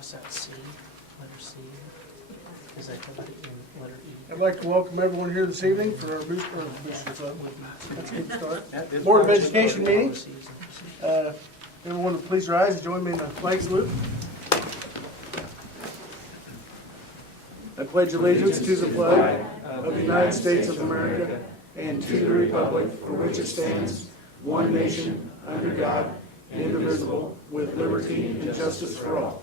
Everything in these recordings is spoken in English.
cross out C, letter C, because I put it in letter E. I'd like to welcome everyone here this evening for our booster club. That's a good start. Board of Education meeting. Everyone please rise and join me in the flag salute. I pledge allegiance to the flag of the United States of America and to the republic for which it stands, one nation, under God, indivisible, with liberty and justice for all.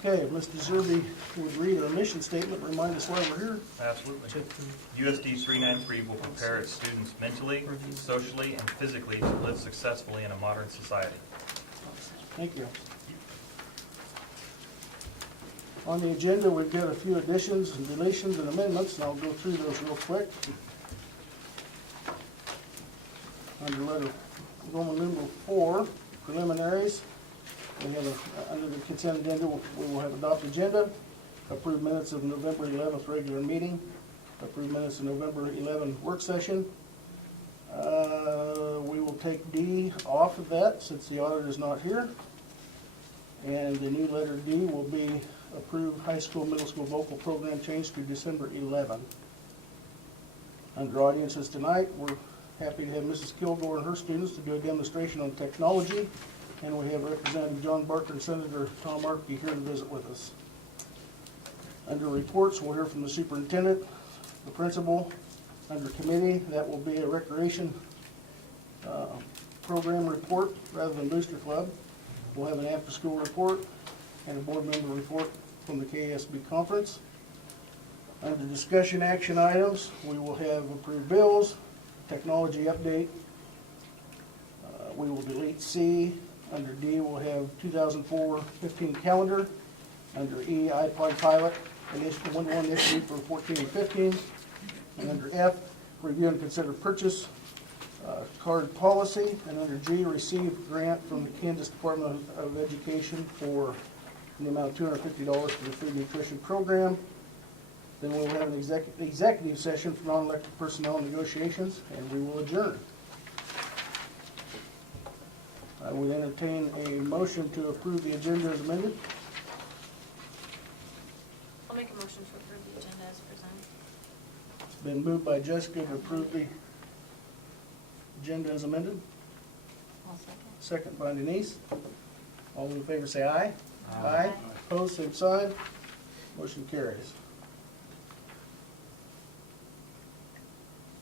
Okay, if Mr. Zerby would read our mission statement, remind us why we're here. Absolutely. USD 393 will prepare its students mentally, socially, and physically to live successfully in a modern society. Thank you. On the agenda, we've got a few additions and deletions and amendments, and I'll go through those real quick. Under letter Roman numeral 4, preliminaries, we have under the consent agenda, we will have adopt agenda, approve minutes of November 11th regular meeting, approve minutes of November 11th work session. We will take D off of that since the auditor is not here. And the new letter D will be approve high school, middle school vocal program change to December 11. Under audiences tonight, we're happy to have Mrs. Kilgore and her students to do a demonstration on technology. And we have Representative John Barker and Senator Tom Markey here to visit with us. Under reports, we'll hear from the superintendent, the principal. Under committee, that will be a recreation program report rather than booster club. We'll have an after-school report and a board member report from the KSB conference. Under discussion action items, we will have approved bills, technology update. We will delete C. Under D, we'll have 2004-15 calendar. Under E, iPod pilot, initiative 1-1 initiative for 14 and 15. And under F, review and consider purchase card policy. And under G, receive grant from the Kansas Department of Education for the amount of $250 for the food nutrition program. Then we'll have an executive session for non-elected personnel negotiations, and we will adjourn. I would entertain a motion to approve the agenda as amended. I'll make a motion to approve the agenda as presented. It's been moved by Jessica to approve the agenda as amended. I'll second. Second by Denise. All in favor say aye. Aye. Opposed, same sign. Motion carries.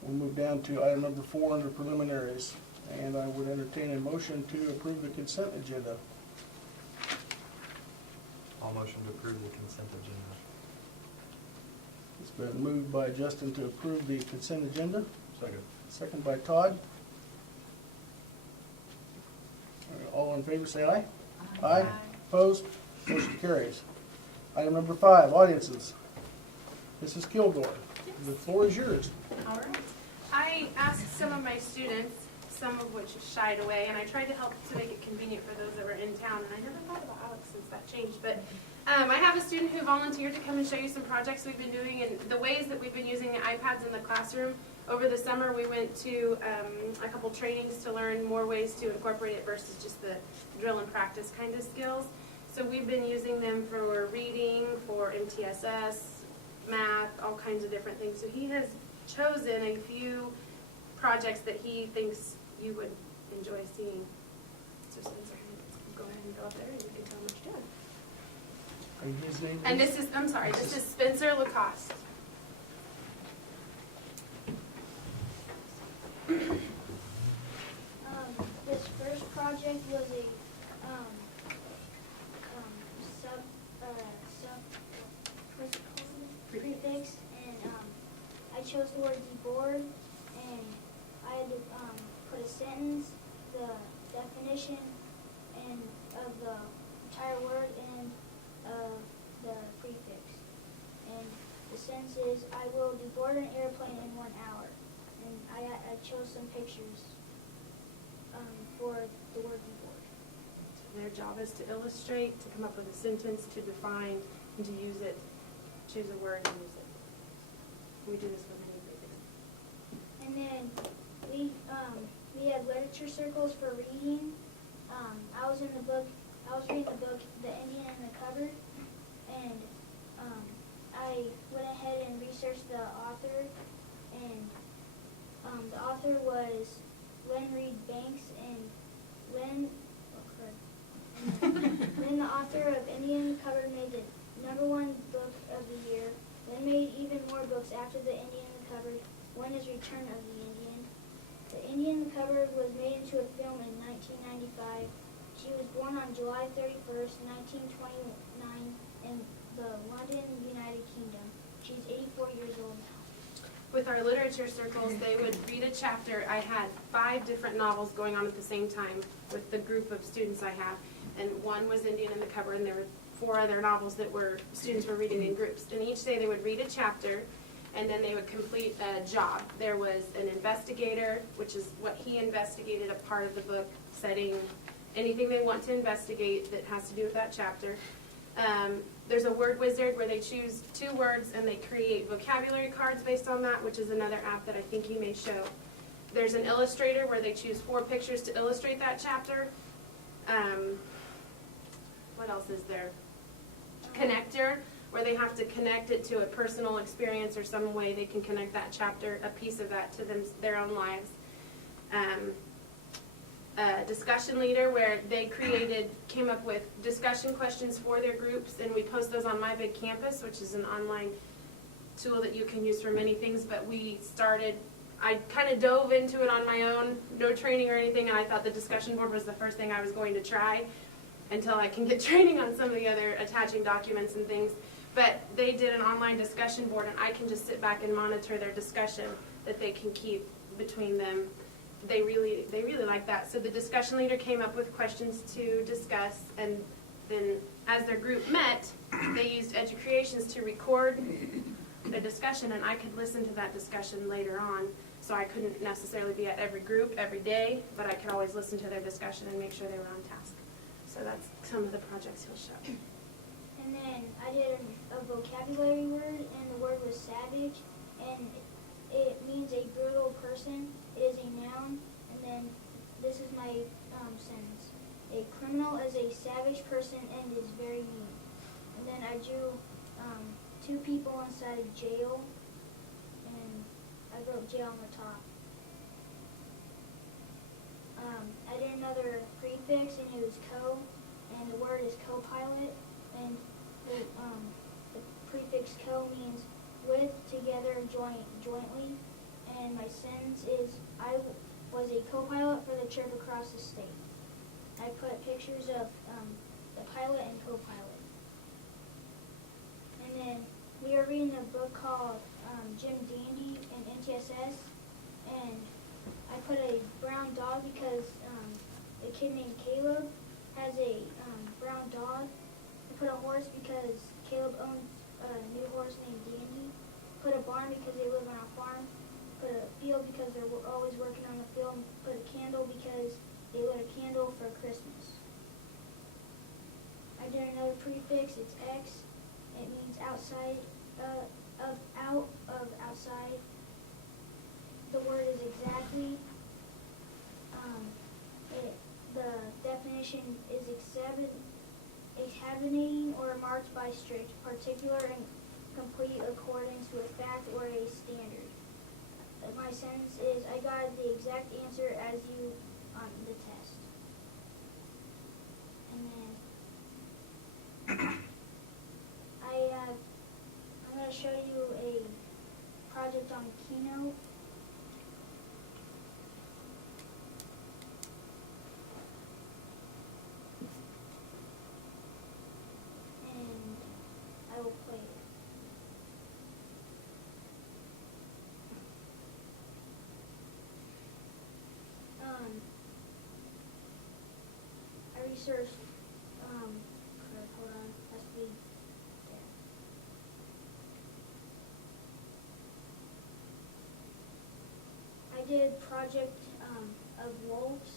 We'll move down to item number 4 under preliminaries. And I would entertain a motion to approve the consent agenda. I'll motion to approve the consent agenda. It's been moved by Justin to approve the consent agenda. Second. Second by Todd. All in favor say aye. Aye. Opposed? Motion carries. Item number 5, audiences. Mrs. Kilgore, the floor is yours. All right. I asked some of my students, some of which shied away, and I tried to help to make it convenient for those that were in town, and I never thought about Alex since that changed, but I have a student who volunteered to come and show you some projects we've been doing and the ways that we've been using the iPads in the classroom. Over the summer, we went to a couple trainings to learn more ways to incorporate it versus just the drill and practice kind of skills. So we've been using them for reading, for MTSS, math, all kinds of different things. So he has chosen a few projects that he thinks you would enjoy seeing. So Spencer, go ahead and go up there and you can tell him what you're doing. Are you his name? And this is, I'm sorry, this is Spencer Lacoste. This first project was a prefix, and I chose the word deboard, and I had to put a sentence, the definition, and of the entire word, and the prefix. And the sentence is, I will deboard an airplane in 1 hour. And I chose some pictures for the word deboard. Their job is to illustrate, to come up with a sentence, to define, and to use it, choose a word and use it. We do this with many things. And then literature circles for reading. I was reading the book, The Indian in the Cupboard, and I went ahead and researched the author, and the author was Lynn Reed Banks, and Lynn, the author of Indian in the Cupboard made the #1 book of the year. Lynn made even more books after The Indian in the Cupboard. One is Return of the Indian. The Indian in the Cupboard was made into a film in 1995. She was born on July 31st, 1929 in the London, United Kingdom. She's 84 years old now. With our literature circles, they would read a chapter. I had 5 different novels going on at the same time with the group of students I have. And one was Indian in the Cupboard, and there were 4 other novels that students were reading in groups. And each day they would read a chapter, and then they would complete a job. There was an investigator, which is what he investigated, a part of the book, setting anything they want to investigate that has to do with that chapter. There's a word wizard where they choose 2 words and they create vocabulary cards based on that, which is another app that I think you may show. There's an illustrator where they choose 4 pictures to illustrate that chapter. What else is there? Connector, where they have to connect it to a personal experience or some way they can connect that chapter, a piece of that, to their own lives. Discussion leader, where they came up with discussion questions for their groups, and we post those on My Big Campus, which is an online tool that you can use for many things. But I kind of dove into it on my own, no training or anything, and I thought the discussion board was the first thing I was going to try until I can get training on some of the other attaching documents and things. But they did an online discussion board, and I can just sit back and monitor their discussion that they can keep between them. They really like that. So the discussion leader came up with questions to discuss, and then as their group met, they used EduCreations to record the discussion, and I could listen to that discussion later on. So I couldn't necessarily be at every group every day, but I could always listen to their discussion and make sure they were on task. So that's some of the projects he'll show. And then I did a vocabulary word, and the word was savage, and it means a brutal person. It is a noun, and then this is my sentence. A criminal is a savage person and is very mean. And then I drew 2 people inside a jail, and I wrote jail on the top. I did another prefix, and it was co, and the word is co-pilot, and the prefix co means with, together, jointly, and my sentence is, I was a co-pilot for the trip across the state. I put pictures of the pilot and co-pilot. And then we are reading a book called Jim Dandy and NTSS, and I put a brown dog because a kid named Caleb has a brown dog. I put a horse because Caleb owns a new horse named Dandy. Put a barn because they live on a farm. Put a field because they're always working on the field. Put a candle because they lit a candle for Christmas. I did another prefix. It's X. It means outside of outside. The word is exactly. The definition is exhibiting or marked by strict, particular, and complete accordance with fact or a standard. My sentence is, I got the exact answer as you on the test. And then I'm going to show you a project on Keynote. And I will play it. I researched, hold on, has to be there. I did project of wolves.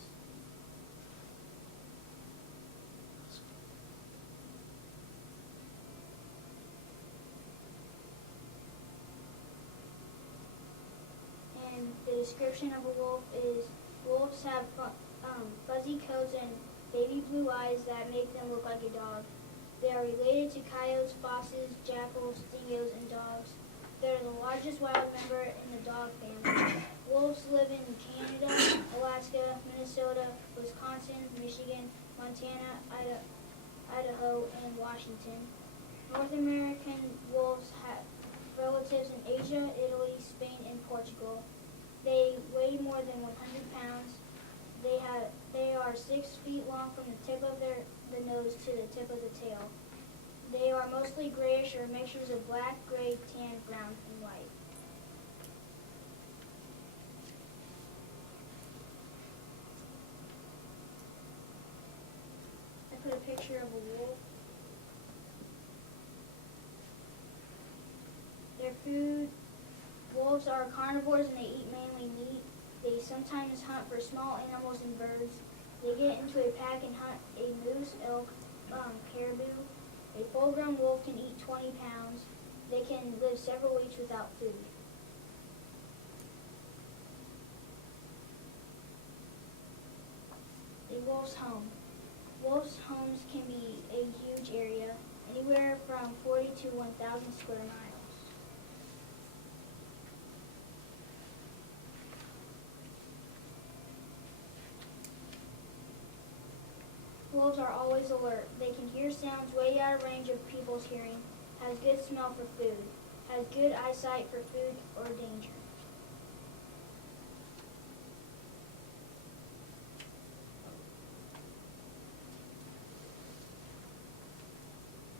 And the description of a wolf is Wolves have fuzzy coats and baby blue eyes that make them look like a dog. They are related to coyotes, foxes, jackals, dingoes, and dogs. They are the largest wild member in the dog family. Wolves live in Canada, Alaska, Minnesota, Wisconsin, Michigan, Montana, Idaho, and Washington. North American wolves have relatives in Asia, Italy, Spain, and Portugal. They weigh more than 100 pounds. They are 6 feet long from the tip of the nose to the tip of the tail. They are mostly grayish or mixtures of black, gray, tan, brown, and white. I put a picture of a wolf. Their food, wolves are carnivores and they eat mainly meat. They sometimes hunt for small animals and birds. They get into a pack and hunt a moose, elk, caribou. A full-grown wolf can eat 20 pounds. They can live several weeks without food. A wolf's home. Wolves' homes can be a huge area, anywhere from 40 to 1,000 square miles. Wolves are always alert. They can hear sounds way out of range of people's hearing, has good smell for food, has good eyesight for food or danger.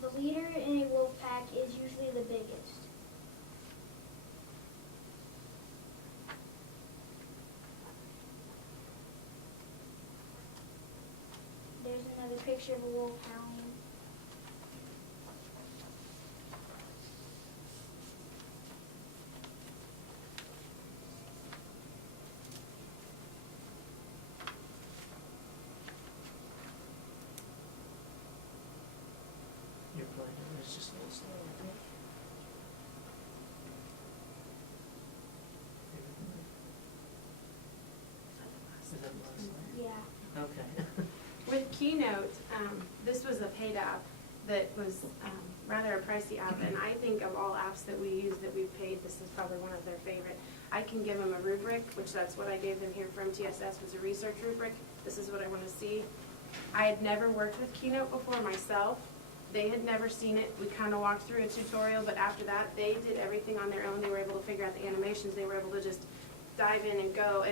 The leader in a wolf pack is usually the biggest. There's another picture of a wolf howling. Your plan is just a little slow, I think. Is that the last slide? Yeah. Okay. With Keynote, this was a paid app that was rather a pricey app, and I think of all apps that we use that we've paid, this is probably one of their favorite. I can give them a rubric, which that's what I gave them here from TSS, was a research rubric. This is what I want to see. I had never worked with Keynote before myself. They had never seen it. We kind of walked through a tutorial, but after that, they did everything on their own. They were able to figure out the animations. They were able to just dive in and go,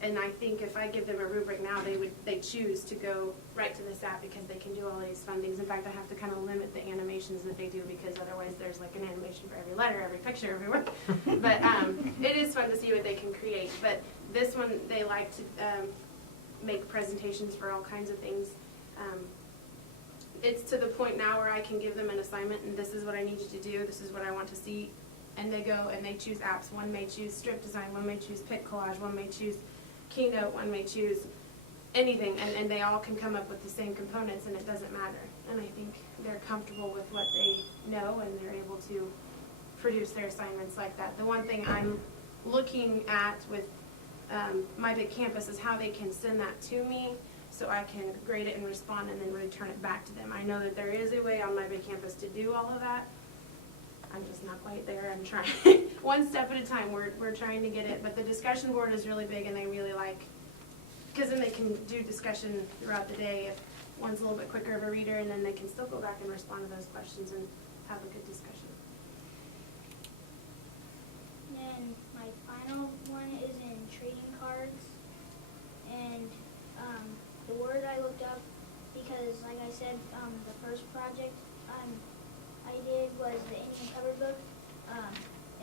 and I think if I give them a rubric now, they choose to go right to this app because they can do all these fun things. In fact, I have to kind of limit the animations that they do because otherwise there's like an animation for every letter, every picture, everywhere. But it is fun to see what they can create. But this one, they like to make presentations for all kinds of things. It's to the point now where I can give them an assignment and this is what I need you to do, this is what I want to see. And they go and they choose apps. One may choose strip design, one may choose pic collage, one may choose Keynote, one may choose anything, and they all can come up with the same components and it doesn't matter. And I think they're comfortable with what they know and they're able to produce their assignments like that. The one thing I'm looking at with My Big Campus is how they can send that to me so I can grade it and respond and then return it back to them. I know that there is a way on My Big Campus to do all of that. I'm just not quite there. I'm trying one step at a time. We're trying to get it, but the discussion board is really big, and they really like because then they can do discussion throughout the day. If one's a little bit quicker of a reader, and then they can still go back and respond to those questions and have a good discussion. And my final one is in trading cards, and the word I looked up because, like I said, the first project I did was the Indian cover book.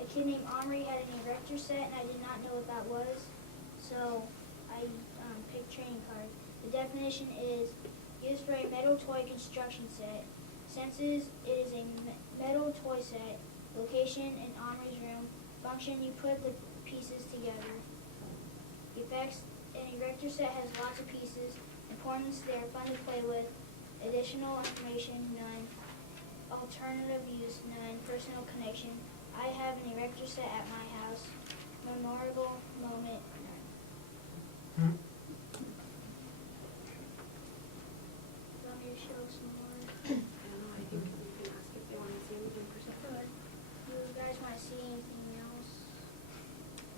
A kid named Omri had an erector set, and I did not know what that was, so I picked trading cards. The definition is used for a metal toy construction set. Senses, it is a metal toy set. Location, in Omri's room. Function, you put the pieces together. Effects, an erector set has lots of pieces. Importance, they are fun to play with. Additional information, none. Alternative use, none. Personal connection, I have an erector set at my house. Memorable moment, none.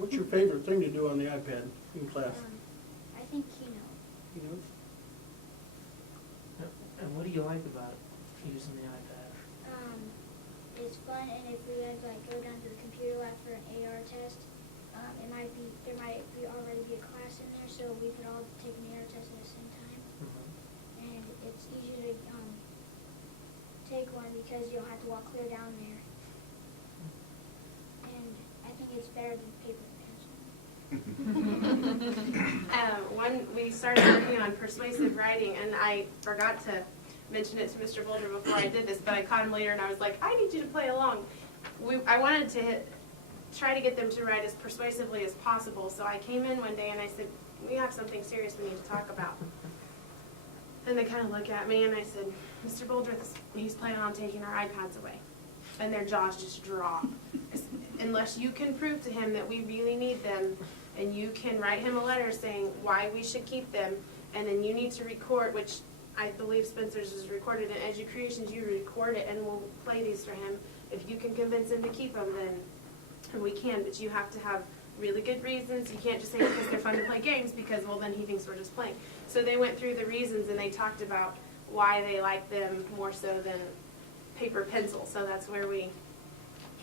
What's your favorite thing to do on the iPad in class? I think Keynote. You know? And what do you like about using the iPad? It's fun, and if we had like go down to the computer lab for an AR test, there might already be a class in there, so we could all take an AR test at the same time. And it's easier to take one because you don't have to walk clear down there. And I think it's better than paper and pencil. When we started working on persuasive writing, and I forgot to mention it to Mr. Boulder before I did this, but I caught him later and I was like, I need you to play along. I wanted to try to get them to write as persuasively as possible, so I came in one day and I said, we have something serious we need to talk about. And they kind of look at me and I said, Mr. Boulder, he's planning on taking our iPads away. And their jaws just drop. I said, unless you can prove to him that we really need them, and you can write him a letter saying why we should keep them, and then you need to record, which I believe Spencer's is recorded in Educreations, you record it and we'll play these for him. If you can convince him to keep them, then we can, but you have to have really good reasons. You can't just say because they're fun to play games, because, well, then he thinks we're just playing. So they went through the reasons and they talked about why they like them more so than paper pencil. So that's where we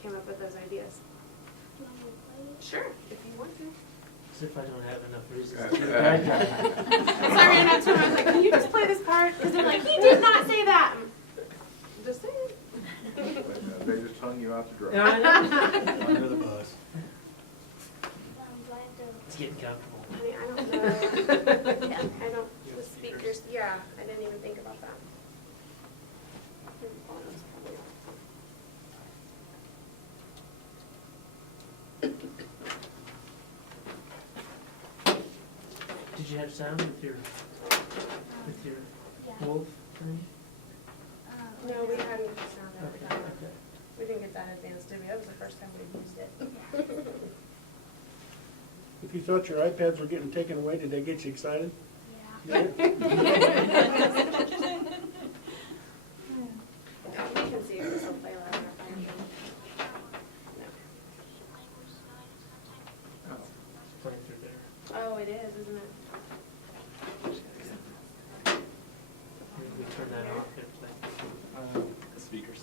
came up with those ideas. Do you want me to play it? Sure, if you want to. As if I don't have enough reasons to do that. So I ran up to him, I was like, can you just play this part? Because they're like, he did not say that. I'm just saying. They just hung you out to dry. Yeah, I know. Under the bus. Do I have to? It's getting comfortable. I mean, I don't know. I don't, the speakers, yeah, I didn't even think about that. Did you have sound with your Yeah. wolf thing? No, we hadn't sound Okay, that. okay. We didn't get that advanced, did we? That was the first time we used it. If you thought your iPads were getting taken away, did they get you excited? Yeah. You can see if this will play loud enough. Playing through there. Oh, it is, isn't it? Maybe we turn that off if like. The speakers.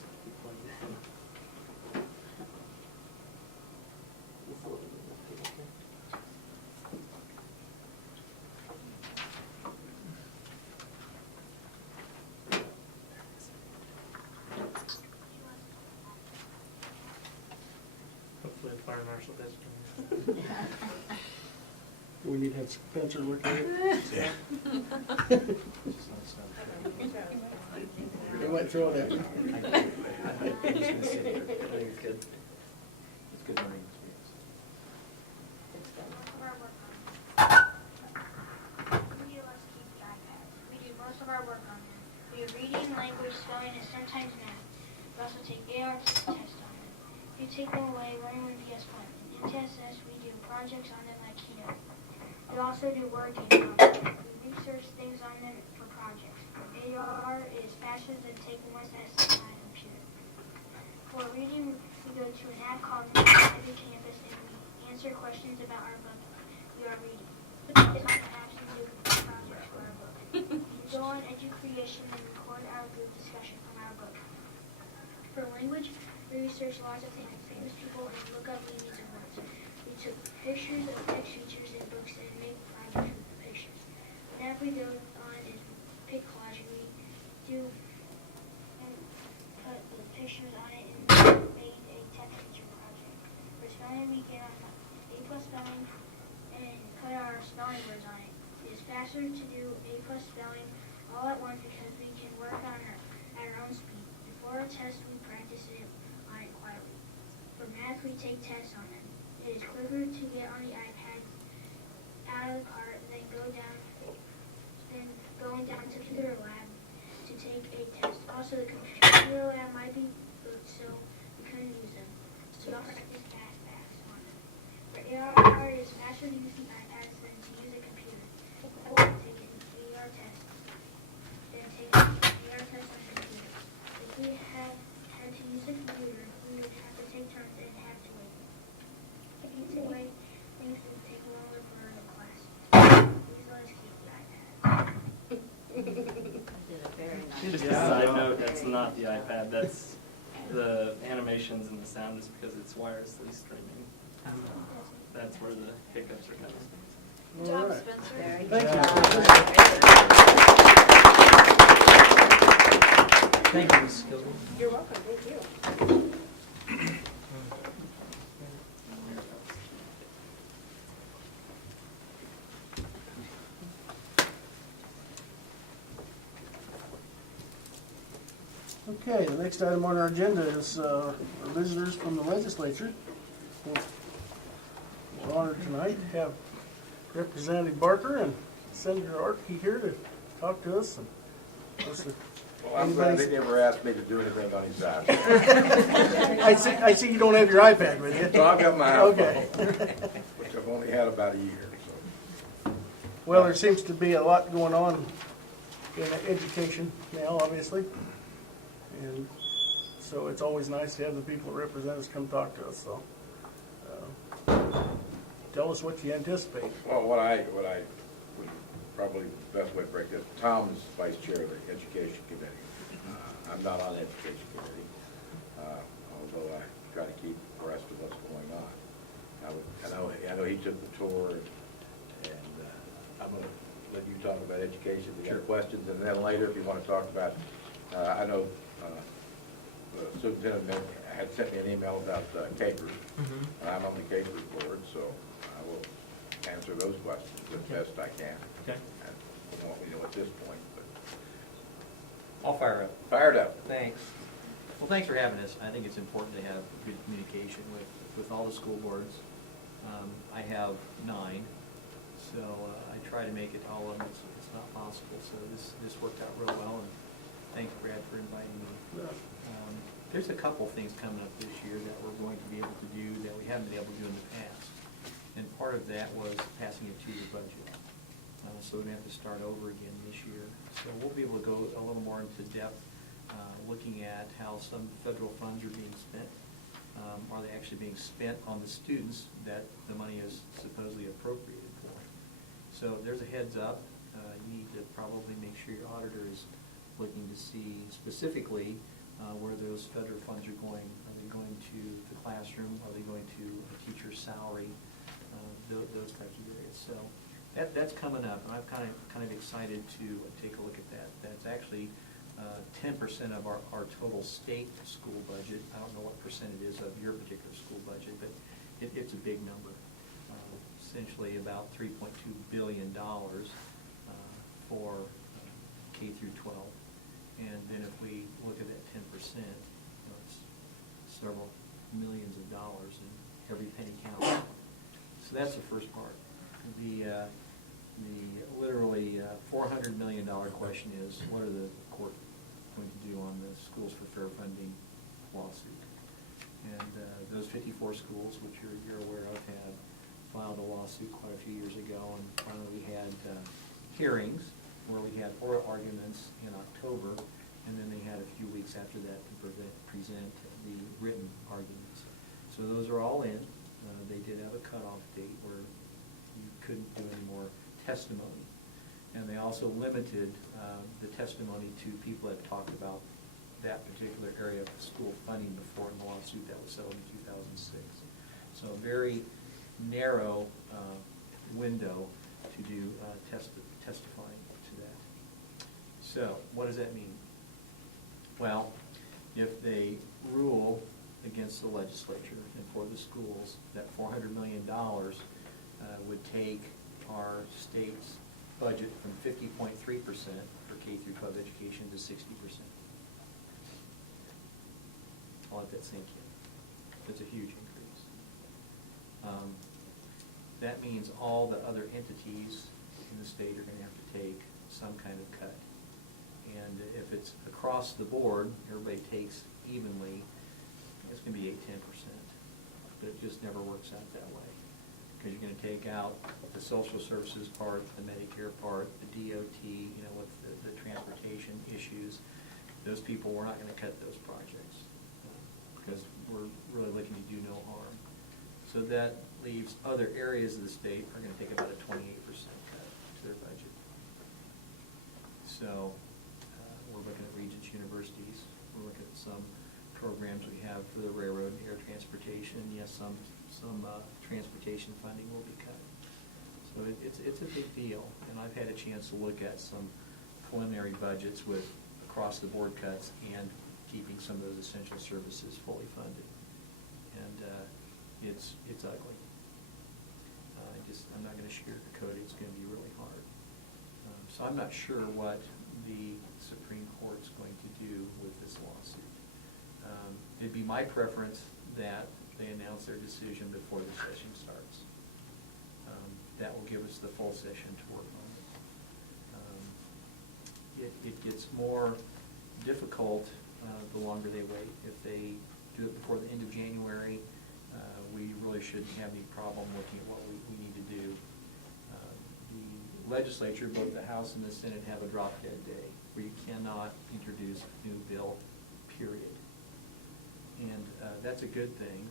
Hopefully the fire marshal does come. We need to have Spencer look at it. They might throw it at you. It's good learning experience. We do most of our work on them. We have reading, language, spelling, and sometimes math. We also take AR tests on them. If you take them away, learning would be as fun. In TSS, we do projects on them like Keynote. We also do work in we research things on them for projects. AR is faster than taking one test on a computer. For reading, we go to an app called Every Campus and we answer questions about our book we are reading. It's not apps we do projects for our book. We go on Educreation and record our group discussion from our book. For language, we research lots of things, famous people, and look up meanings of words. We took pictures of text features in books and make projects with the pictures. Then we go on and pick collage. We do and put the pictures on it and made a text feature project. For spelling, we get on A+ spelling and put our spelling words on it. It is faster to do A+ spelling all at once because we can work on at our own speed. Before a test, we practice it on it quietly. For math, we take tests on them. It is quicker to get on the iPad out of the cart than going down to computer lab to take a test. Also, the computer lab might be booked, so we couldn't use them. So we all practice fast on them. For AR, it is faster to use the iPads than to use a computer. Or take an AR test. Then take an AR test on the computer. If we had to use a computer, we would have to take turns and have to wait. If you wait, Just a side note, that's not the iPad, that's the animations and the sound is because it's wirelessly streaming. That's where the hiccups are coming. Good All job, right. Spencer. Thank Thank you, Ms. Gilman. You're welcome, thank you. Okay, the next item on our agenda is our visitors from the legislature. We're honored tonight to have Representative Barker and Senator Arkey here to talk to us. And of course, Well, I'm glad they never asked me to do anything on his iPad. I see you don't have your iPad with you. So I've got my Okay. iPhone, which I've only had about a year, so. Well, there seems to be a lot going on in education now, obviously. And so it's always nice to have the people that represent us come talk to us, so. Tell us what you anticipate. Well, what I would probably the best way to break this, Tom's vice chair of the education committee. I'm not on the education committee, although I try to keep abreast of what's going on. I know he took the tour, and I'm going to let you talk about education, if you have questions, and then later, if you want to talk about, I know the superintendent had sent me an email about capers. I'm on the capers board, so I will answer those questions as best I can. Okay. And from what we know at this point, but I'll fire up. fired up. Thanks. Well, thanks for having us. I think it's important to have good communication with all the school boards. I have 9, so I try to make it all of them. It's not possible, so this worked out real well, and thanks, Brad, for inviting me. There's a couple things coming up this year that we're going to be able to do that we haven't been able to do in the past. And part of that was passing a 2-year budget. So we're going to have to start over again this year. So we'll be able to go a little more into depth, looking at how some federal funds are being spent. Are they actually being spent on the students that the money is supposedly appropriated for? So there's a heads up. You need to probably make sure your auditor is looking to see specifically where those federal funds are going. Are they going to the classroom? Are they going to a teacher's salary? Those types of areas. So that's coming up, and I'm kind of excited to take a look at that. That's actually 10% of our total state school budget. I don't know what percent it is of your particular school budget, but it's a big number. Essentially about $3.2 billion for K through 12. And then if we look at that 10%, it's several millions of dollars, and every penny counts. So that's the first part. The literally $400 million question is, what are the court going to do on the Schools for Fair Funding lawsuit? And those 54 schools, which you're aware of, had filed a lawsuit quite a few years ago, and finally we had hearings where we had oral arguments in October, and then they had a few weeks after that to present the written arguments. So those are all in. They did have a cutoff date where you couldn't do any more testimony. And they also limited the testimony to people that talked about that particular area of school funding before in the lawsuit that was settled in 2006. So a very narrow window to do testifying to that. So what does that mean? Well, if they rule against the legislature and for the schools, that $400 million would take our state's budget from 50.3% for K through 12 education to 60%. I'll let that sink in. That's a huge increase. That means all the other entities in the state are going to have to take some kind of cut. And if it's across the board, everybody takes evenly, it's going to be 8-10%. But it just never works out that way. Because you're going to take out the social services part, the Medicare part, the DOT, with the transportation issues. Those people, we're not going to cut those projects because we're really looking to do no harm. So that leaves other areas of the state are going to take about a 28% cut to their budget. So we're looking at for the railroad and air transportation. Yes, some transportation funding will be cut. So it's a big deal, and I've had a chance to look at some preliminary budgets with across-the-board cuts and keeping some of those essential services fully funded. And it's ugly. I'm not going to sugarcoat it. It's going to be really hard. So I'm not sure what the Supreme Court's going to do with this lawsuit. It'd be my preference that they announce their decision before the session starts. That will give us the full session to work on it. It gets more difficult the longer they wait. If they do it before the end of January, we really shouldn't have any problem looking at what we need to do. The legislature, both the House and the Senate, have a drop-dead day where you cannot introduce a new bill, period. And that's a good thing,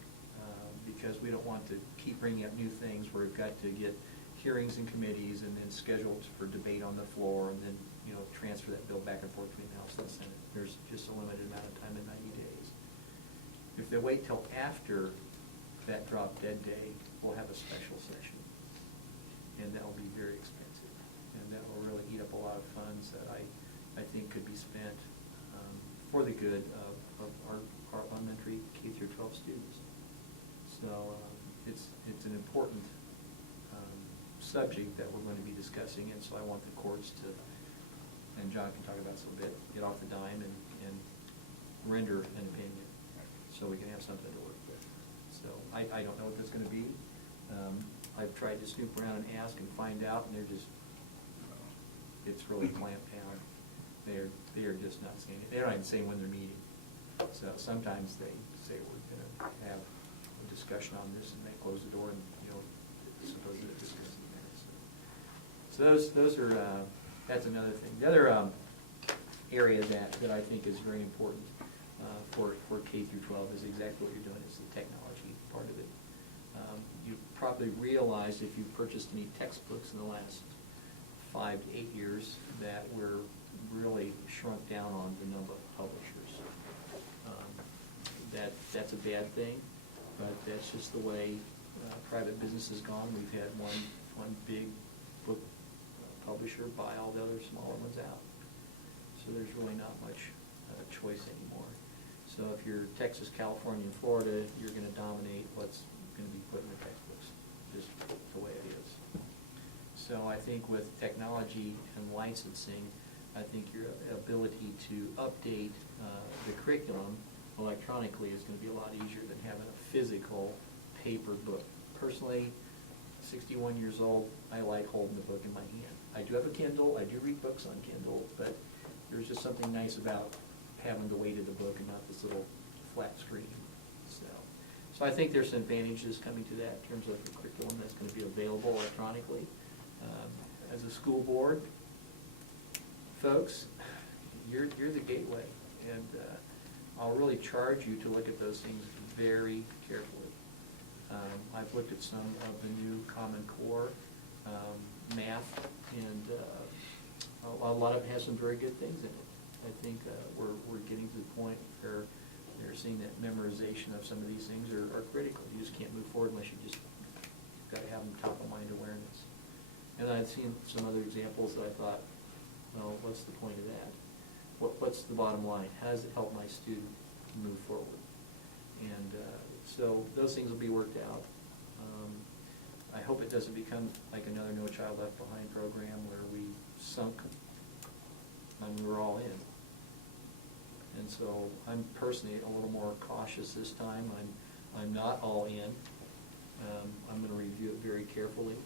because we don't want to keep bringing up new things where we've got to get hearings in committees and then scheduled for debate on the floor and then, transfer that bill back and forth between the House and the Senate. There's just a limited amount of time in 90 days. If they wait till after that drop-dead day, we'll have a special session. And that will be very expensive. And that will really eat up a lot of funds that I think could be spent for the good of our elementary K through 12 students. So it's an important subject that we're going to be discussing, and so I want the courts to, and John can talk about this a little bit, get off the dime and render an opinion so we can have something to work with. So I don't know what that's going to be. I've tried to snoop around and ask and find out, and it's really clamped down. They are just not saying it. They're not even saying when they're meeting. So sometimes they say we're going to have a discussion on this, and they close the door and supposedly discuss it there. So those are that's another thing. The other area that I think is very important for K through 12 is exactly what you're doing. Is the technology part of it. You probably realized if you've purchased any textbooks in the last 5 to 8 years that we're really shrunk down on the number of publishers. That's a bad thing, but that's just the way private business has gone. We've had one big book publisher buy all the other smaller ones out. So there's really not much choice anymore. So if you're Texas, California, and Florida, you're going to dominate what's going to be put in the textbooks, just the way it is. So I think with technology and licensing, I think your ability to update the curriculum electronically is going to be a lot easier than having a physical paper book. Personally, 61 years old, I like holding the book in my hand. I do have a Kindle, I do read books on Kindle, but there's just something nice about having the weight of the book and not this little flat screen. So I think there's some advantages coming to that in terms of the curriculum that's going to be available electronically. As a school board, folks, you're the gateway, and I'll really charge you to look at those things very carefully. I've looked at some of the new Common Core math, and a lot of it has some very good things in it. I think we're getting to the point where they're seeing that memorization of some of these things are critical. You just can't move forward unless you've got to have them top of mind awareness. And I've seen some other examples that I thought, well, what's the point of that? What's the bottom line? How does it help my student move forward? And so those things will be worked out. I hope it doesn't become like another No Child Left Behind program where we sunk and we were all in. And so I'm personally a little more cautious this time. I'm not all in. I'm going to review it very carefully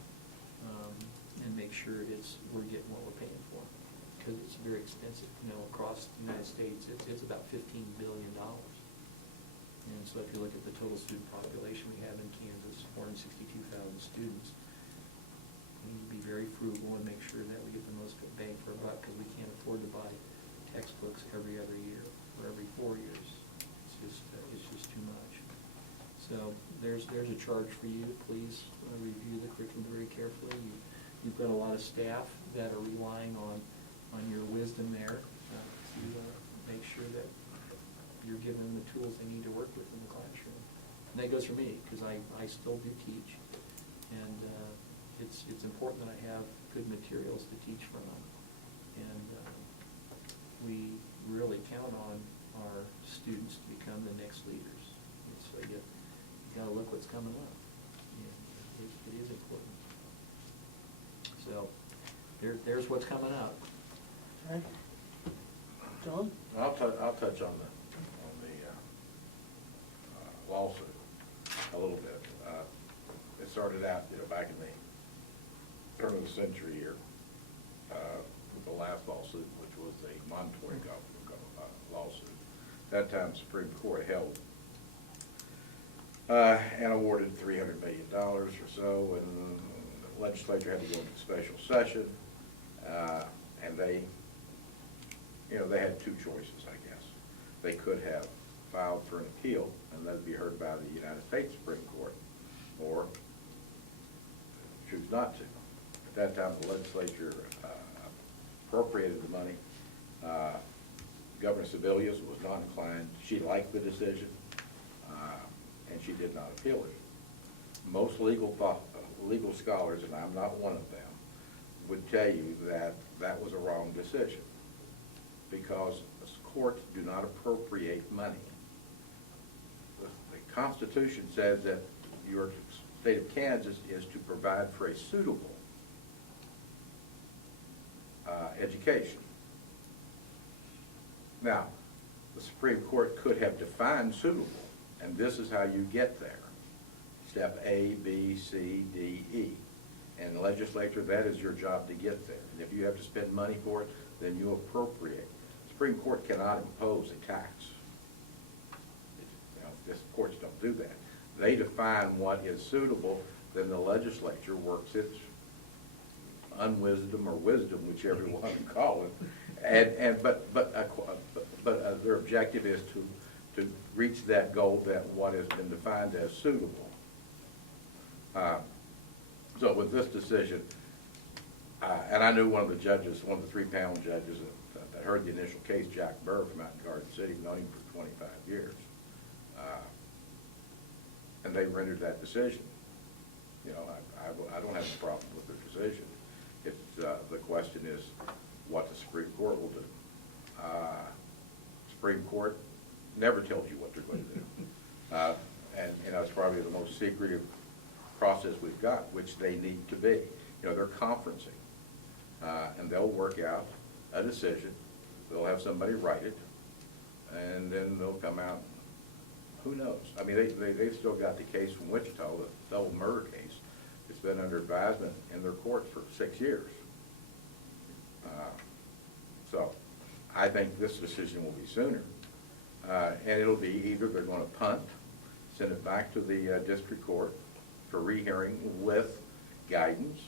and make sure we're getting what we're paying for, because it's very expensive. Across the United States, it's about $15 billion. And so if you look at the total student population we have in Kansas, 462,000 students, we need to be very frugal and make sure that we get the most bang for our buck, because we can't afford to buy textbooks every other year or every 4 years. It's just too much. So there's a charge for you. Please review the curriculum very carefully. You've got a lot of staff that are relying on your wisdom there to make sure that you're giving them the tools they need to work with in the classroom. And that goes for me, because I still do teach. And it's important that I have good materials to teach from. And we really count on our students to become the next leaders. And so you gotta look what's coming up. And it is important. So there's what's coming up. Okay. John? I'll touch on the lawsuit a little bit. It started out, back in the turn of the century here, with the last lawsuit, which was a monetary lawsuit. That time, the Supreme Court held and awarded $300 million or so, and the legislature had to go into special session, and they had two choices, I guess. They could have filed for an appeal, and that'd be heard by the United States Supreme Court, or choose not to. At that time, the legislature appropriated the money. Governor Sebelius was not inclined. She liked the decision, and she did not appeal it. Most legal scholars, and I'm not one of them, would tell you that that was a wrong decision, because courts do not appropriate money. The Constitution says that your state of Kansas is to provide for a suitable education. Now, the Supreme Court could have defined suitable, and this is how you get there. Step A, B, C, D, E. And the legislature, that is your job to get there. And if you have to spend money for it, then you appropriate. The Supreme Court cannot impose a tax. This courts don't do that. They define what is suitable, then the legislature works its unwisdom or wisdom, whichever you want to call it, but their objective is to reach that goal, that what has been defined as suitable. So with this decision, and I knew one of the judges, one of the three-panel judges that heard the initial case, Jack Burr from out in Garden City, known him for 25 years. And they rendered that decision. I don't have a problem with their decision. It's, the question is what the Supreme Court will do. Supreme Court never tells you what they're going to do. And it's probably the most secretive process we've got, which they need to be. They're conferencing, and they'll work out a decision. They'll have somebody write it, and then they'll come out. Who knows? I mean, they've still got the case from Wichita, the double murder case. It's been under advisement in their court for 6 years. So I think this decision will be sooner. And it'll be either they're going to punt, send it back to the district court for rehearing with guidance,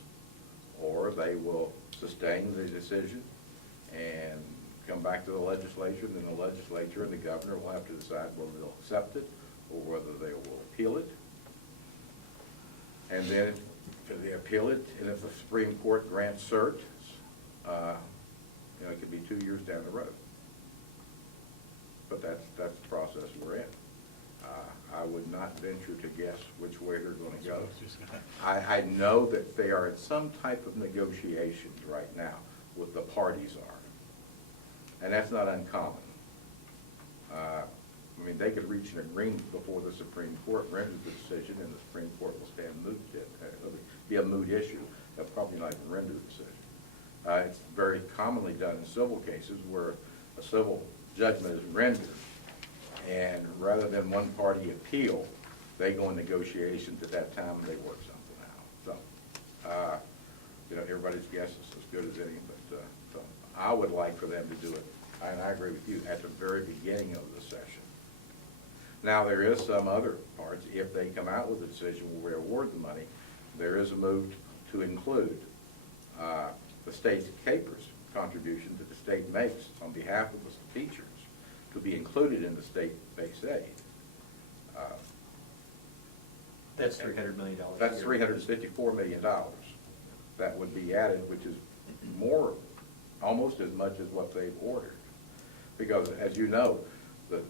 or they will sustain the decision and come back to the legislature, and then the legislature and the governor will have to decide whether they'll accept it or whether they will appeal it. And then if they appeal it, and if the Supreme Court grants cert, it could be 2 years down the road. But that's the process we're in. I would not venture to guess which way they're going to go. I know that they are in some type of negotiations right now with the parties are. And that's not uncommon. I mean, they could reach an agreement before the Supreme Court renders the decision, and the Supreme Court will stand moot. It'll be a moot issue. They'll probably not even render the decision. It's very commonly done in civil cases where a civil judgment is rendered, and rather than one party appeal, they go in negotiations at that time and they work something out. So, everybody's guess is as good as any, but so I would like for them to do it, and I agree with you, at the very beginning of the session. Now, there is some other parts. If they come out with a decision where we award the money, there is a move to include the state's capers contribution that the state makes on behalf of the teachers to be included in the state-based aid. That's $300 million. That's $354 million. That would be added, which is almost as much as what they've ordered. Because, as you know, the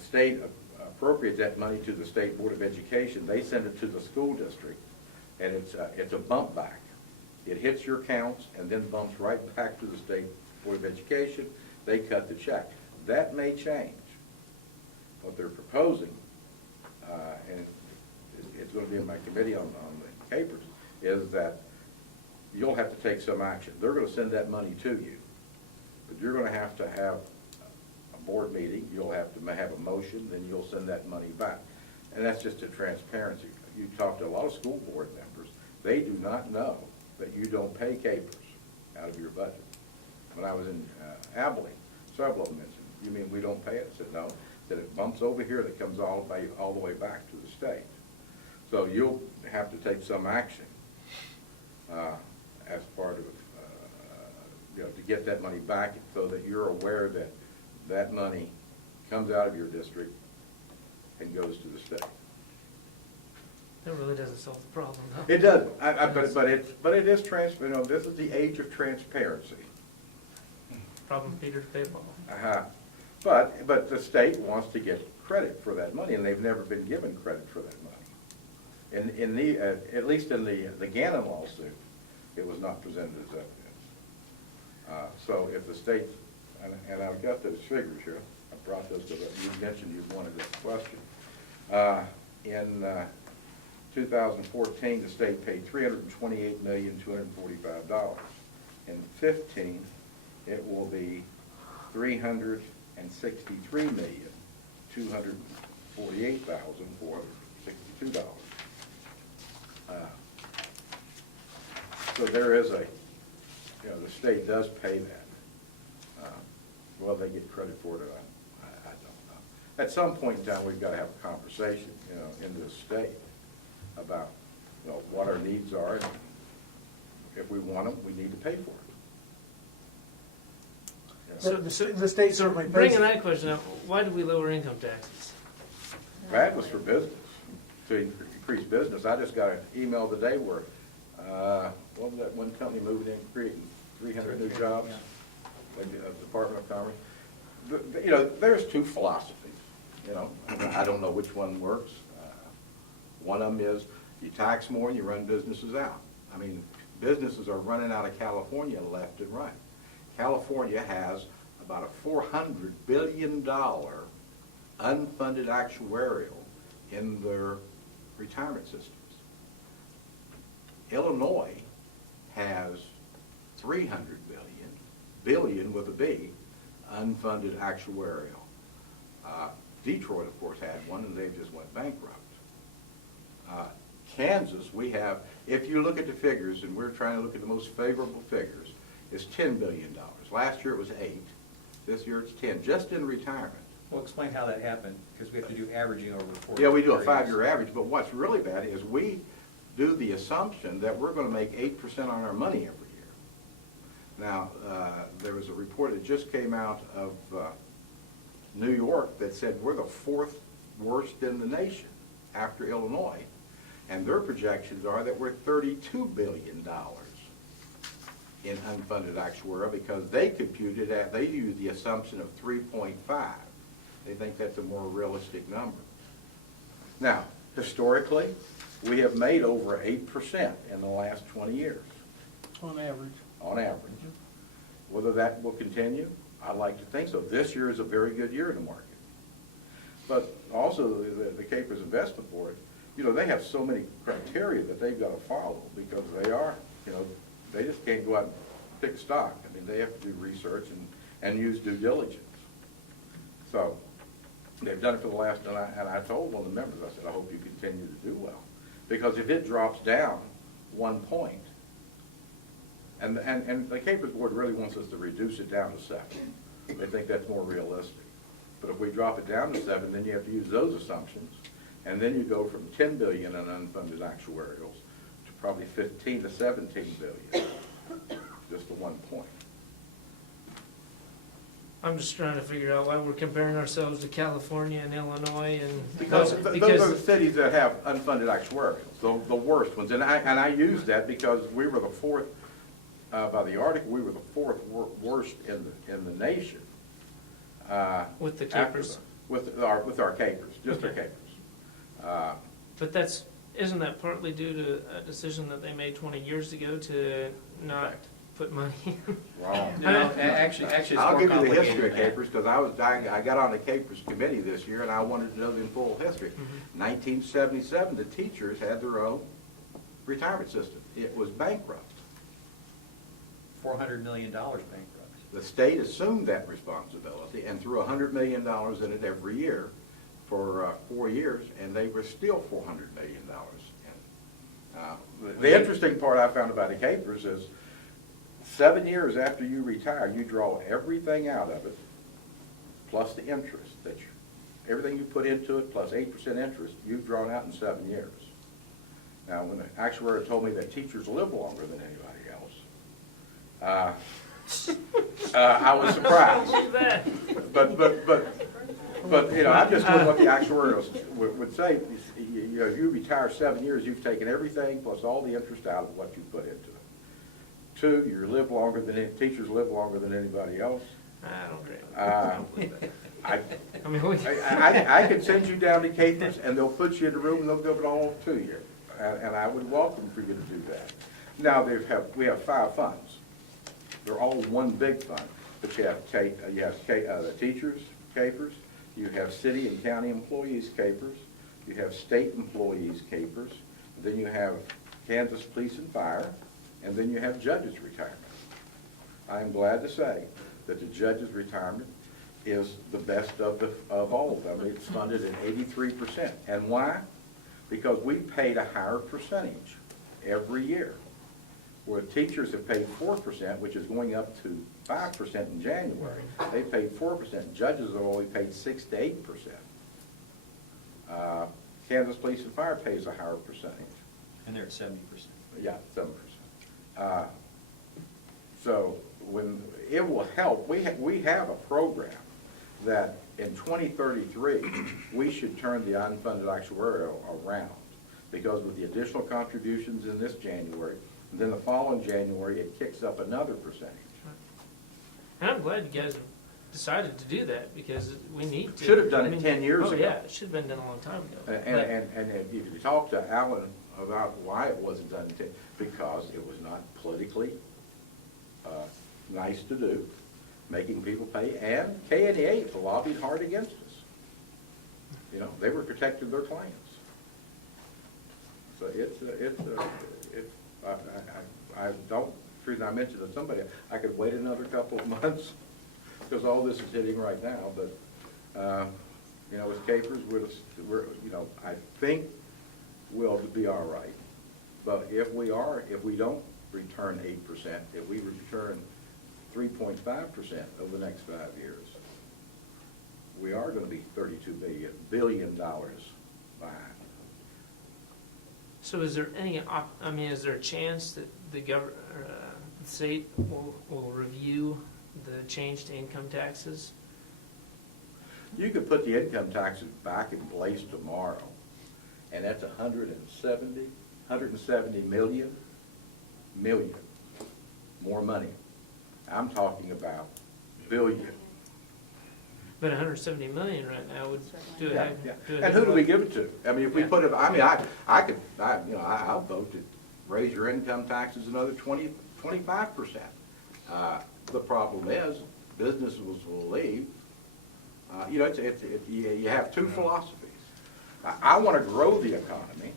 the state appropriates that money to the State Board of Education, they send it to the school district, and it's a bump back. It hits your accounts and then bumps right back to the State Board of Education. They cut the check. That may change. What they're proposing, and it's going to be in my committee on the papers, is that you'll have to take some action. They're going to send that money to you, but you're going to have a board meeting. You'll have to have a motion, then you'll send that money back. And that's just a transparency. You talk to a lot of school board members, they do not know that you don't pay capers out of your budget. When I was in Abilene, several of them mentioned, you mean we don't pay it? I said, no. I said, it bumps over here, that comes all the way back to the state. So you'll have to take some action as part of, to get that money back, so that you're aware that that money comes out of your district and goes to the state. That really doesn't solve the problem, though. It doesn't, but it is this is the age of transparency. Problem Peter to pay Paul. But the state wants to get credit for that money, and they've never been given credit for that money. In the at least in the Gannon lawsuit, it was not presented as evidence. So if the state, and I've got those figures here, I brought those to you mentioned you wanted this question. In 2014, the state paid $328,245,000. In 15, it will be $363,248,462. So there is the state does pay that. Well, they get credit for it, I don't know. At some point in time, we've got to have a conversation, in this state about, what our needs are, and if we want them, we need to pay for it. So The state certainly pays. Bringing that question up, why do we lower income taxes? That was for business, to increase business. I just got an email today where, what was that one company moving in, creating 300 new jobs? Like the Department of Commerce. There's two philosophies. I don't know which one works. One of them is you tax more and you run businesses out. I mean, businesses are running out of California left and right. California has about a $400 billion unfunded actuarial in their retirement systems. Illinois has $300 billion with a B, unfunded actuarial. Detroit, of course, had one, and they just went bankrupt. Kansas, we have, if you look at the figures, and we're trying to look at the most favorable figures, is $10 billion. Last year it was 8. This year it's 10, just in retirement. Well, explain how that happened, because we have to do averaging over 4 Yeah, we do a periods. 5-year average, but what's really bad is we do the assumption that we're going to make 8% on our money every year. Now, there was a report that just came out of New York that said we're the 4th worst in the nation after Illinois, and their projections are that we're $32 billion in unfunded actuarial, because they computed at, they used the assumption of 3.5. They think that's a more realistic number. Now, historically, we have made over 8% in the last 20 years. On average. On average. Whether that will continue, I'd like to think so. This year is a very good year in the market. But also, the Capers Investment Board, they have so many criteria that they've got to follow, because they are, they just can't go out and pick stock. I mean, they have to do research and use due diligence. So they've done it for the last, and I told one of the members, I said, I hope you continue to do well. Because if it drops down 1 point, and the Capers Board really wants us to reduce it down to 7. They think that's more realistic. But if we drop it down to 7, then you have to use those assumptions, and then you go from $10 billion in unfunded actuarials to probably 15 to 17 billion, just to 1 point. I'm just trying to figure out why we're comparing ourselves to California and Illinois and Because those are the cities that have unfunded actuarials, the worst ones. And I use that because we were the 4th, by the article, we were the 4th worst in the nation. with the Capers. with our capers, just our capers. But isn't that partly due to a decision that they made 20 years ago to not put money in? Wrong. No, actually, it's I'll more give you the complicated history of than that. capers, because I got on the capers committee this year, and I wanted to know the full history. 1977, the teachers had their own retirement system. It was bankrupt. $400 million bankrupt. The state assumed that responsibility and threw $100 million in it every year for 4 years, and they were still $400 million in. The interesting part I found about the capers is 7 years after you retire, you draw everything out of it, plus the interest, everything you put into it, plus 8% interest, you've drawn out in 7 years. Now, when the actuary told me that teachers live longer than anybody else, I was surprised. But you know, I'm just doing what the actuarials would say. You know, if you retire 7 years, you've taken everything plus all the interest out of what you put into it. 2, teachers live longer than anybody else. I don't agree. I could send you down to capers, and they'll put you in a room, and they'll give it all to you. And I would welcome for you to do that. Now, we have 5 funds. They're all one big fund. But you have the teachers, capers. You have city and county employees, capers. You have state employees, capers. Then you have Kansas Police and Fire. And then you have judges' retirement. I am glad to say that the judges' retirement is the best of all of them. It's funded at 83%. And why? Because we paid a higher percentage every year. Where teachers have paid 4%, which is going up to 5% in January. They paid 4%. Judges have only paid 6 to 8%. Kansas Police and Fire pays a higher percentage. And they're at 70%. Yeah, 7%. So when it will help, we have a program that in 2033 we should turn the unfunded actuarial around, because with the additional contributions in this January, and then the following January it kicks up another percentage. And I'm glad you guys have decided to do that, because we need to. Should have done it 10 years ago. Oh, yeah, it should have been done a long time ago. And if you talk to Alan about why it wasn't done, because it was not politically nice to do, making people pay, and K88 lobbied hard against us. You know, they were protecting their clients. So I don't, the reason I mentioned it to somebody, I could wait another couple of months, because all this is hitting right now, but, you know, with capers, we're, you know, I think we'll be all right. But if we don't return 8%, if we return 3.5% over the next 5 years, we are going to be $32 billion behind. So is there is there a chance that the state will review the change to income taxes? You could put the income taxes back in place tomorrow, and that's 170 million more money. I'm talking about billion. But 170 million right now would do it. Yeah. And who do we give it to? I mean, if we put it, I mean, I'll vote to raise your income taxes another 25%. The problem is, businesses will leave. You know, you have 2 philosophies. I want to grow the economy,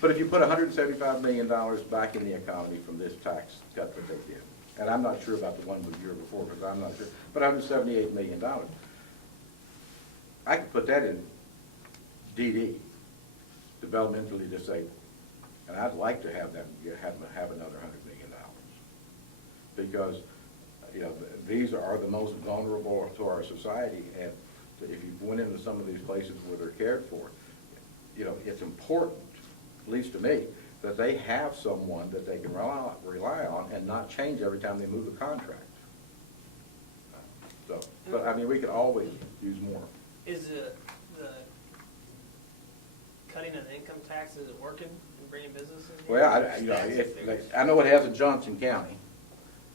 but if you put $175 million back in the economy from this tax cut that they did, and I'm not sure about the one the year before, because I'm not sure, but $178 million, I could put that in DD, developmentally disabled, and I'd like to have them have another $100 million, because you know, these are the most vulnerable to our society, and if you went into some of these places where they're cared for, you know, it's important, at least to me, that they have someone that they can rely on and not change every time they move a contract. So, but I mean, we could always use more. Is the cutting of the income tax, is it working and bringing businesses in? Well, I know it has in Johnson County.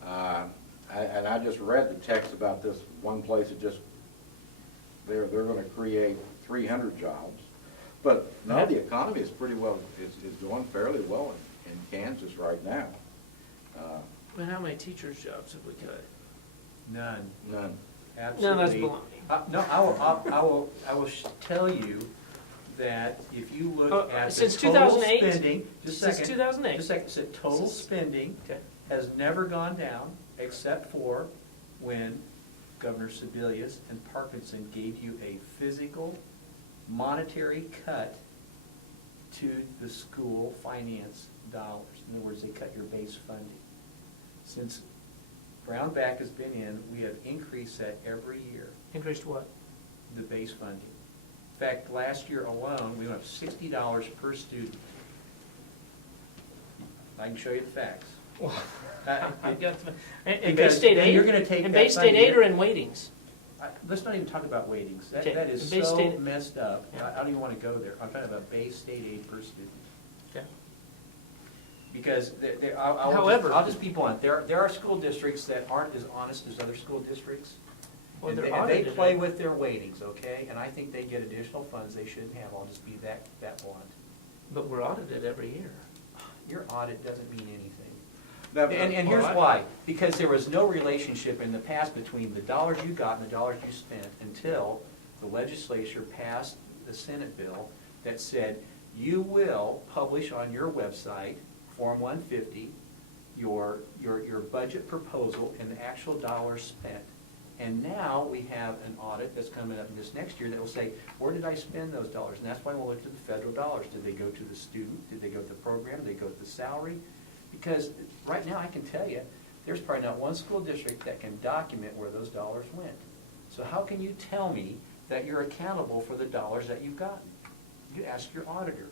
And I just read the text about this one place that just they're gonna create 300 jobs. But no, the economy is pretty well, is doing fairly well in Kansas right now. But how many teachers' jobs have we cut? None, None. No, that's absolutely. baloney. No, I will tell you that if you Oh, look at the since total 2008? spending, just a Since second. 2008? Just a second, said total spending Okay. has never gone down except for when Governor Sebelius and Parkinson gave you a physical monetary cut to the school finance dollars. In other words, they cut your base funding. Since Brownback has been in, we have increased that every year, Increased what? the base funding. In fact, last year alone, we went up $60 per student. I can show you the facts. Well, Uh, I've got the- and Bay because State then aid? you're gonna take And that Bay State funding- aid are in waitings. Let's not even talk about weightings. Okay, That is Bay so State- messed up. Yeah. I don't even want to go there. I'm talking about Bay State aid per student. Okay. Because However- I'll just be blunt. There are school districts that aren't as honest as other school districts. Well, And they're they audited. play with their weightings, okay? And I think they get additional funds they shouldn't have. I'll just be that blunt. But we're audited every year. Your audit doesn't mean anything. That- And here's why, because there was no relationship in the past between the dollars you got and the dollars you spent until the legislature passed the Senate bill that said, you will publish on your website, Form 150, your budget proposal and the actual dollars spent. And now we have an audit that's coming up this next year that will say, where did I spend those dollars? And that's why we'll look at the federal dollars. Did they go to the student? Did they go to the program? Did they go to the salary? Because right now, I can tell you, there's probably not one school district that can document where those dollars went. So how can you tell me that you're accountable for the dollars that you've gotten? You ask your auditor.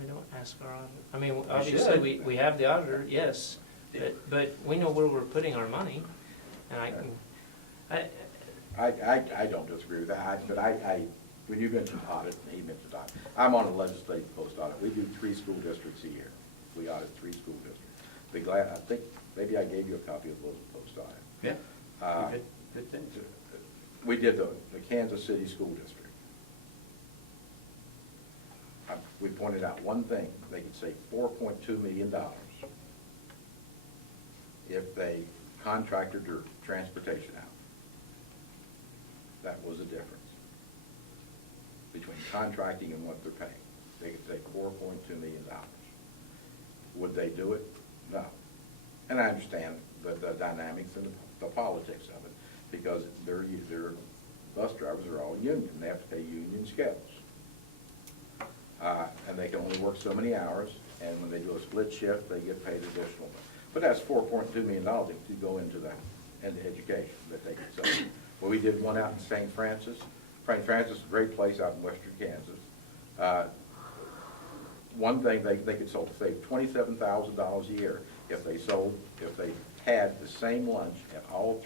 We don't ask our auditor. I mean, should. obviously, we have the auditor, yes, but we know where we're putting our money. And I don't disagree with that, but when you mentioned audit, and he mentioned audit, I'm on a legislative post audit. We do 3 school districts a year. We audit 3 school districts. Be glad, I think, maybe I gave you a copy of those post audit. Yeah. Good thing. We did the Kansas City School District. We pointed out one thing, they could save $4.2 million if they contracted their transportation out. That was the difference between contracting and what they're paying. They could save $4.2 million. Would they do it? No. And I understand the dynamics and the politics of it, because their bus drivers are all union. They have to pay union scales. And they can only work so many hours, and when they do a split shift, they get paid additional. But that's $4.2 million to go into education that they could save. Well, we did one out in St. Francis. St. Francis is a great place out in western Kansas. One thing, they could save $27,000 a year if they had the same lunch at all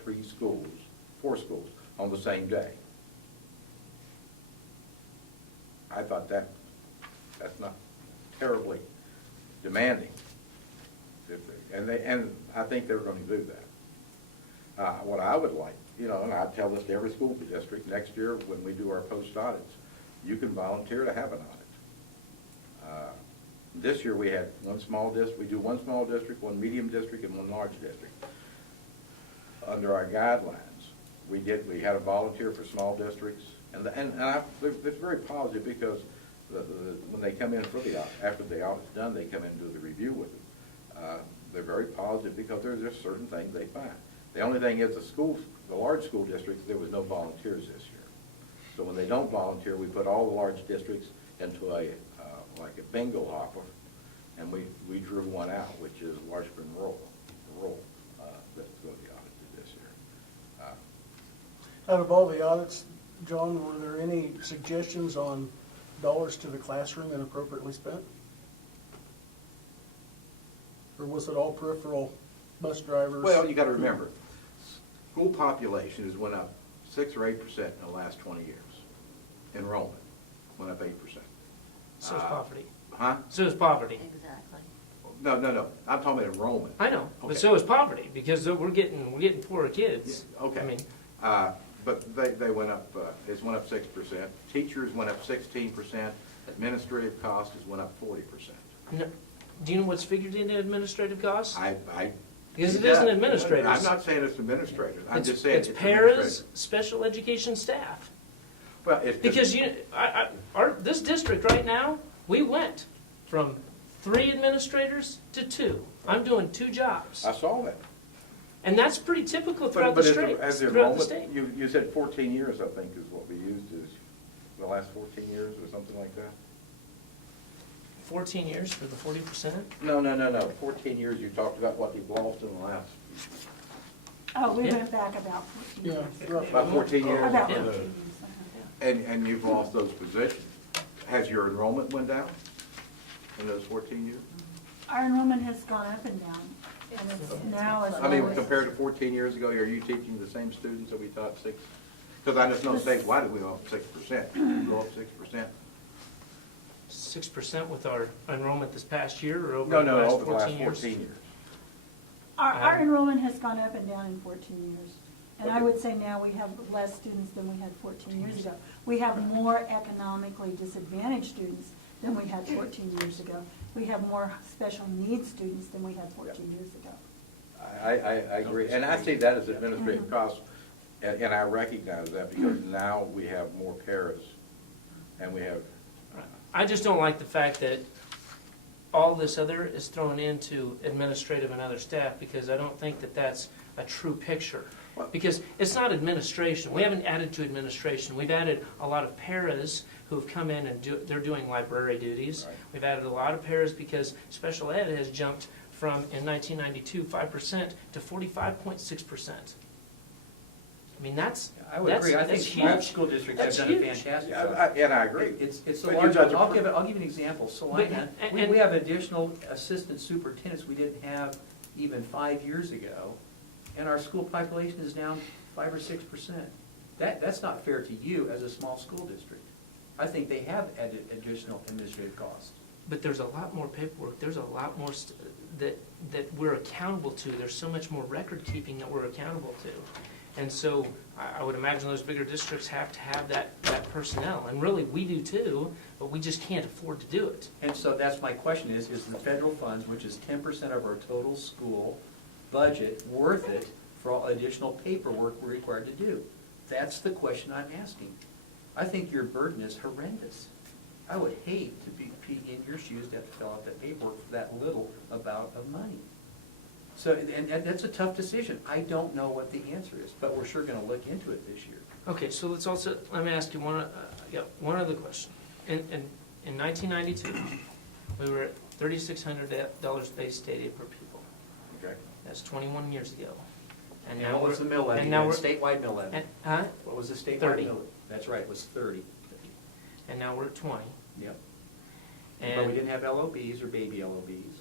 4 schools, on the same day. I thought that's not terribly demanding. And I think they're going to do that. What I would like, and I tell this to every school district, next year when we do our post audits, you can volunteer to have an audit. This year we had one small district, we do one small district, one medium district, and one large district. Under our guidelines, we had a volunteer for small districts, and it's very positive because when they come in for the audit, after the audit's done, they come in and do the review with them. They're very positive because there's just certain things they find. The only thing is the large school districts, there was no volunteers this year. So when they don't volunteer, we put all the large districts into like a bingo hopper, and we drew one out, which is Washburn Rural, that's going to be audited this year. Out of all the audits, John, were there any suggestions on dollars to the classroom inappropriately spent? Or was it all peripheral bus drivers? Well, you got to remember, school population has went up 6 or 8% in the last 20 years. Enrollment went up 8%. so is poverty. Huh? So is poverty. Exactly. No. I'm talking about enrollment. I know, Okay. but so is poverty, because we're getting poorer kids. Yeah, okay. I mean, But they went up, it went up 6%. Teachers went up 16%. Administrative costs has went up 40%. No, do you know what's figured into administrative costs? Because it Yeah. isn't administrators. I'm not saying it's administrators. I'm just saying It's it's paras, administrators. special education staff. Well, it's Because this district right now, we went from 3 administrators to 2. I'm doing 2 jobs. I saw that. And that's pretty typical throughout the state. As the Throughout the enrollment, state. you said 14 years, I think, is what we used, is the last 14 years or something like that? 14 years for the 40%? No. 14 years, you talked about what you've lost in the last, Oh, we Yeah. went back about 14 Yeah, years. roughly. about 14 years. About Yeah. 14 years. And you've lost those positions. Has your enrollment went down in those 14 years? Our enrollment has gone up and down, and it's now as I mean, low as. compared to 14 years ago, are you teaching the same students that we taught 6? Because I just know statewide we go up 6%. We go up 6%. 6% with our enrollment this past year or over No, the last over the last 14 years? 14 years. Our enrollment has gone up and down in 14 years. And I would say now we have less students than we had 14 years ago. We have more economically disadvantaged students than we had 14 years ago. We have more special needs students than we had 14 years ago. I agree, and I see that as administrative costs, and I recognize that because now we have more paras, and we have, I just don't like the fact that all this other is thrown into administrative and other staff, because I don't think that that's a true picture. Because it's not administration. We haven't added to administration. We've added a lot of paras who have come in and they're doing library duties. Right. We've added a lot of paras because special ed has jumped from, in 1992, 5% to 45.6%. I mean, I would agree. I think that's small huge. school districts That's have done a huge. fantastic Yeah, job. and I agree. It's a But you large, guys are I'll give you an example. Salina, But- we and- have additional assistant superintendents we didn't have even 5 years ago, and our school population is down 5 or 6%. That's not fair to you as a small school district. I think they have added additional administrative costs. But there's a lot more paperwork, there's a lot more that we're accountable to, there's so much more record keeping that we're accountable to. And so I would imagine those bigger districts have to have that personnel, and really, we do too, but we just can't afford to do it. And so that's my question is the federal funds, which is 10% of our total school budget, worth it for all additional paperwork we're required to do? That's the question I'm asking. I think your burden is horrendous. I would hate to be in your shoes to have to fill out that paperwork for that little amount of money. So, and that's a tough decision. I don't know what the answer is, but we're sure gonna look into it this year. Okay, so let me ask you one other question. In 1992, we were at $3,600 base stadia per pupil. Okay. That's 21 years ago. And what was the mill levy? And now we're, Statewide mill levy. huh? What was the statewide 30. mill? That's right, it was 30. And now we're at 20. Yep. But we And didn't have LOBs or baby LOBs.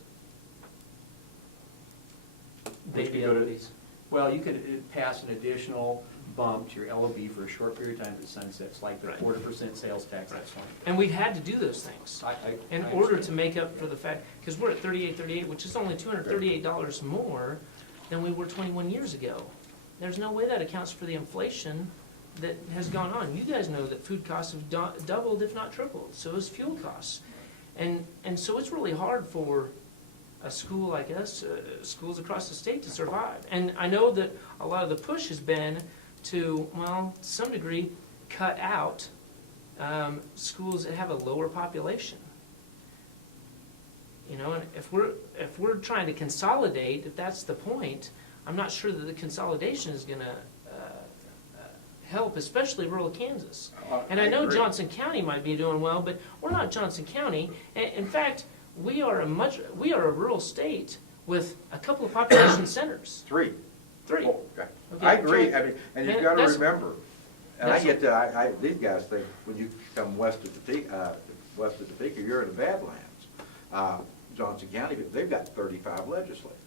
baby could go to- LOBs. Well, you could pass an additional bump to your LOB for a short period of time that sunsets, like the Right. 4% sales tax, that's fine. And we've had to do those things in I order to understand. make up for the fact, because we're at 38.38, which is only $238 more than we were 21 years ago. There's no way that accounts for the inflation that has gone on. You guys know that food costs have doubled, if not tripled, so has fuel costs. And so it's really hard for a school like us, schools across the state to survive. And I know that a lot of the push has been to, well, to some degree, cut out schools that have a lower population. You know, and if we're trying to consolidate, if that's the point, I'm not sure that the consolidation is gonna help, especially rural Kansas. And I know agree. Johnson County might be doing well, but we're not Johnson County. In fact, we are a rural state with a couple of population centers. 3. 3. Oh, okay. Okay, I agree, three. I mean, and you've Man, got to that's- remember, and I that's- get that, these guys think, when you come west of Topeka, you're in the Badlands. Johnson County, they've got 35 legislators.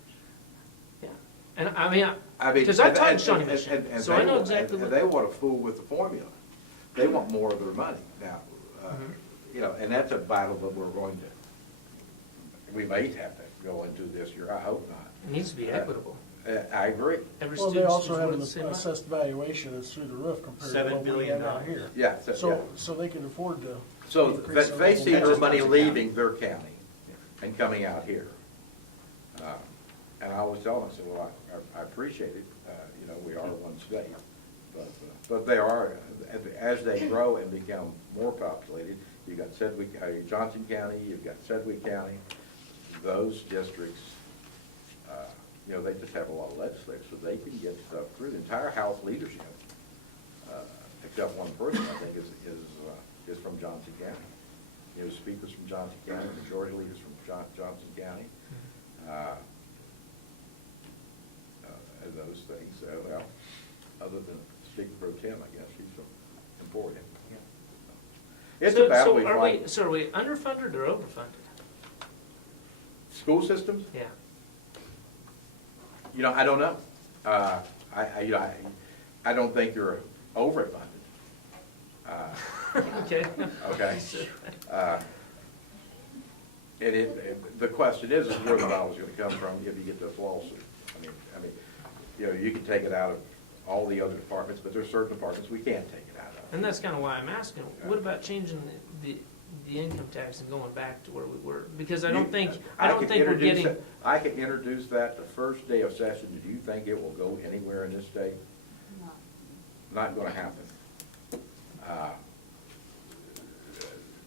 Yeah. And I mean, I mean, because I taught and- Shawnee and- Mission, and so they I know want- exactly and what. they want to fool with the formula. They want more of their money. Now, Mhm. you know, and that's a battle that we may have to go into this year, I hope not. It needs to be equitable. I agree. Every Well, they student's also have worth an the same amount. assessed valuation that's through the roof compared to $7 what we billion have out here. Yeah, yeah. So they can afford to. So increase that their they see level. their money leaving their county and coming out here. And I always tell them, I said, well, I appreciate it, you know, we are one state. But they are, as they grow and become more populated, you've got Sedgwick, Johnson County, you've got Sedgwick County, those districts, you know, they just have a lot of legislators, so they can get stuff through. The entire House leadership, except one person, I think, is from Johnson County. You know, speakers from Johnson County, majority leaders from Johnson County. And those things, well, other than Speaker Pro Tem, I guess, she's from Emporia. It's a battle we fight. So are we underfunded or overfunded? School systems? Yeah. You know, I don't know. I don't think they're overfunded. Okay. Okay. The question is where the dollars going to come from if you get this lawsuit. I mean, you know, you can take it out of all the other departments, but there's certain departments we can't take it out of. And that's kind of why I'm asking, what about changing the income tax and going back to where we were? Because I don't think we're getting. I can introduce that the first day of session. Do you think it will go anywhere in this state? No. Not going to happen.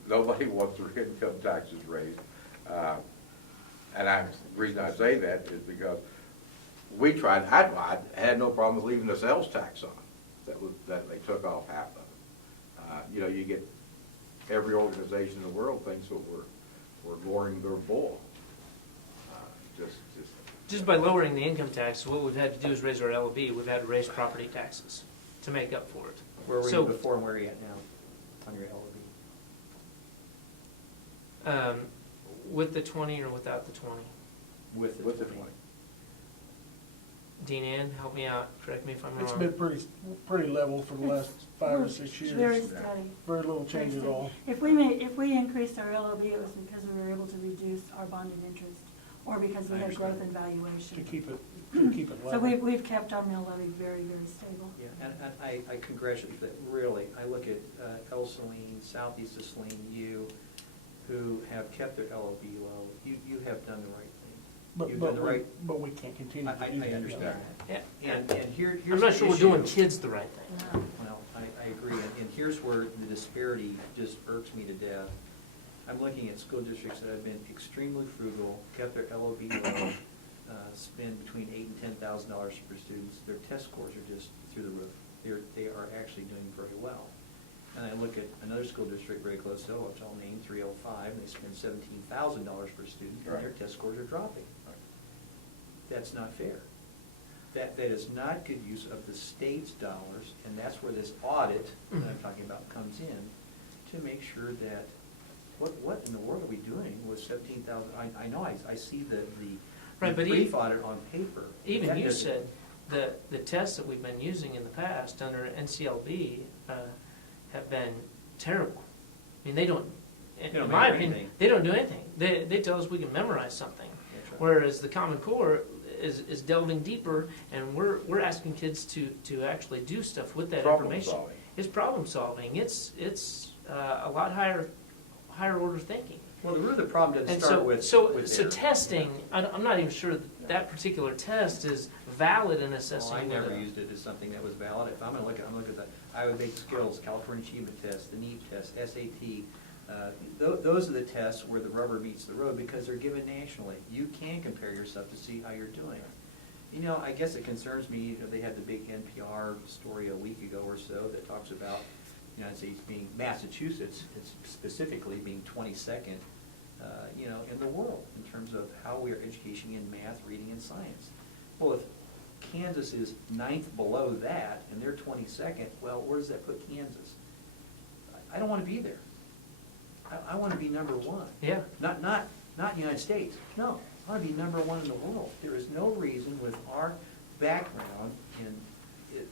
Nobody wants their income taxes raised. And the reason I say that is because we tried, I had no problem with leaving the sales tax on, that they took off half of it. You know, you get, every organization in the world thinks that we're lowering their bull. Just by lowering the income tax, what we've had to do is raise our LOB. We've had to raise property taxes to make up for it. Where were So- you before and where are you at now on your LOB? With the 20 or without the 20? With the 20. Dean Ann, help me out, correct me if I'm wrong. It's been pretty level for the last 5 or 6 years. Very steady. Very little change at all. If we increased our LOB, it was because we were able to reduce our bonded interest, or because we had growth in To valuation. keep it level. So we've kept our mill levy very, very stable. Yeah, and I congratulate you for that, really. I look at El Saline, southeast of Saline, you, who have kept their LOB low. You have done the right thing. You've done the right. But we can't continue to do that. I understand that. Yeah. And here's I'm not the sure we're doing issue. kids the right thing. No. Well, I agree, and here's where the disparity just irks me to death. I'm looking at school districts that have been extremely frugal, kept their LOB low, spend between $8,000 and $10,000 per student. Their test scores are just through the roof. They are actually doing very well. And I look at another school district very close to, which I'll name 305, and they spend $17,000 per student, and their test scores are dropping. That's not fair. That is not good use of the state's dollars, and that's where this audit that I'm talking about comes in, to make sure that, what in the world are we doing with 17,000? I know, I see the Right, but brief audit on paper. Even That you doesn't- said the tests that we've been using in the past under NCLB have been terrible. I mean, they don't, They don't in my measure opinion, anything. they don't do anything. They tell us we can memorize something. That's right. Whereas the Common Core is delving deeper, and we're asking kids to actually do stuff with that Problem information. solving. It's problem solving. It's a lot higher order thinking. Well, the root of the problem doesn't And start so, with. so error. testing, I'm not even sure that particular test is valid in assessing. Well, I never whether- used it as something that was valid. If I'm gonna look at the Iowa-based skills, California Achievement Test, the NEAT test, SAT. Those are the tests where the rubber meets the road because they're given nationally. You can compare yourself to see how you're doing. You know, I guess it concerns me, they had the big NPR story a week ago or so that talks about the United States being, Massachusetts specifically being 22nd, in the world in terms of how we are educating in math, reading, and science. Well, if Kansas is 9th below that and they're 22nd, well, where does that put Kansas? I don't want to be there. I want to be number one. Yeah. Not the United States. No, I want to be number one in the world. There is no reason with our background and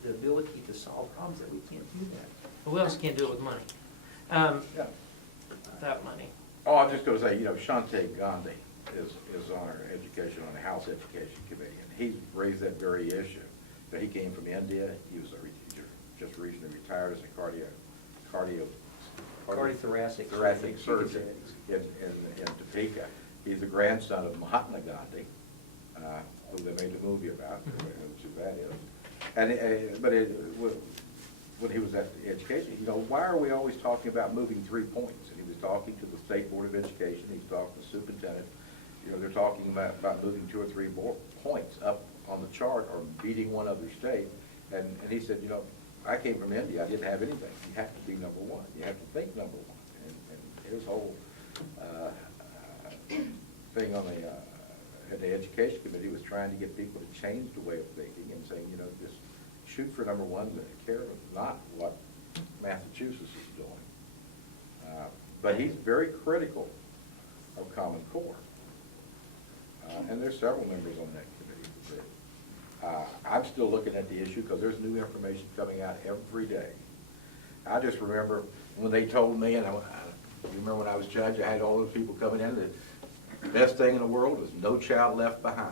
the ability to solve problems that we can't do that. We also can't do it with money. Yeah. Without money. Oh, I'm just going to say, Shante Gandhi is on our education, on the House Education Committee, and he raised that very issue. That he came from India, he was just recently retired as a Cardiothoracic surgeon in Topeka. He's the grandson of Mahatma Gandhi, who they made the movie about, which is that is. When he was at the education, why are we always talking about moving 3 points? And he was talking to the State Board of Education, he was talking to the superintendent. They're talking about moving 2 or 3 more points up on the chart or beating one other state. And he said, I came from India, I didn't have anything. You have to be number one. You have to think number one. And his whole thing on at the Education Committee was trying to get people to change the way of thinking and saying, just shoot for number one, care of not what Massachusetts is doing. But he's very critical of Common Core. And there's several members on that committee that I'm still looking at the issue because there's new information coming out every day. I just remember when they told me, and you remember when I was judge, I had all those people coming in, that the best thing in the world was no child left behind.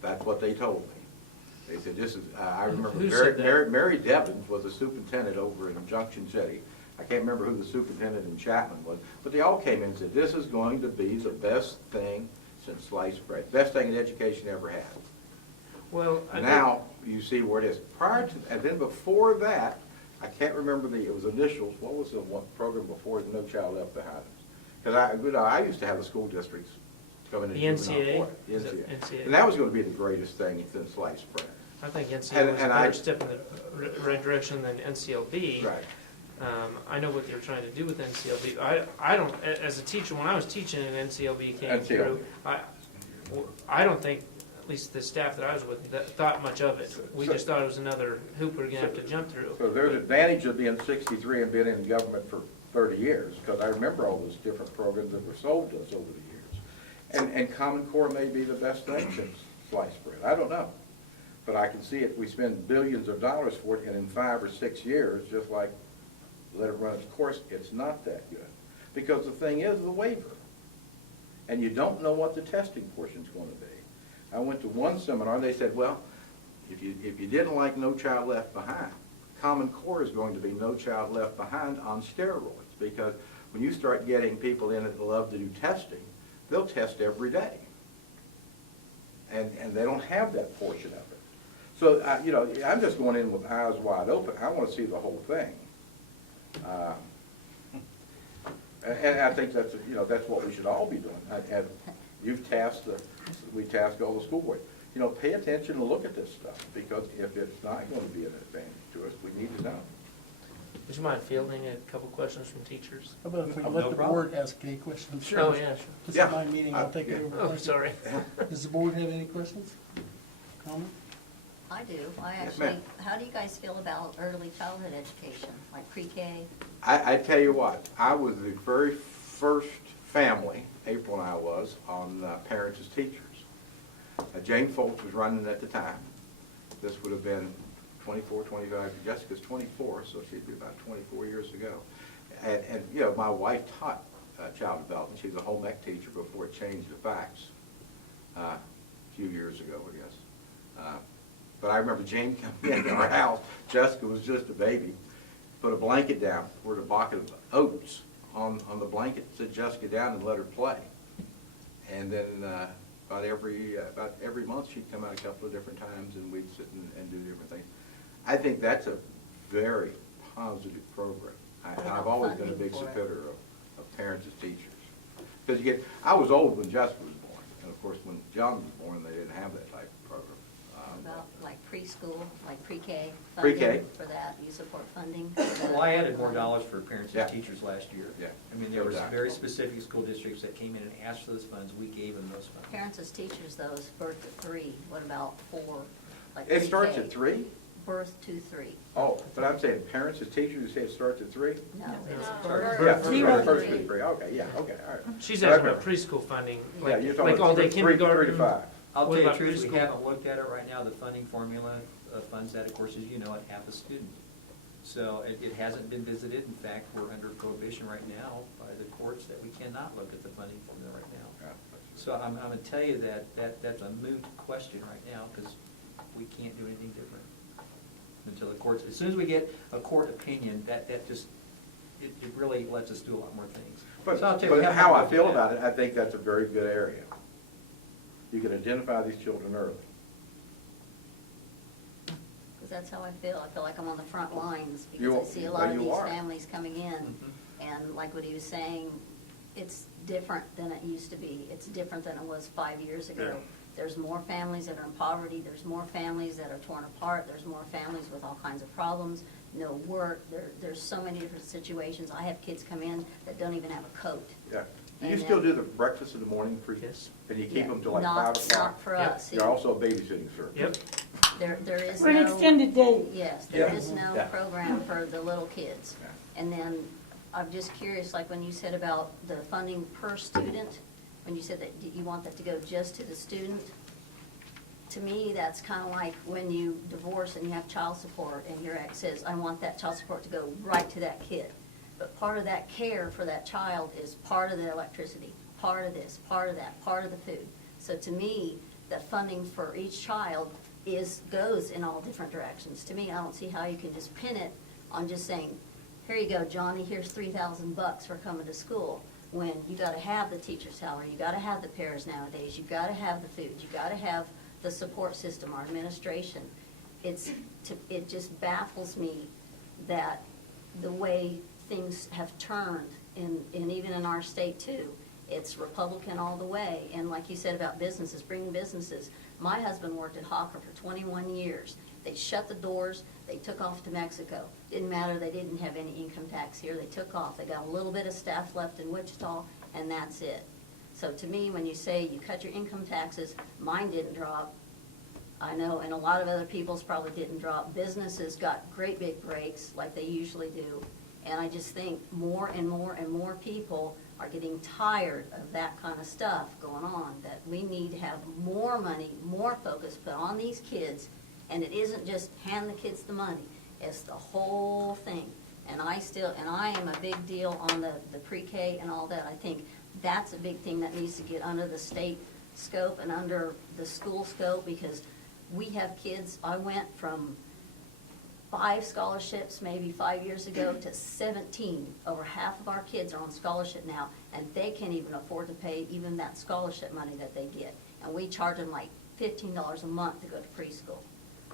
That's what they told me. They said, this is, I remember Who said that? Mary Devins was the superintendent over in Junction City. I can't remember who the superintendent in Chapman was, but they all came in and said, this is going to be the best thing since sliced bread. Best thing that education ever had. Well, Now, you see where it is. Prior to, and then before that, I can't remember it was initials. What was the one program before No Child Left Behind? Because I used to have the school districts coming in. The NCAA? The NCAA. And that was going to be the greatest thing since sliced bread. I think NCLB was a and better step in the right direction than NCLB. Right. I know what they're trying to do with NCLB. I don't, as a teacher, when I was teaching and NCLB came through, I don't think, at least the staff that I was with, that thought much of it. We just thought it was another hoop we're gonna have to jump through. So there's an advantage of being 63 and being in government for 30 years, because I remember all those different programs that were sold to us over the years. And Common Core may be the best thing since sliced bread. I don't know. But I can see if we spend billions of dollars for it, and in 5 or 6 years, just like let it run its course, it's not that good. Because the thing is the waiver. And you don't know what the testing portion's going to be. I went to one seminar, they said, well, if you didn't like No Child Left Behind, Common Core is going to be No Child Left Behind on steroids. Because when you start getting people in that love to do testing, they'll test every day. And they don't have that portion of it. So, I'm just going in with eyes wide open. I want to see the whole thing. And I think that's what we should all be doing. And you've we tasked all the school board. Pay attention and look at this stuff, because if it's not going to be an advantage to us, we need to know. Would you mind fielding a couple questions from teachers? How about if we Oh, let no the problem. board ask any questions? Oh, yeah, sure. This Yeah. is my meeting, I'll take it over. Oh, sorry. Does the board have any questions? Comment? I do. Yes, ma'am. How do you guys feel about early childhood education, like pre-K? I tell you what, I was the very first family, April and I was, on Parents as Teachers. Jane Foltz was running at the time. This would have been 24, 25, Jessica's 24, so she'd be about 24 years ago. And my wife taught child development. She was a home ec teacher before it changed to facts a few years ago, I guess. But I remember Jane coming into our house. Jessica was just a baby. Put a blanket down, poured a bucket of oats on the blanket, sit Jessica down and let her play. And then about every month she'd come out a couple of different times and we'd sit and do different things. I think that's a very positive program. I've always been a big supporter of Parents as Teachers. Because I was old when Jessica was born, and of course when John was born, they didn't have that type of program. About like preschool, like pre-K? Pre-K. Funding for that? You support funding? for the- Well, I added more dollars for parents Yeah. and teachers last year. Yeah. I mean, there was Exactly. very specific school districts that came in and asked for those funds. We gave them those funds. Parents as teachers, though, is birth to 3. What about 4? Like It starts pre-K? at 3? Birth to 3. Oh, but I'm saying Parents as Teachers, you say it starts at 3? No, it's No. birth Yeah, to Zero. first three. to 3, okay, yeah, okay, all right. She's asking Okay. about preschool funding, Yeah, like, you're talking like all-day about 3 to kindergarten. 5. I'll What tell you the about truth, we preschool? haven't looked at it right now. The funding formula funds that, of course, as you know, at half a student. So it hasn't been visited. In fact, we're under prohibition right now by the courts that we cannot look at the funding formula right now. So I'm gonna tell you that's a moot question right now, because we can't do anything different until the courts, as soon as we get a court opinion, that just, it really lets us do a lot more things. But, So I'll tell you, we but have how not I looked feel at about that. it, I think that's a very good area. You can identify these children early. Because that's how I feel. I feel like I'm on the front lines because You- I see a well, lot of you these are. families coming in. Mhm. And like what he was saying, it's different than it used to be. It's different than it was 5 years ago. Yeah. There's more families that are in poverty. There's more families that are torn apart. There's more families with all kinds of problems, no work. There's so many different situations. I have kids come in that don't even have a coat. Yeah. Do you And still then- do the breakfast in the morning for? Yes. And you keep Yeah, them till like not- 5 o'clock? Not for Yep. us. See, You're also a babysitting service? Yep. There is no. For an extended day. Yes, there Yeah. is no Yeah. program for the little kids. Yeah. And then, I'm just curious, like when you said about the funding per student, when you said that you want that to go just to the student, to me, that's kind of like when you divorce and you have child support and your ex says, I want that child support to go right to that kid. But part of that care for that child is part of the electricity, part of this, part of that, part of the food. So to me, the funding for each child goes in all different directions. To me, I don't see how you can just pin it on just saying, here you go, Johnny, here's $3,000 for coming to school. When you gotta have the teacher's salary, you gotta have the pairs nowadays, you gotta have the food, you gotta have the support system, our administration. It just baffles me that the way things have turned and even in our state too. It's Republican all the way. And like you said about businesses, bringing businesses. My husband worked at Hawker for 21 years. They shut the doors, they took off to Mexico. Didn't matter, they didn't have any income tax here, they took off. They got a little bit of staff left in Wichita, and that's it. So to me, when you say you cut your income taxes, mine didn't drop. I know, and a lot of other people's probably didn't drop. Businesses got great big breaks like they usually do. And I just think more and more and more people are getting tired of that kind of stuff going on, that we need to have more money, more focus put on these kids. And it isn't just hand the kids the money, it's the whole thing. And I am a big deal on the pre-K and all that. I think that's a big thing that needs to get under the state scope and under the school scope, because we have kids, I went from 5 scholarships maybe 5 years ago to 17. Over half of our kids are on scholarship now, and they can't even afford to pay even that scholarship money that they get. And we charge them like $15 a month to go to preschool.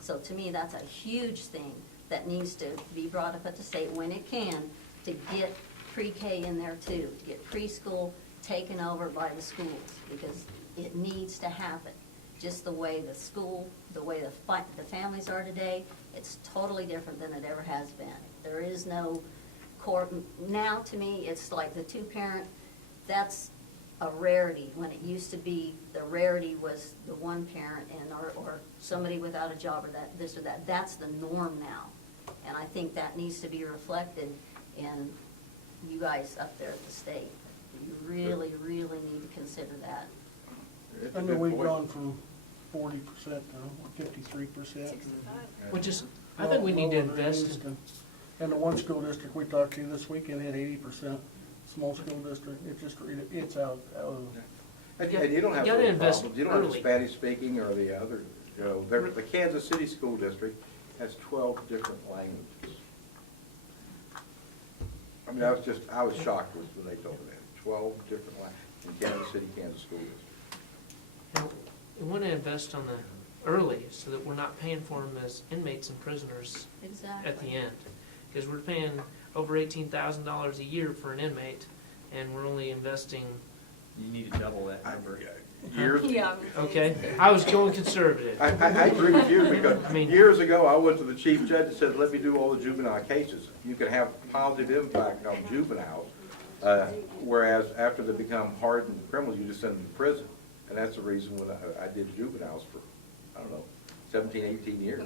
So to me, that's a huge thing that needs to be brought up at the state when it can, to get pre-K in there too, to get preschool taken over by the schools, because it needs to happen. Just the way the school, the way the families are today, it's totally different than it ever has been. There is no court, now to me, it's like the 2-parent, that's a rarity. When it used to be, the rarity was the 1 parent and or somebody without a job or that, this or that. That's the norm now. And I think that needs to be reflected in you guys up there at the state. You really, really need to consider that. It's a I know good we've point. gone from 40% to 53%. 65. Which is, I think we need to Lower than it invest used in, to. And the one school district we talked to this weekend had 80%, small school district. It's out of. And you don't have You gotta those invest problems. You don't have the early. Spanish speaking or the other, the Kansas City School District has 12 different languages. I mean, I was shocked when they told me that, 12 different languages in Kansas City, Kansas School District. and we want to invest on the early so that we're not paying for them as inmates and prisoners Exactly. at the end. Because we're paying over $18,000 a year for an inmate, and we're only investing, You need to double that number. Years, Yeah. okay? I was going conservative. I agree with you, because I mean- years ago, I went to the chief judge and said, let me do all the juvenile cases. You can have positive impact on juveniles, whereas after they become hardened criminals, you just send them to prison. And that's the reason when I did juveniles for, I don't know, 17, 18 years.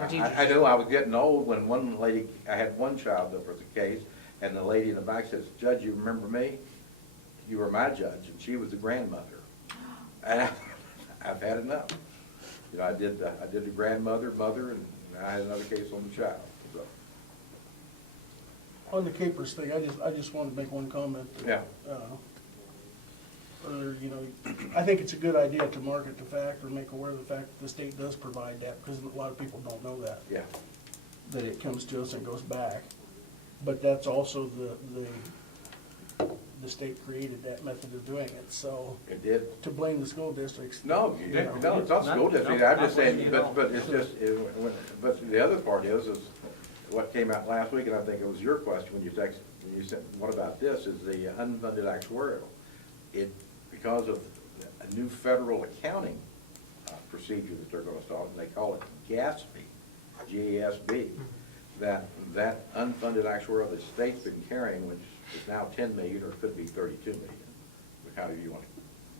Our teachers- I know I was getting old when one lady, I had one child that was a case, and the lady in the back says, Judge, you remember me? You were my judge, and she was the grandmother. And I've had enough. You know, I did the grandmother, mother, and I had another case on the child. So On the capers thing, I just wanted to make one comment. Yeah. Or, you know, I think it's a good idea to market the fact or make aware of the fact that the state does provide that, because a lot of people don't know that. Yeah. That it comes to us and goes back. But that's also the state created that method of doing it, so It did. to blame the school districts. No, no, it's not school district, I'm just saying, but it's just, but the other part is what came out last week, and I think it was your question when you said, what about this, is the unfunded actuarial. Because of a new federal accounting procedure that they're gonna start, and they call it GASB, G-A-S-B, that unfunded actuarial the state's been carrying, which is now 10 million, or it could be 32 million, however you want,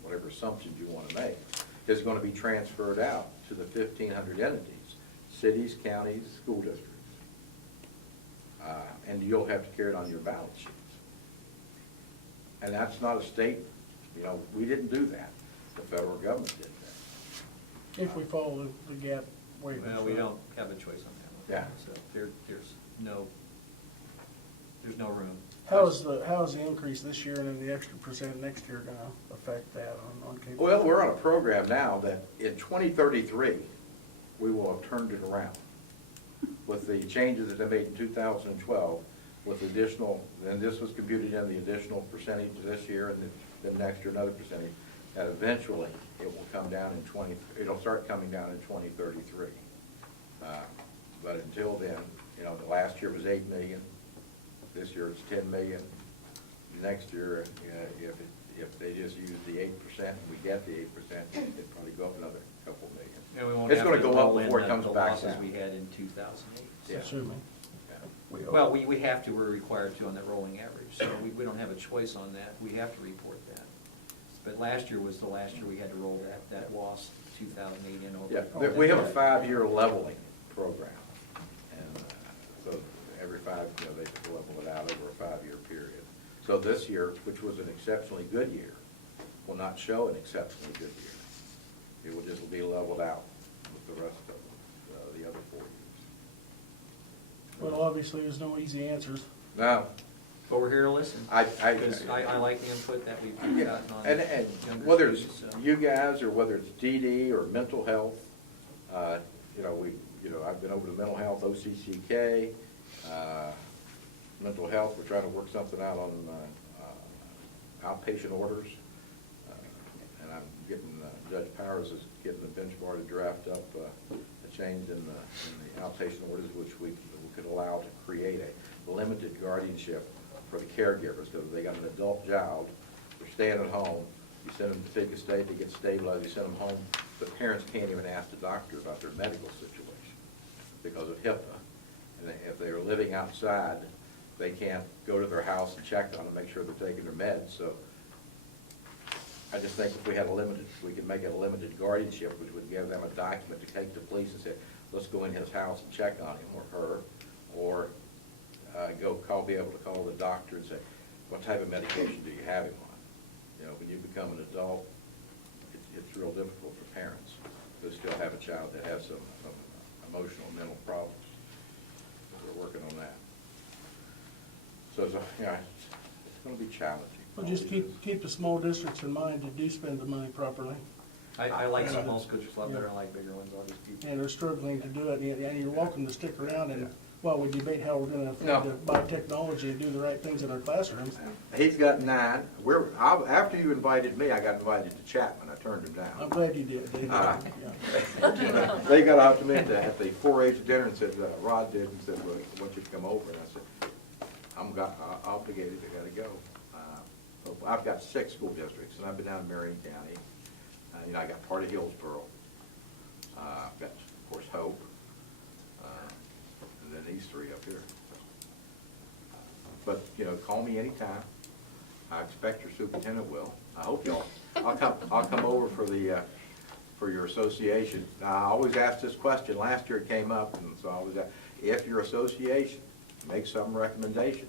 whatever assumptions you want to make, is going to be transferred out to the 1,500 entities, cities, counties, school districts. And you'll have to carry it on your balance sheets. And that's not a state, you know, we didn't do that. The federal government did that. If we follow the gap waiver. Well, we don't have a choice on that one. Yeah. So there's no room. How's the increase this year and then the extra percent next year gonna affect that on cable? Well, we're on a program now that in 2033, we will have turned it around. With the changes that they made in 2012, with additional, and this was computed in the additional percentage this year, and then next year another percentage, that eventually it will come down it'll start coming down in 2033. But until then, you know, the last year was 8 million, this year it's 10 million. Next year, if they just use the 8%, and we get the 8%, it'd probably go up another couple million. And we won't It's have gonna to go up roll in before it comes the back losses down. we had in 2008. Yeah. Assuming. Well, we have to, we're required to on that rolling average, so we don't have a choice on that, we have to report that. But last year was the last year we had to roll that loss 2008 in over. Yeah, we have a 5-year leveling program, and so every 5, you know, they level it out over a 5-year period. So this year, which was an exceptionally good year, will not show an exceptionally good year. It will just be leveled out with the rest of the other 4 years. Well, obviously, there's no easy answers. Now, But we're here to listen. Because I like the input that we've gotten yeah, on and younger whether it's students, so. you guys or whether it's DD or mental health, you know, I've been over to mental health, OCCK, mental health, we're trying to work something out on outpatient orders. And I'm getting, Judge Powers is getting the bench bar to draft up a change in the outpatient orders, which we could allow to create a limited guardianship for the caregivers, because they got an adult child, they're staying at home, you send them to take a state, they get stabilized, you send them home, the parents can't even ask the doctor about their medical situation because of HIPAA. And if they're living outside, they can't go to their house and check on them, make sure they're taking their meds. So I just think if we had we could make it a limited guardianship, which would give them a document to take to police and say, let's go in his house and check on him or her, or be able to call the doctor and say, what type of medication do you have him on? You know, when you become an adult, it's real difficult for parents who still have a child that has some emotional, mental problems. We're working on that. So, yeah, it's going to be challenging. Well, just keep the small districts in mind to do spend the money properly. I like small school districts a lot better, I like bigger ones, I'll just keep. And they're struggling to do it, and you're welcome to stick around and, while we debate how we're gonna No. afford to buy technology and do the right things in our classrooms. He's got 9. After you invited me, I got invited to Chapman. I turned him I'm down. glad you did, David. Uh, Yeah. They got out to me at the 4-H dinner and said, Rod did, and said, well, I want you to come over. And I said, I'm obligated, I gotta go. I've got 6 school districts, and I've been down in Marion County. You know, I got part of Hillsborough. I've got, of course, Hope, and then these 3 up here. But, you know, call me anytime. I expect your superintendent will. I hope y'all, I'll come over for your association. Now, I always ask this question. Last year it came up, and so I always ask, if your association makes some recommendations,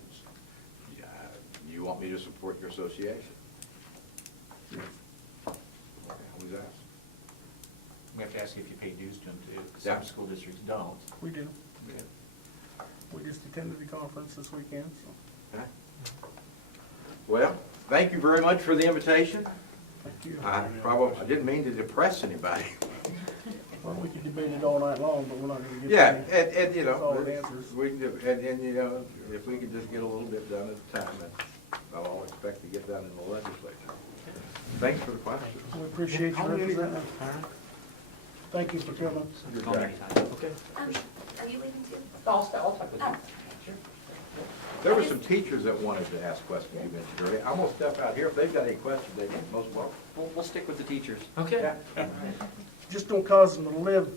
you want me to support your association? I always ask. We have to ask you if you pay dues to them too, because Yeah. some school districts don't. We do. We just attended the conference this weekend, so Okay. Well, thank you very much for the invitation. thank you. I didn't mean to depress anybody. Well, we could debate it all night long, but we're not gonna get to Yeah, any and you know, solid answers. we can do, and you know, if we could just get a little bit done at a time, that's all I expect to get done in the legislature. Thanks for the questions. We appreciate you representing. Thank you for coming. Okay. Are you leaving too? I'll talk with you. There were some teachers that wanted to ask questions you mentioned earlier. I'm gonna step out here. If they've got any questions, they can most welcome. We'll stick with the teachers. Okay. Just don't cause them to live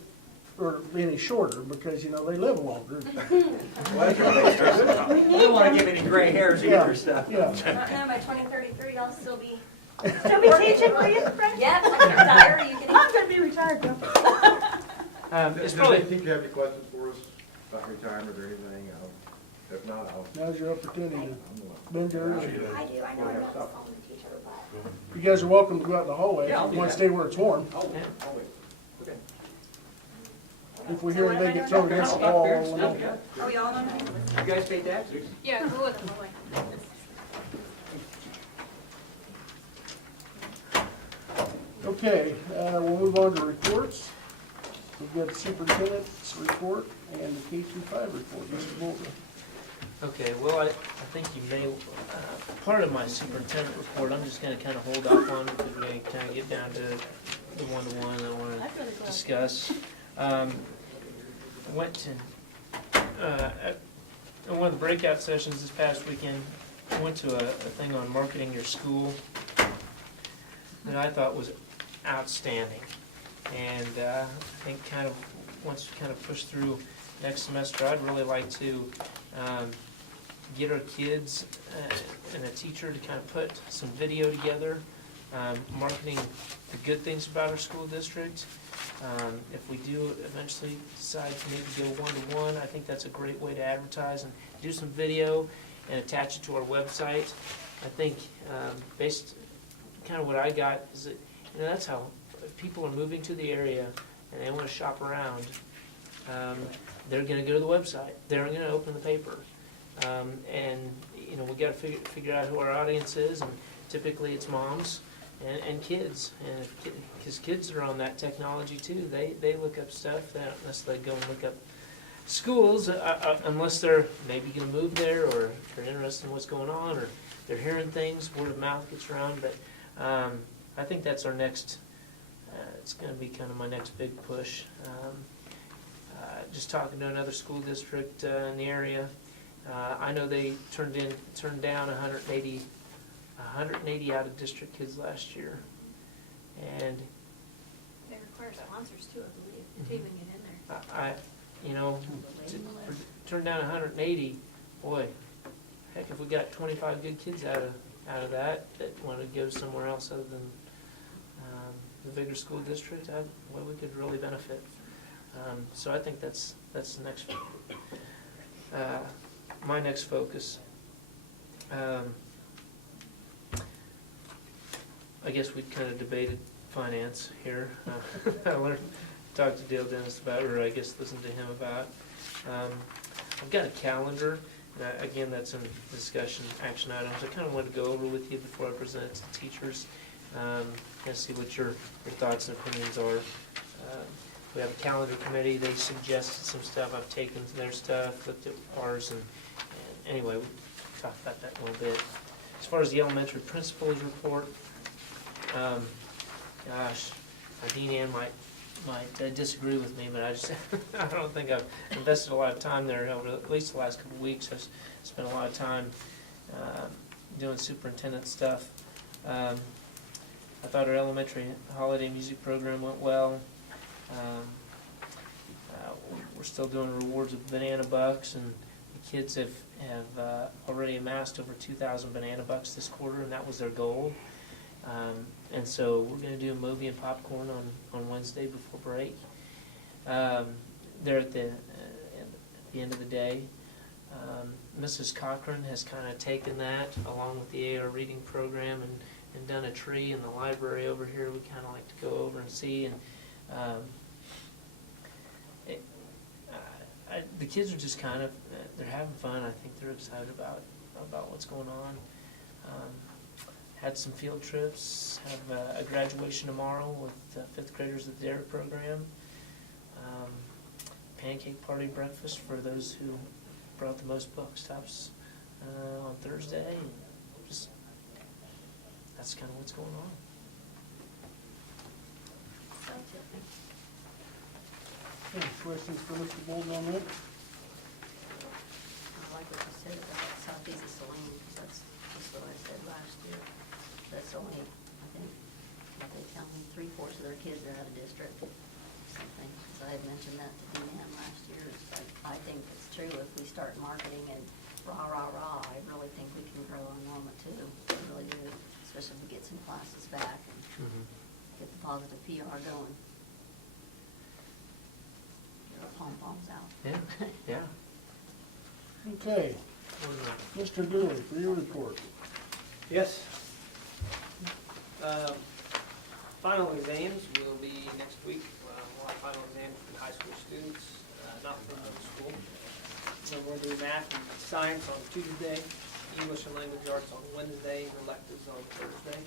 or any shorter, because, you know, they live longer. Well, that's right. We don't want to give any gray hairs either, so. Yeah. No, by 2033, I'll still be. Still be teaching, will you, Fred? Yep, I can retire, you can. I'm gonna be retired though. It's Does probably, any teacher have any questions for us about retirement or anything? If not, I'll. Now's your opportunity to bend your ears. I do, I know I'm not the phone teacher, but. You guys are welcome to go out in the hallway Yeah, I'll if do you want to that. stay where it's warm. Oh, wait. Okay. If we hear they get thrown against the wall, we'll know. Are we all on here? You guys pay taxes? Yeah, go with them, away. Okay, we'll move on to reports. We've got the superintendent's report and the K through 5 report. Mr. Bolton. okay, well, I think you may, part of my superintendent report, I'm just gonna kind of hold off on because we're gonna kind of get down to the one-to-one I want to discuss. I went to, at one of the breakout sessions this past weekend, I went to a thing on marketing your school that I thought was outstanding. And I think kind of, once we kind of push through next semester, I'd really like to get our kids and a teacher to kind of put some video together, marketing the good things about our school district. If we do eventually decide to maybe go one-to-one, I think that's a great way to advertise and do some video and attach it to our website. I think based, kind of what I got is that, you know, that's how, if people are moving to the area and they want to shop around, they're going to go to the website. They're going to open the paper. And, you know, we got to figure out who our audience is, and typically it's moms and kids. And because kids are on that technology too, they look up stuff. They don't necessarily go and look up schools unless they're maybe going to move there, or they're interested in what's going on, or they're hearing things, word of mouth gets around. But I think that's our next, it's going to be kind of my next big push. Just talking to another school district in the area, I know they turned down 180 out of district kids last year, and They require sponsors too, I believe, to even get in there. I you know, to turn down 180, boy, heck, if we got 25 good kids out of that want to go somewhere else other than the bigger school district, well, we could really benefit. So I think that's the next, my next focus. I guess we kind of debated finance here. I learned, talked to Dale Dennis about, or I guess listened to him about. I've got a calendar, and again, that's in discussion action items. I kind of wanted to go over with you before I present it to teachers, and see what your thoughts and opinions are. We have a calendar committee. They suggested some stuff. I've taken their stuff, looked at ours, and anyway, we talked about that a little bit. As far as the elementary principals report, gosh, Dean Ann might disagree with me, but I just I don't think I've invested a lot of time there over at least the last couple of weeks. I've spent a lot of time doing superintendent stuff. I thought our elementary holiday music program went well. We're still doing rewards with banana bucks, and the kids have already amassed over 2,000 banana bucks this quarter, and that was their goal. And so we're going to do a movie and popcorn on Wednesday before break. There at the end of the day, Mrs. Cochran has kind of taken that along with the AR reading program and done a tree in the library over here. We kind of like to go over and see. And the kids are just kind of, they're having fun. I think they're excited about what's going on. Had some field trips, have a graduation tomorrow with fifth graders at the DARE program. Pancake party breakfast for those who brought the most buck stops on Thursday. And just, that's kind of what's going on. Any questions for Mr. Bolden on that? I like what you said about Southeast Saline, because that's just what I said last year. That's only, I think, what they tell me, 3/4 of their kids are out of district, something. Because I had mentioned that to D-Man last year. It's like, I think it's true if we start marketing and rah, rah, rah, I really think we can grow enrollment too. I really do, especially if we get some classes back and get the positive PR going. Get our pom-poms out. Yeah, yeah. Okay, Mr. Dooley, for your report. Yes. Final exams will be next week. We'll have final exams for the high school students, not for middle school. So we're going to do math and science on Tuesday, English and language arts on Wednesday, and electives on Thursday.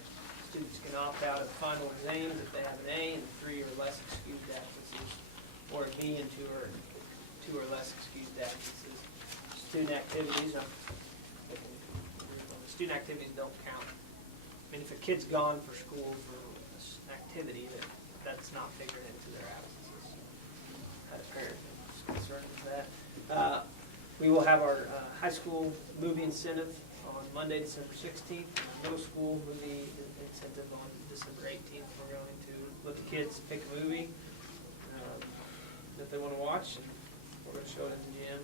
Students can opt out of final exams if they have an A and 3 or less excused absences, or a B and 2 or less excused absences. Student activities, student activities don't count. I mean, if a kid's gone for school for an activity, that's not figured into their absences. Had a parent that was concerned with that. We will have our high school movie incentive on Monday, December 16th, and our middle school movie incentive on December 18th. We're going to let the kids pick a movie that they want to watch, and we're going to show it in the gym,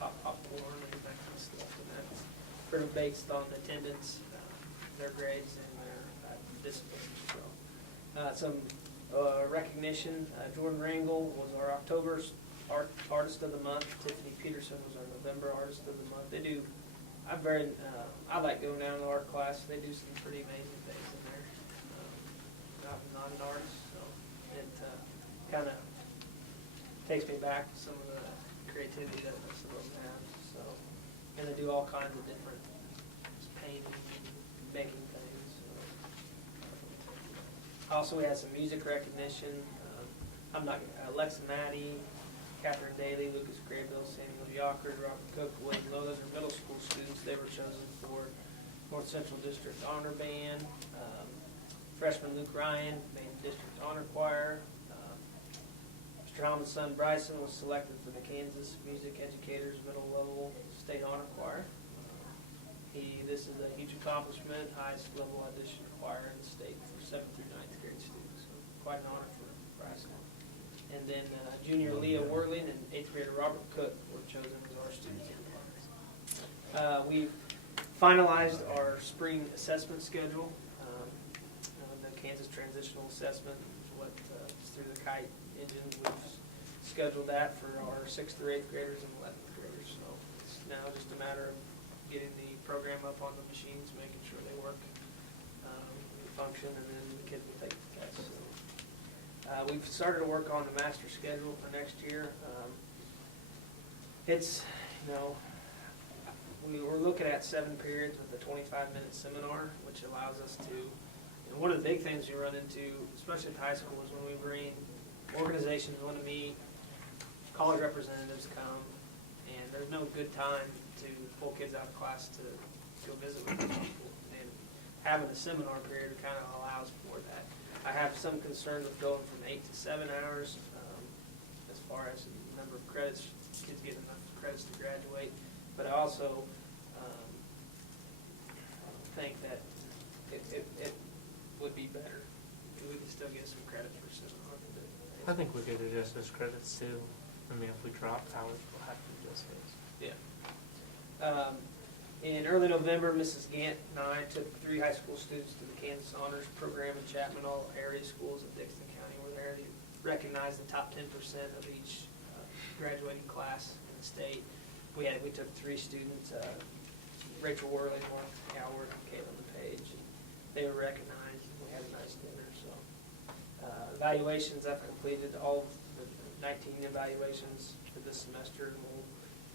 pop popcorn and that kind of stuff. And that's sort of based on attendance, their grades, and their discipline. So, some recognition. Jordan Rangel was our October Artist of the Month. Tiffany Peterson was our November Artist of the Month. They do. I like going down to art class. They do some pretty amazing things in there. I'm not an artist, so it kind of takes me back to some of the creativity that some of them have. So, and they do all kinds of different painting and making things. Also, we had some music recognition. Alexa Maddie, Catherine Daly, Lucas Graybill, Samuel Yockard, Robert Cook, William Lowe. Those are middle school students. They were chosen for North Central District Honor Band. Freshman Luke Ryan made District Honor Choir. Mr. Hellman's son Bryson was selected for the Kansas Music Educators Middle Level State Honor Choir. This is a huge accomplishment, highest level audition choir in the state for 7th through 9th grade students. So quite an honor for Bryson. And then junior Leah Worling and 8th grader Robert Cook were chosen as our students in choir. We've finalized our spring assessment schedule. The Kansas Transitional Assessment is what is through the KITE engine. We've scheduled that for our 6th through 8th graders and 11th graders. So it's now just a matter of getting the program up on the machines, making sure they work, function, and then the kids will take the test. So, we've started to work on the master schedule for next year. We're looking at 7 periods with a 25-minute seminar, which allows us to, and one of the big things we run into, especially at high school, is when we bring organizations want to meet, college representatives come, and there's no good time to pull kids out of class to go visit with people. And having a seminar period kind of allows for that. I have some concern with going from 8 to 7 hours as far as the number of credits, kids getting enough credits to graduate. But I also think that it would be better if we could still get some credit for seminar. I think we could adjust those credits too. I mean, if we drop hours, we'll have to adjust those. Yeah. In early November, Mrs. Gant and I took 3 high school students to the Kansas Honors Program in Chapman. All area schools in Dixon County were there to recognize the top 10% of each graduating class in the state. We took 3 students, Rachel Worley, Mark Howard, and Caitlin LePage. They were recognized. We had a nice dinner. So evaluations, I've completed all of the 19 evaluations for this semester, and we'll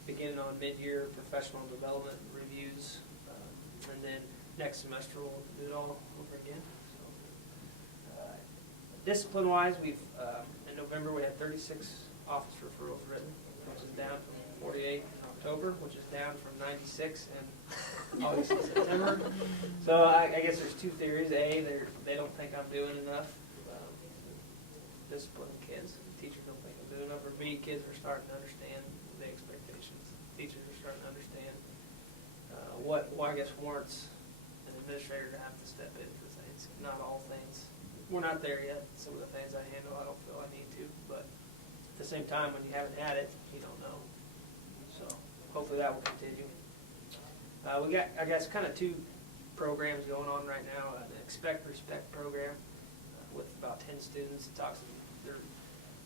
begin on mid-year professional development reviews. And then next semester, we'll do it all over again. So, discipline-wise, we've, in November, we had 36 office referrals written, which is down from 48 in October, which is down from 96 in August and September. So I guess there's two theories. A, they don't think I'm doing enough disciplining kids. Teachers don't think I'm doing enough. Or B, kids are starting to understand the expectations. Teachers are starting to understand what I guess warrants an administrator to have to step in for things. Not all things. We're not there yet. Some of the things I handle, I don't feel I need to. But at the same time, when you haven't had it, you don't know. So hopefully that will continue. We got, I guess, kind of two programs going on right now. An Expect Respect program with about 10 students. They're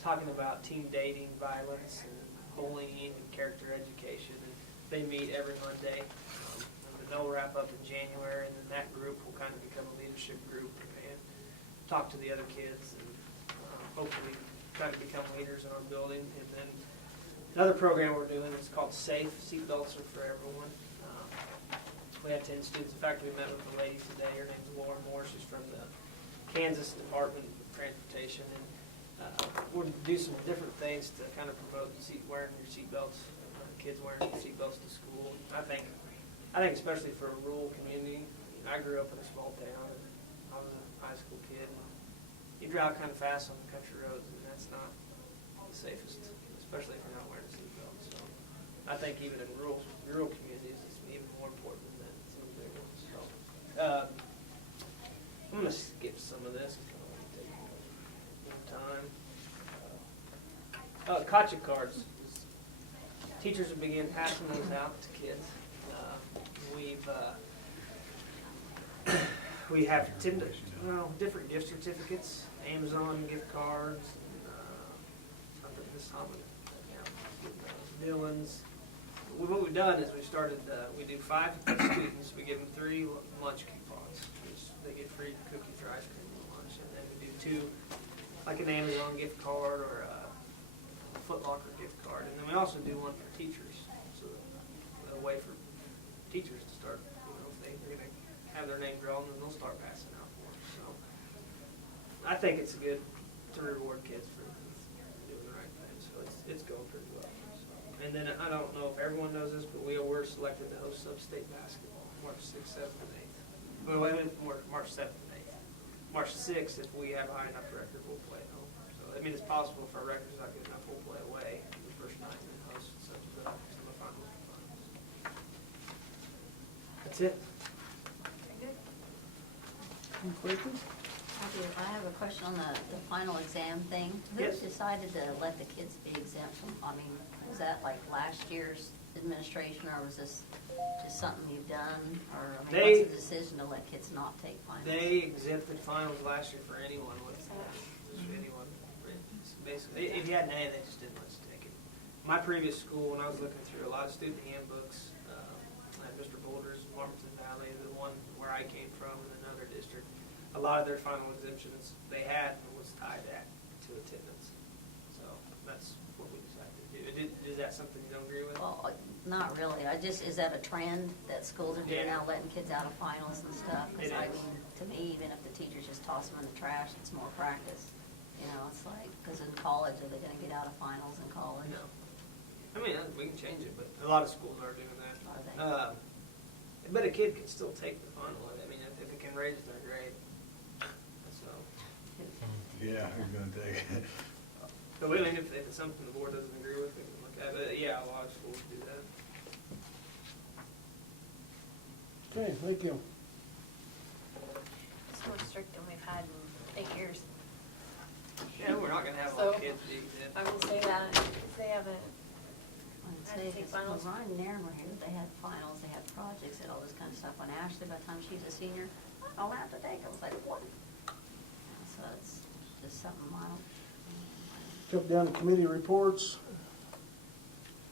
talking about teen dating, violence, and bullying, and character education. And they meet every Monday. And they'll wrap up in January, and then that group will kind of become a leadership group and talk to the other kids and hopefully try to become leaders in our building. And then another program we're doing is called SAFE. Seatbelts are for everyone. We have 10 students. In fact, we met with a lady today. Her name's Laura Moore. She's from the Kansas Department of Transportation. And we'll do some different things to kind of promote wearing your seatbelts, kids wearing their seatbelts to school. I think especially for a rural community, I grew up in a small town, and I was a high school kid. And you drive kind of fast on the country roads, and that's not the safest, especially if you're not wearing a seatbelt. So I think even in rural communities, it's even more important than some of the big ones. So I'm going to skip some of this. It's going to take more time. Gotcha cards. Teachers have begun passing those out to kids. We have different gift certificates, Amazon gift cards, something this time, Dillon's. What we've done is we do 5 students, we give them 3 lunch coupons, which they get free cookies or ice cream at lunch, and then we do 2, like an Amazon gift card or a Foot Locker gift card, and then we also do one for teachers, so a way for teachers to start, if they're going to have their name drawn, then they'll start passing out for them. So I think it's good to reward kids for doing the right thing, so it's going pretty well. And then I don't know if everyone knows this, but we were selected to host sub-state basketball March 6th, 7th, and 8th. Well, March 7th and 8th. March 6th, if we have a high enough record, we'll play at home. So I mean, it's possible if our record's not good enough, we'll play away the first night and then host semifinals and finals. That's it. Any questions? I have a question on the final exam thing. Yes. Who decided to let the kids be exempt from, was that like last year's administration, or was this just something you've done? Or, what's the decision to let kids not take finals? They exempted finals last year for anyone with anyone. Basically, if you had an A, they just didn't let you take it. My previous school, when I was looking through a lot of student handbooks, I had Mr. Boulder's, Martin Valley, the one where I came from, in another district. A lot of their final exemptions they had was tied to attendance. So that's what we decided to do. Is that something you don't agree with? Well, not really. Is that a trend that schools are doing now, letting kids out of finals and stuff? Because to me, even if the teachers just toss them in the trash, it's more practice. It's like, because in college, are they going to get out of finals in college? No. I mean, we can change it, but a lot of schools are doing that. Are they? But a kid can still take the final. I mean, if it can raise their grade. So. Yeah, who's gonna take it? But we mean, if it's something the board doesn't agree with, we can look at it. But yeah, a lot of schools do that. Okay, thank you. It's more strict than we've had in 8 years. Yeah, we're not gonna have all So, kids be exempt. I will say that if they haven't, I'd Had to say, take 'cause when finals. Ryan and Aaron were here, they had finals, they had projects, and all this kind of stuff. When Ashley, by the time she's a senior, I don't have to take it. I was like, what? So it's just something mild. Jump down to committee reports.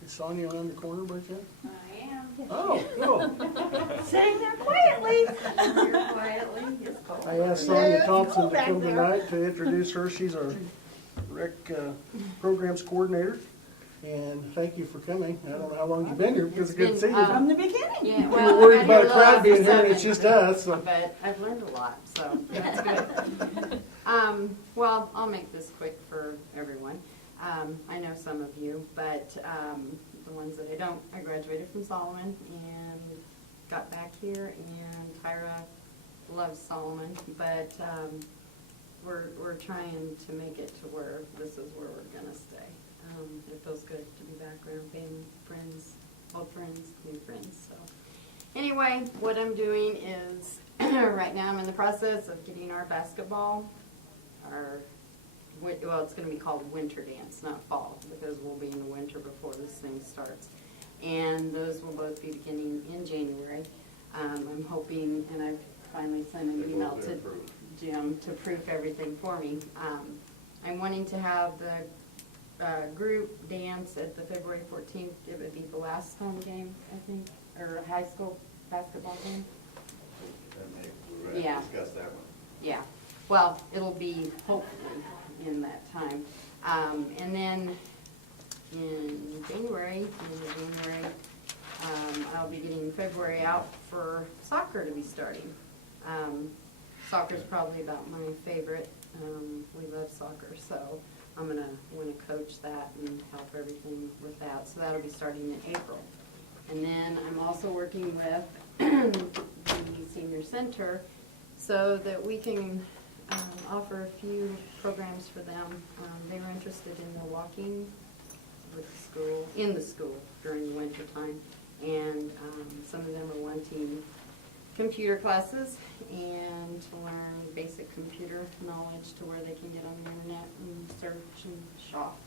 Is Sonia around the corner by chance? I am. Oh, cool. Sitting there quietly. I asked Sonia Thompson to come tonight to introduce her. She's our rec programs coordinator. and thank you for coming. I don't know how long you've been here, because it's good to see you. From the beginning. Yeah, We well, were worried I've been about a here crowd little being over here, and it's 7, just us, so. But I've learned a lot, so that's good. Well, I'll make this quick for everyone. I know some of you, but the ones that I don't, I graduated from Solomon and got back here, and Tyra loves Solomon, but we're trying to make it to where this is where we're gonna stay. It feels good to be back around family, friends, old friends, new friends, so. Anyway, what I'm doing is, right now I'm in the process of getting our basketball, well, it's gonna be called winter dance, not fall, because we'll be in the winter before this thing starts. And those will both be beginning in January. I'm hoping, and I've finally sent an email to Jim to proof everything for me. I'm wanting to have the group dance at the February 14th. It would be the last home game, I think, or a high school basketball game. Yeah. Discuss that one. Yeah, well, it'll be hopefully in that time. And then in January, I'll be getting February out for soccer to be starting. Soccer's probably about my favorite. We love soccer, so I'm gonna want to coach that and help everything with that. So that'll be starting in April. And then I'm also working with the senior center so that we can offer a few programs for them. They were interested in the walking with the school, in the school during the winter time. And some of them are wanting computer classes and to learn basic computer knowledge to where they can get on the internet and search and shop.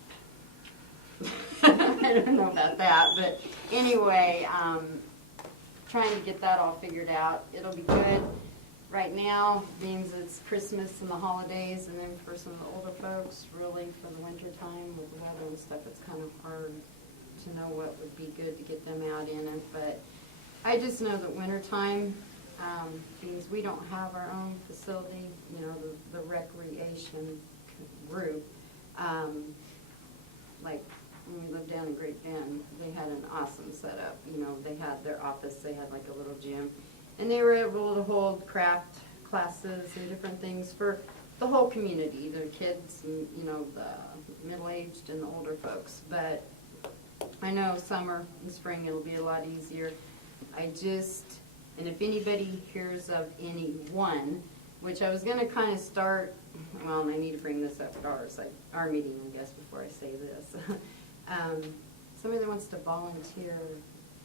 I don't know about that, but anyway, trying to get that all figured out. It'll be good. Right now, means it's Christmas and the holidays, and then for some of the older folks, really for the winter time with the weather and stuff, it's kind of hard to know what would be good to get them out in it. But I just know that winter time means we don't have our own facility, you know, the recreation group. Like when we lived down in Great Bend, they had an awesome setup. You know, they had their office, they had like a little gym. And they were able to hold craft classes and different things for the whole community, the kids and, you know, the middle-aged and the older folks. But I know summer and spring it'll be a lot easier. And if anybody hears of anyone, which I was going to kind of start, well, and I need to bring this up at our meeting, I guess, before I say this. Somebody that wants to volunteer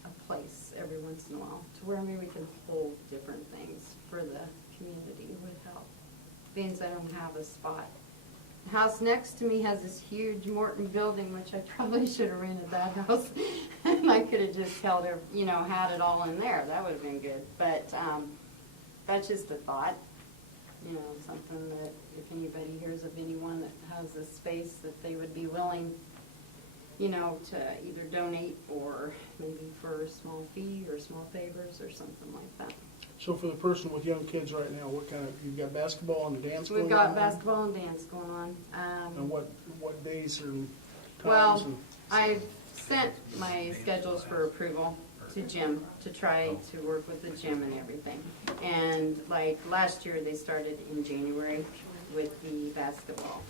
a place every once in a while to where maybe we can hold different things for the community would help. Means I don't have a spot. The house next to me has this huge Morton building, which I probably should have rented that house. And I could have just held it, you know, had it all in there. That would have been good. But that's just a thought. You know, something that if anybody hears of anyone that has a space that they would be willing, you know, to either donate or maybe for a small fee or small favors or something like that. So for the person with young kids right now, what kind of, you've got basketball and the dance going on? We've got basketball and dance going on. And what days and times? Well, and- I've sent my schedules for approval to Jim to try to work with the gym and everything. And like last year, they started in January with the basketball.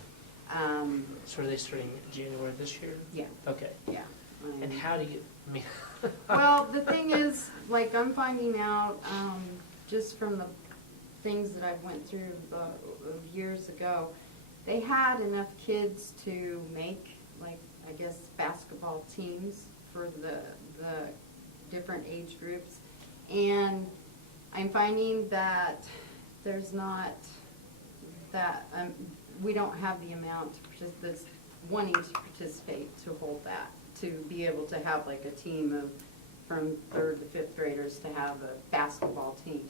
So are they starting January this year? Yeah, Okay. yeah. And how do you, I mean. Well, the thing is, like, I'm finding out, just from the things that I went through years ago, they had enough kids to make, like, I guess, basketball teams for the different age groups. And I'm finding that there's not that, we don't have the amount that's wanting to participate to hold that, to be able to have like a team of from 3rd to 5th graders to have a basketball team.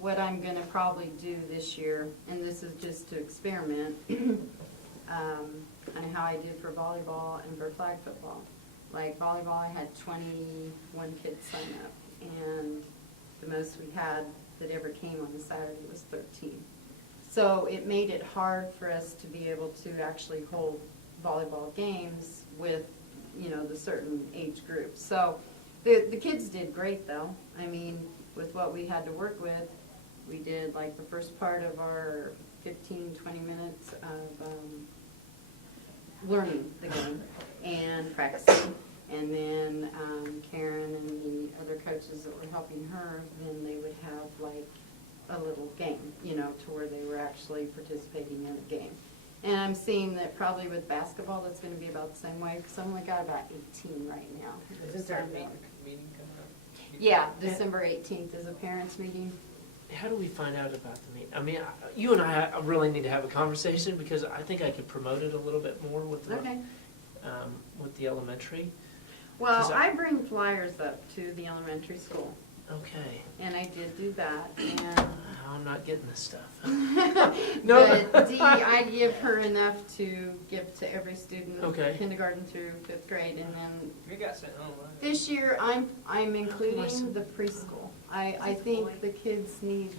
What I'm going to probably do this year, and this is just to experiment, kind of how I did for volleyball and for flag football. Like volleyball, I had 21 kids sign up, and the most we had that ever came on a Saturday was 13. So it made it hard for us to be able to actually hold volleyball games with, you know, the certain age groups. So the kids did great though. I mean, with what we had to work with, we did like the first part of our 15, 20 minutes of learning the game and practicing. And then Karen and the other coaches that were helping her, then they would have like a little game, you know, to where they were actually participating in a game. And I'm seeing that probably with basketball, that's going to be about the same way, because I've only got about 18 right now. Isn't there a meeting coming up? Yeah, December 18th is a parents' meeting. How do we find out about the meeting? I mean, you and I really need to have a conversation, because I think I could promote it a little bit more with Okay. with the elementary. Well, I bring flyers up to the elementary school, Okay. and I did do that, and I'm not getting this stuff. but Dee, I give her enough to give to every student, Okay. kindergarten through 5th grade, and then We got sent online. this year I'm including the preschool. I think the kids need,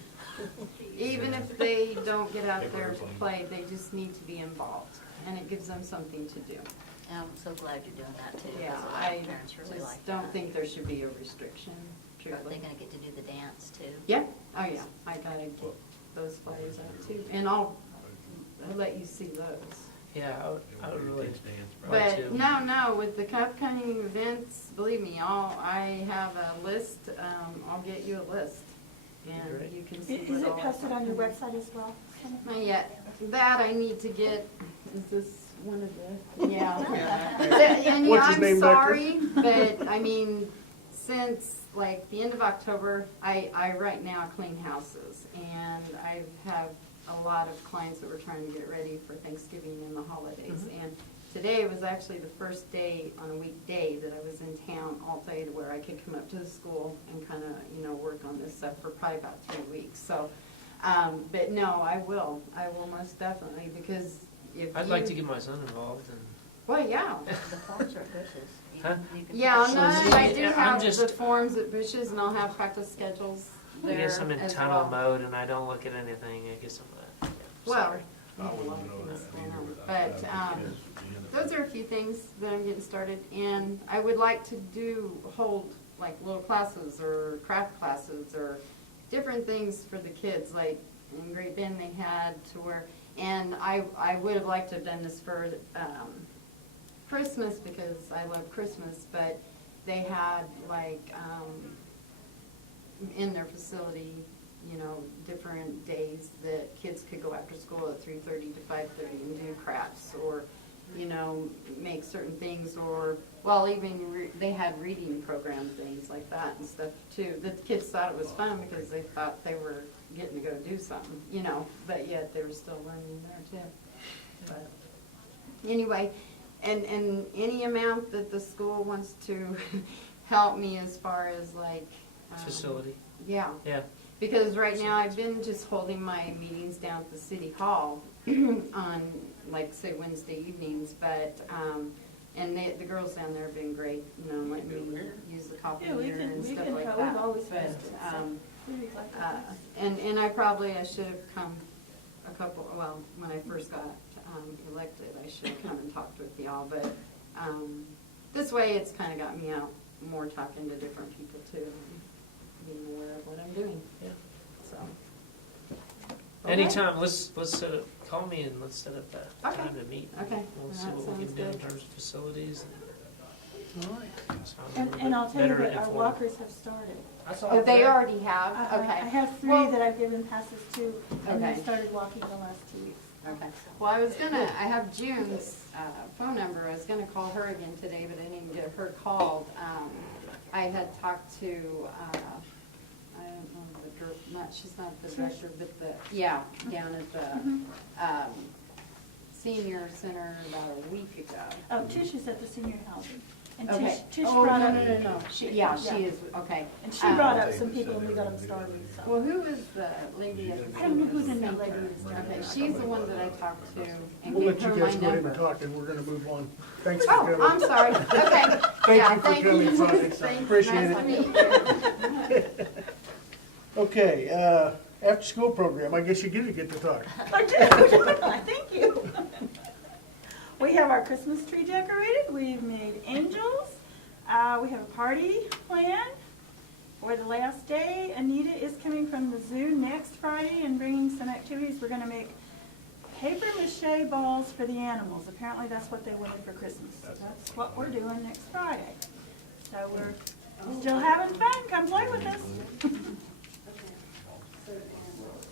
even if they don't get out there to play, they just need to be involved, and it gives them something to do. I'm so glad you're doing that too. Yeah, because a lot I of parents really just like don't that. think there should be a restriction, Are they truthfully. gonna get to do the dance too? Yeah, oh yeah, I gotta get those flyers out too, and I'll let you see those. Yeah, I would really like to. But no, with the upcoming events, believe me, I have a list, I'll get you a list. And Great. you can see Is what it all posted on your website as well? Not yet. That I need to get, is this one of the, yeah. And What's his I'm name back there? sorry, but I mean, since like the end of October, I right now clean houses. And I have a lot of clients that were trying to get ready for Thanksgiving and the holidays. And today was actually the first day on a weekday that I was in town all day to where I could come up to the school and kind of, you know, work on this stuff for probably about 3 weeks. So, but no, I will most definitely, because if I'd like to get my son involved. And well, yeah. The forms are at Bush's. You Huh? can- you can Yeah, put- no, I do I'm have just- the forms at Bush's, and I'll have practice schedules I there guess I'm in as tunnel well. mode and I don't look at anything. I guess I'm Well, sorry. you have a lot of things going on. But those are a few things that I'm getting started, and I would like to hold like little classes or craft classes or different things for the kids. Like in Great Bend, they had to where, and I would have liked to have done this for Christmas because I love Christmas, but they had like in their facility, you know, different days that kids could go after school at 3:30 to 5:30 and do crafts or, you know, make certain things or, well, even they had reading program things like that and stuff too. The kids thought it was fun because they thought they were getting to go do something, you know, but yet they were still learning there too. But anyway, and any amount that the school wants to help me as far as like. Facility. Yeah. Yeah. Because right now I've been just holding my meetings down at the city hall on, like, say, Wednesday evenings, but, and the girls down there have been great, you know, letting me use the copier and stuff like that. We've always But, used it, so we like it. and I should have come well, when I first got elected, I should have come and talked with y'all, but this way it's kind of got me out more talking to different people too, and being aware of what I'm doing. Yeah. So. Anytime, let's set up, call me and let's set up a Okay. time to meet. Okay. We'll That see what we sounds can do in good. terms of facilities. All right. And I'll tell you Better that our informed. walkers have started. I saw Oh, they that. already have? I Okay. have 3 Well- that I've given passes to, and they Okay. started walking the last 2 weeks. Okay. Well, I have June's phone number. I was gonna call her again today, but I didn't get her called. I had talked to, I don't know, the girl, she's not the director, but down at the senior center about a week ago. Oh, Tish is at the senior housing. And Okay. Tish Oh, brought no, up. no. She is, okay. And she brought up some people and we got them started, so. Well, who is the lady at the I don't know who the center? new lady is. Okay, she's the one that I talked to and We'll gave let her you my guys go ahead and number. talk, and we're gonna move on. Thanks for Oh, coming. I'm sorry, okay. Thank you for coming, Sonia. Thanks. Appreciate Nice to it. meet you. Okay, after-school program, I guess you do get to talk. I do, thank you. We have have our Christmas tree decorated. We've made angels. We have a party planned for the last day. Anita is coming from the zoo next Friday and bringing some activities. We're going to make paper mache balls for the animals. Apparently that's what they wanted for Christmas. That's what we're doing next Friday. So we're still having fun. Come play with us.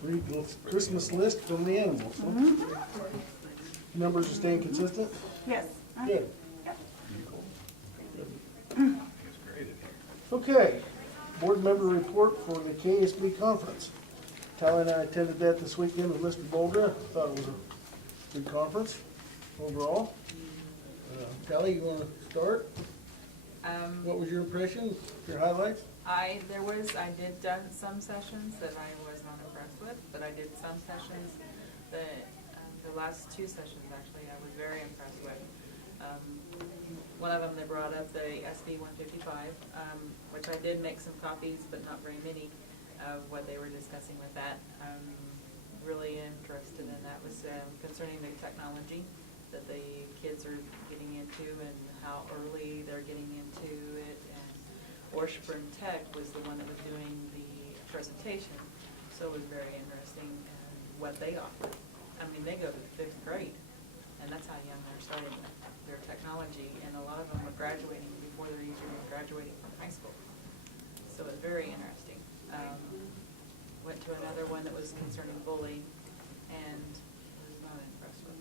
Read the Christmas list from the animals. Huh? Numbers are staying consistent? Yes. Good. Okay, board member report for the KSB conference. Tally and I attended that this weekend with Mr. Boulder. Thought it was a good conference overall. Tally, you want to start? What was your impression, your highlights? I did some sessions that I was not impressed with, but I did some sessions that, the last two sessions actually, I was very impressed with. One of them, they brought up the SB 155, which I did make some copies, but not very many, of what they were discussing with that. I'm really interested in that, was concerning the technology that the kids are getting into and how early they're getting into it. And Washburn Tech was the one that was doing the presentation, so it was very interesting what they offer. I mean, they go to 5th grade, and that's how young they're starting their technology, and a lot of them are graduating before they're even graduating from high school. So it's very interesting. Went to another one that was concerning bullying, and was not impressed with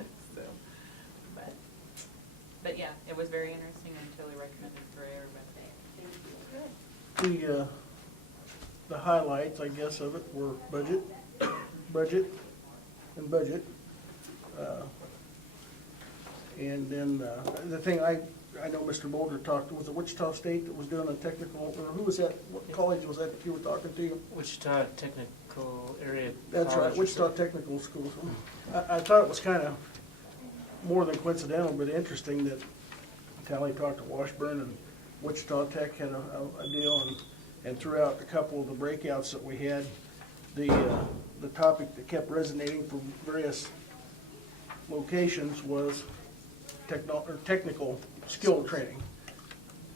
it. So, but yeah, it was very interesting and totally recommended for everybody. The highlights, I guess, of it were budget, and budget. And then the thing I know Mr. Boulder talked with the Wichita State that was doing a technical, or who was that, what college was that you were talking to? Wichita Technical Area. That's right, Wichita Technical School. I thought it was kind of more than coincidental, but interesting that Tally talked to Washburn and Wichita Tech had a deal, and throughout a couple of the breakouts that we had, the topic that kept resonating from various locations was technical skill training.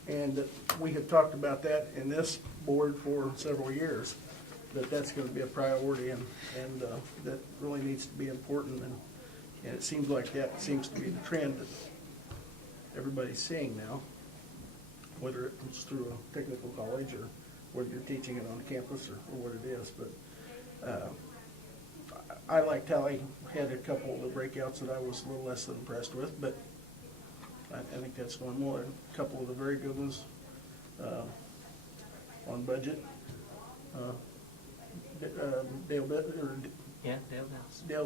And we have talked about that in this board for several years, that that's going to be a priority, and that really needs to be important. And it seems like that seems to be the trend that everybody's seeing now, whether it's through a technical college or whether you're teaching it on campus or what it is. But I, like Tally, had a couple of the breakouts that I was a little less than impressed with, but I think that's going well. A couple of the very good ones on budget. Dale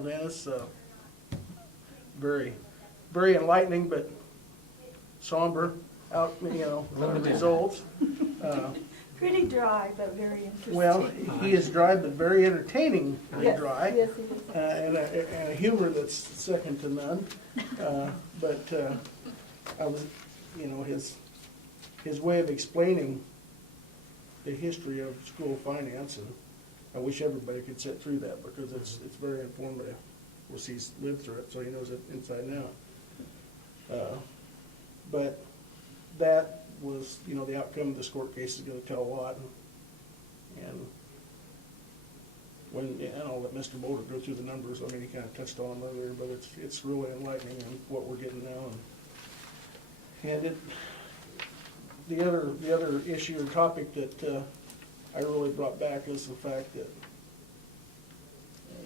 Dennis, very, very enlightening, but somber results. Pretty dry, but very interesting. Well, he is dry, but very entertainingly dry. Yes, he is. And a humor that's second to none. But I was, his way of explaining the history of school finance, and I wish everybody could sit through that because it's very informative. Of course, he's lived through it, so he knows it inside and out. But that was, the outcome of this court case is going to tell a lot. And I'll let Mr. Boulder go through the numbers. I mean, he kind of touched on them earlier, but it's really enlightening in what we're getting now. And the other issue or topic that I really brought back is the fact that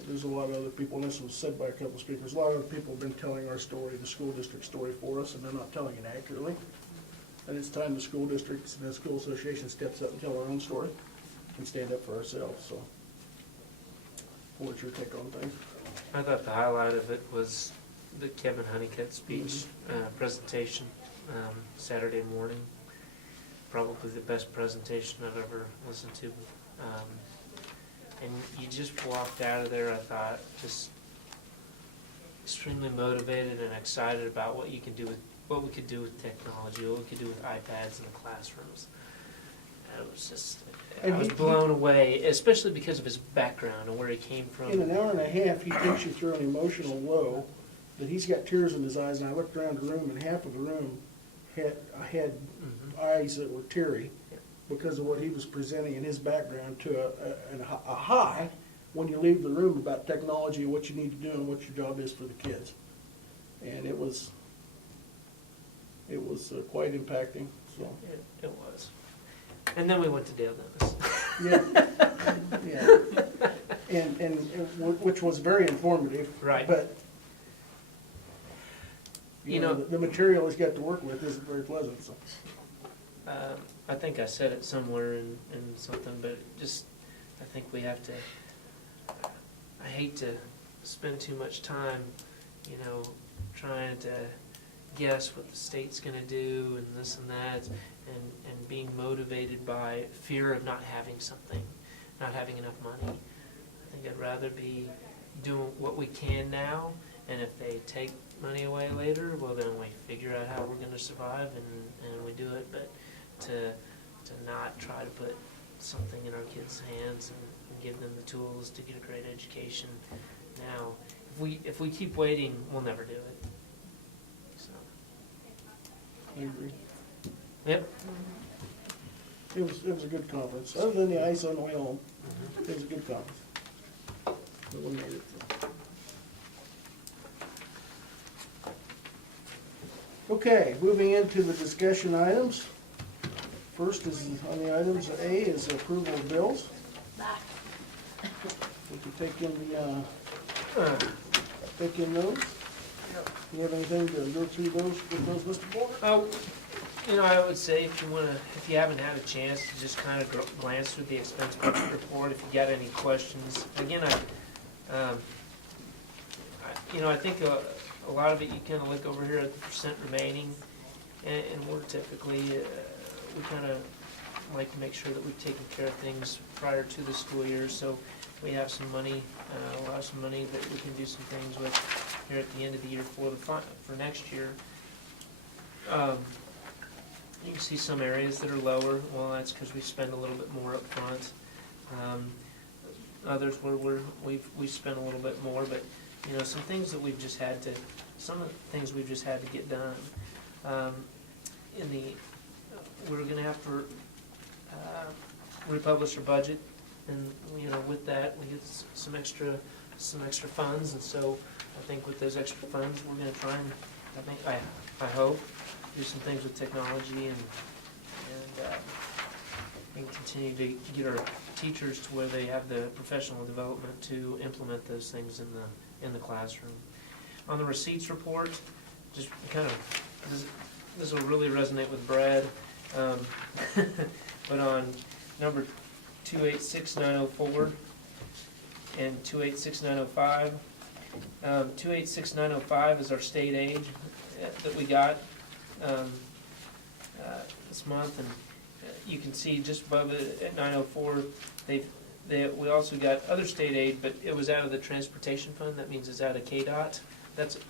there's a lot of other people, and this was said by a couple of speakers, a lot of other people have been telling our story, the school district story for us, and they're not telling it accurately. And it's time the school districts and the school association steps up and tell our own story and stand up for ourselves. So, what's your take on things? I thought the highlight of it was the Kevin Honeycutt speech presentation Saturday morning. Probably the best presentation I've ever listened to. And you just walked out of there, I thought, just extremely motivated and excited about what we could do with technology, what we could do with iPads in the classrooms. It was just, I was blown away, especially because of his background and where he came from. In an hour and a half, he takes you through an emotional low that he's got tears in his eyes, and I looked around the room, and half of the room had eyes that were teary because of what he was presenting in his background to a high when you leave the room about technology and what you need to do and what your job is for the kids. And it was quite impacting, so. It was. And then we went to Dale Dennis. Yeah. And which was very informative. Right. But, you know, the material he's got to work with isn't very pleasant, so. I think I said it somewhere in something, but just, I think we have to, I hate to spend too much time, you know, trying to guess what the state's gonna do and this and that, and being motivated by fear of not having something, not having enough money. I think I'd rather be doing what we can now, and if they take money away later, well then we figure out how we're gonna survive and we do it, but to not try to put something in our kids' hands and give them the tools to get a great education now. If we keep waiting, we'll never do it. So. I agree. Yep. It was a good conference. Other than the ice on the way home, it was a good conference. But we made it through. Okay, moving into the discussion items. First is on the items, A is approval of bills. We can take in those. You have anything to go through those with those, Mr. Porter? Oh, you know, I would say if you haven't had a chance to just kind of glance through the expense budget report, if you got any questions. Again, I think a lot of it you kind of look over here at the percent remaining, and we're typically, we kind of like to make sure that we've taken care of things prior to the school year, so we have some money, we'll have some money that we can do some things with here at the end of the year for next year. You can see some areas that are lower. Well, that's because we spend a little bit more up front. Others where we spend a little bit more, but you know, some of the things we've just had to get done. We're going to have to republish our budget, and you know, with that we get some extra funds, and so I think with those extra funds we're going to try and I hope do some things with technology and continue to get our teachers to where they have the professional development to implement those things in the classroom. On the receipts report, just kind of this will really resonate with Brad, but on number 286904 and 286905. 286905 is our state aid that we got this month, and you can see just above it at 904, we also got other state aid, but it was out of the transportation fund. That means it's out of KDOT.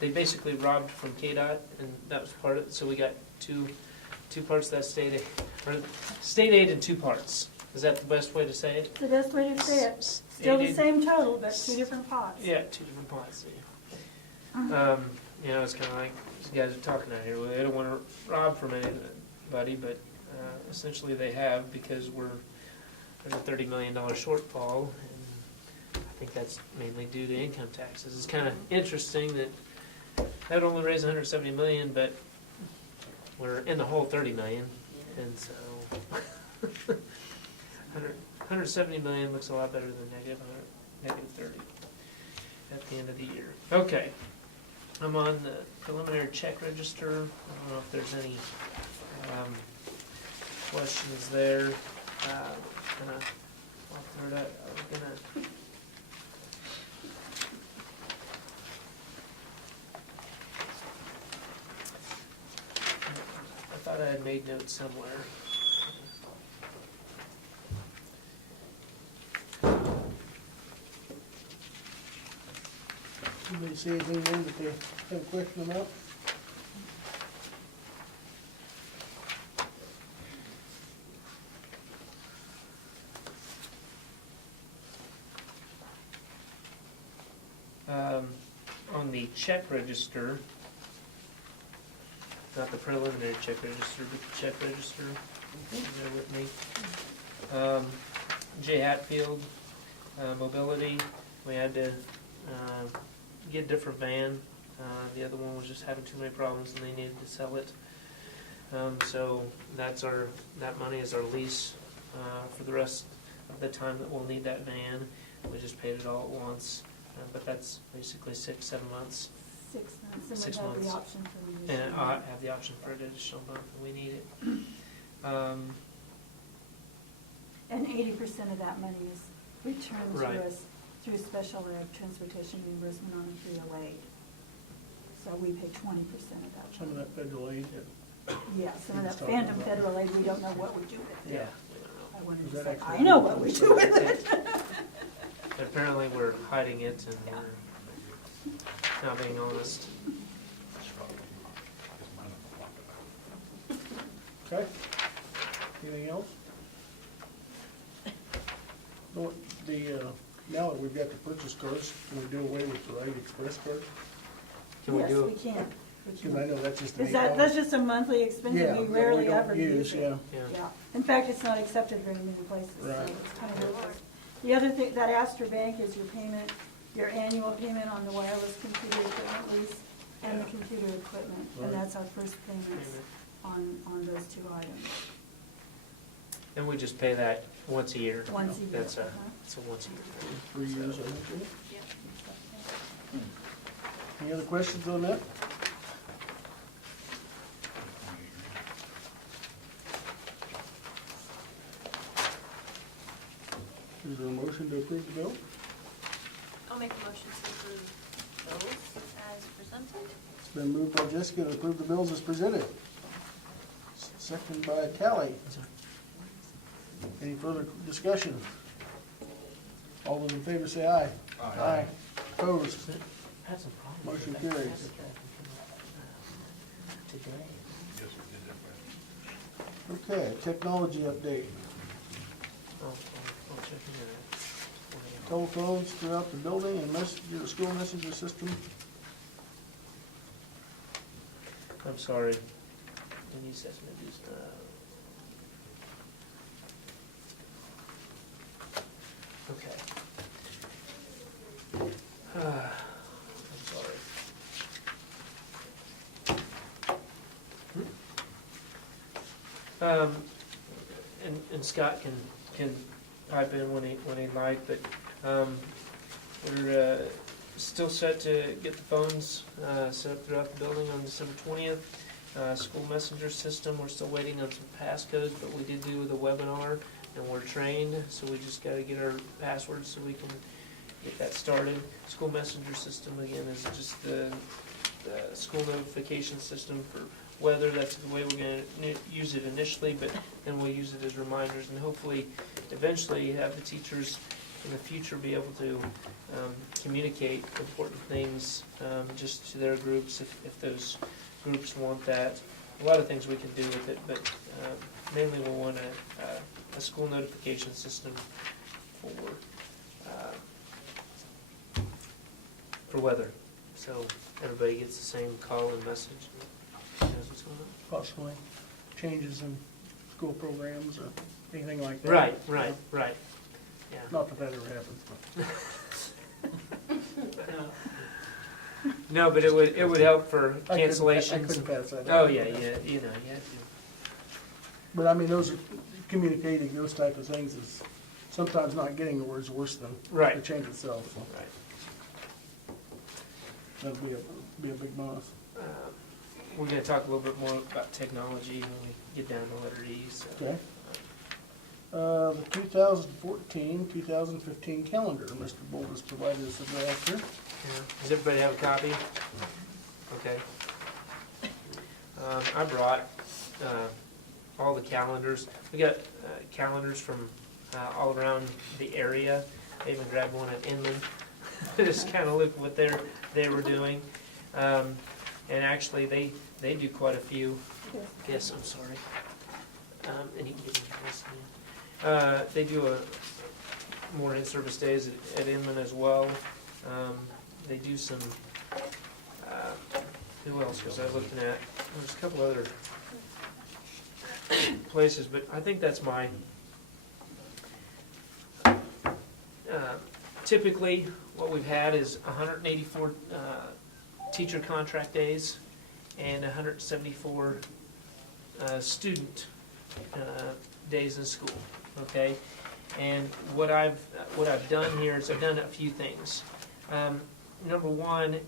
They basically robbed from KDOT, and that was part of it. So we got two parts of that state aid, or state aid in two parts. Is that the best way to say it? The best way to say it. Still the same total, but two different pots. Yeah, two different pots. You know, it's kind of like these guys are talking out here. Well, they don't want to rob from anybody, but essentially they have, because there's a $30 million shortfall, and I think that's mainly due to income taxes. It's kind of interesting that would only raise $170 million, but we're in the whole $30 million, and so $170 million looks a lot better than negative 30 at the end of the year. Okay, I'm on the preliminary check register. I don't know if there's any questions there. Gonna walk through that. I thought I had made notes somewhere. Anybody see anything there that they have a question about? On the check register. Not the preliminary check register, but the check register. Bear with me. J. Hatfield, Mobility, we had to get a different van. The other one was just having too many problems and they needed to sell it. So that money is our lease for the rest of the time that we'll need that van. We just paid it all at once, but that's basically 6-7 months. 6 months, and 6 we have the months. option for the And additional. I have the option for an additional month if we need it. And 80% of that money is returned Right. to us through special ed transportation reimbursement on a 308. So we pay 20% of that. Some of that federal aid, Yeah, some of that He's talking phantom about. federal aid, we don't know what we do with it. Yeah. I wanted Is to that say, actually- I know what we do with it. But apparently we're hiding it and we're not being honest. okay? Anything else? No, now that we've got the purchase cards, can we do away with the Rite Express card? Can we Yes, do we it? can. Because I know that's just an Is that, $8. that's just a monthly expense Yeah, that we that rarely don't ever use it. Yeah, Yeah. In fact, it's not accepted very many places, so Right. it's kind of worthless. The other thing, that Astor Bank is your payment, your annual payment on the wireless computer equipment lease and the computer equipment, Right. and that's our first payments on those two items. And we just pay that once a year. Once a year, That's a, uh-huh. it's a once a year. 3 years, I think. Any other questions on that? Is there a motion to approve the bill? I'll make a motion to approve those as presented. It's been moved by Jessica to approve the bills as presented. Second by Tally. Any further discussion? All those in favor say aye. Aye. Opposed? Had some problems. Motion carries. Today. Okay, technology update. I'll check in there. Telephones throughout the building and messenger, school messenger system. I'm sorry. Denise says maybe it's, okay. I'm sorry. And Scott can pipe in when he'd like, but, we're, still set to get the phones, set up throughout the building on December 20th. School messenger system, we're still waiting on some passcodes, but we did do the webinar and we're trained, so we just gotta get our passwords so we can get that started. School messenger system, again, is just the school notification system for weather. That's the way we're gonna use it initially, but then we'll use it as reminders and hopefully eventually have the teachers in the future be able to communicate important things just to their groups if those groups want that. A lot of things we can do with it, but mainly we want a school notification system for weather. So everybody gets the same call and message and knows what's going on. Possibly changes in school programs or anything like that. Right. Yeah. Not that that ever happens, but. No, but it would help for I cancellations. couldn't pass that. Oh, yeah, you know, you have to. But I mean, those are, communicating those type of things is sometimes not getting the words worse than Right. the change itself, so Right. that'll be a big bonus. We're gonna talk a little bit more about technology when we get down to letter E, so. Okay. The 2014-2015 calendar, Mr. Bolt has provided us a draft here. Yeah. Does everybody have a copy? Okay. I brought all the calendars. We got calendars from all around the area. I even grabbed one at Inman. Just kind of look what they were doing. And actually, they do quite a few. Yes, I'm sorry. And you can give me this. They do more in-service days at Inman as well. They do some Who else was I looking at? There's a couple other places, but I think that's my, typically, what we've had is 184 teacher contract days and 174 student days in school, okay? And what I've done here is I've done a few things. Number one,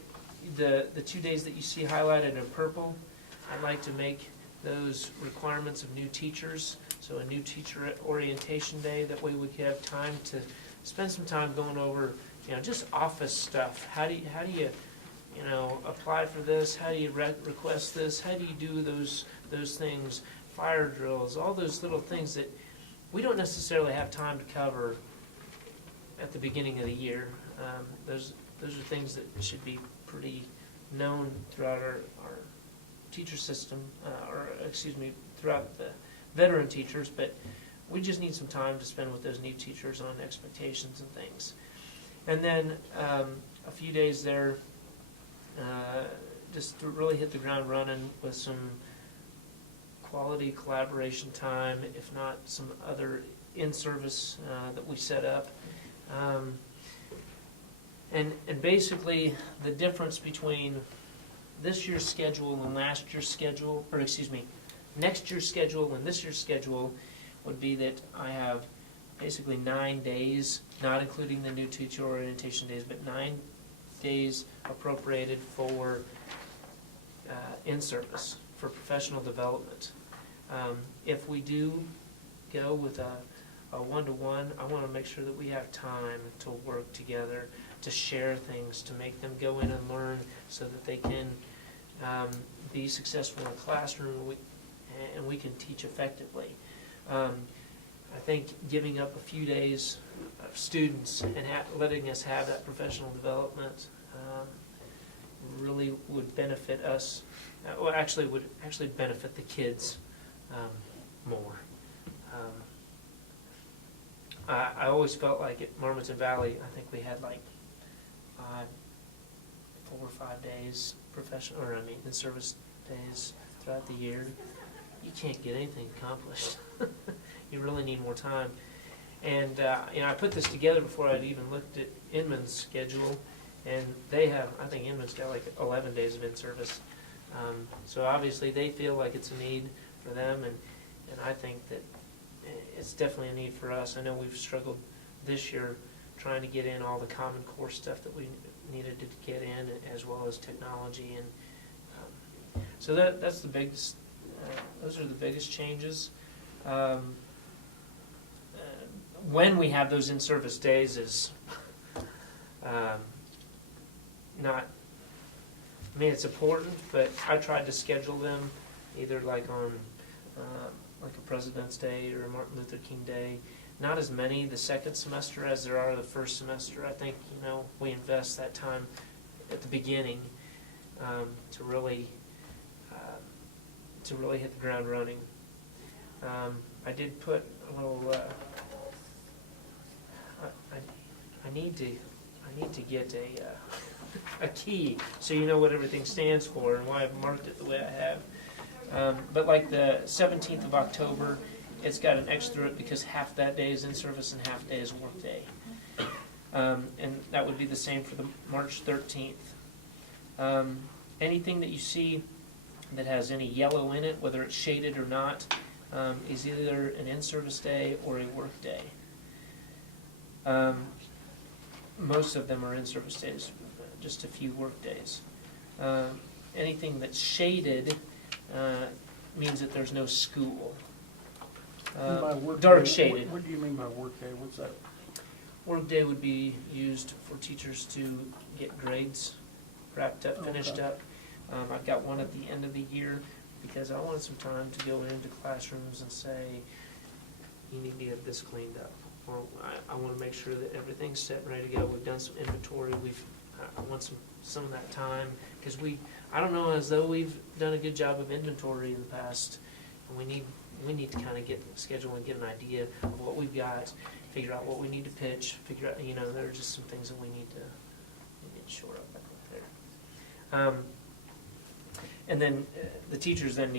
the 2 days that you see highlighted in purple, I'd like to make those requirements of new teachers. So a new teacher orientation day, that way we could have time to spend some time going over, just office stuff. How do you apply for this? How do you request this? How do you do those things? Fire drills, all those little things that we don't necessarily have time to cover at the beginning of the year. Those are things that should be pretty known throughout our teacher system, throughout the veteran teachers, but we just need some time to spend with those new teachers on expectations and things. And then a few days there, just to really hit the ground running with some quality collaboration time, if not some other in-service that we set up. And basically, the difference between this year's schedule and last year's schedule, or excuse me, next year's schedule and this year's schedule would be that I have basically 9 days, not including the new teacher orientation days, but 9 days appropriated for in-service, for professional development. If we do go with a one-to-one, I want to make sure that we have time to work together, to share things, to make them go in and learn so that they can be successful in the classroom, and we can teach effectively. I think giving up a few days of students and letting us have that professional development really would benefit us, would actually benefit the kids more. I always felt like at Marmonton Valley, I think we had like 4 or 5 days in-service days throughout the year. You can't get anything accomplished. You really need more time. And I put this together before I'd even looked at Inman's schedule, and they have, I think Inman's got like 11 days of in-service. So obviously they feel like it's a need for them, and I think that it's definitely a need for us. I know we've struggled this year trying to get in all the Common Core stuff that we needed to get in, as well as technology, and so that's the biggest. Those are the biggest changes. When we have those in-service days is not. I mean, it's important, but I tried to schedule them either like on like a President's Day or a Martin Luther King Day. Not as many the second semester as there are the first semester. I think we invest that time at the beginning to really hit the ground running. I did put a little. I need to get a key so you know what everything stands for and why I've marked it the way I have. But like the 17th of October, it's got an X through it because half that day is in service and half day is work day. And that would be the same for the March 13th. Anything that you see that has any yellow in it, whether it's shaded or not, is either an in-service day or a work day. Most of them are in-service days, just a few work days. Anything that's shaded means that there's no school. And by work Dark day, shaded. What do you mean by work day? What's that? Work day would be used for teachers to get grades wrapped up, finished up. I've got one at the end of the year because I wanted some time to go into classrooms and say, you need to get this cleaned up. Or I want to make sure that everything's set and ready to go. We've done some inventory. I want some of that time because I don't know as though we've done a good job of inventory in the past. And we need to kind of get schedule and get an idea of what we've got, figure out what we need to pitch, figure out, there are just some things that we need to shore up back there. And then the teachers then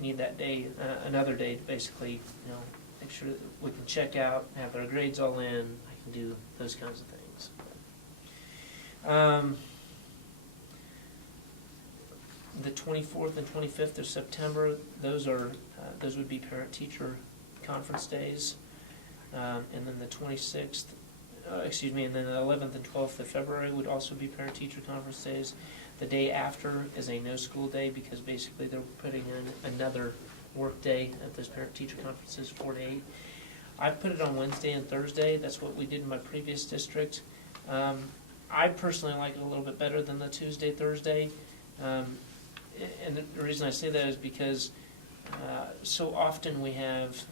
need that day, another day to basically, you know, make sure that we can check out, have their grades all in, I can do those kinds of things. The 24th and 25th of September, those would be parent-teacher conference days. And then the 26th, and then the 11th and 12th of February would also be parent-teacher conference days. The day after is a no-school day because basically they're putting in another work day at those parent-teacher conferences, 4 to 8. I put it on Wednesday and Thursday. That's what we did in my previous district. I personally like it a little bit better than the Tuesday, Thursday. And the reason I say that is because so often we have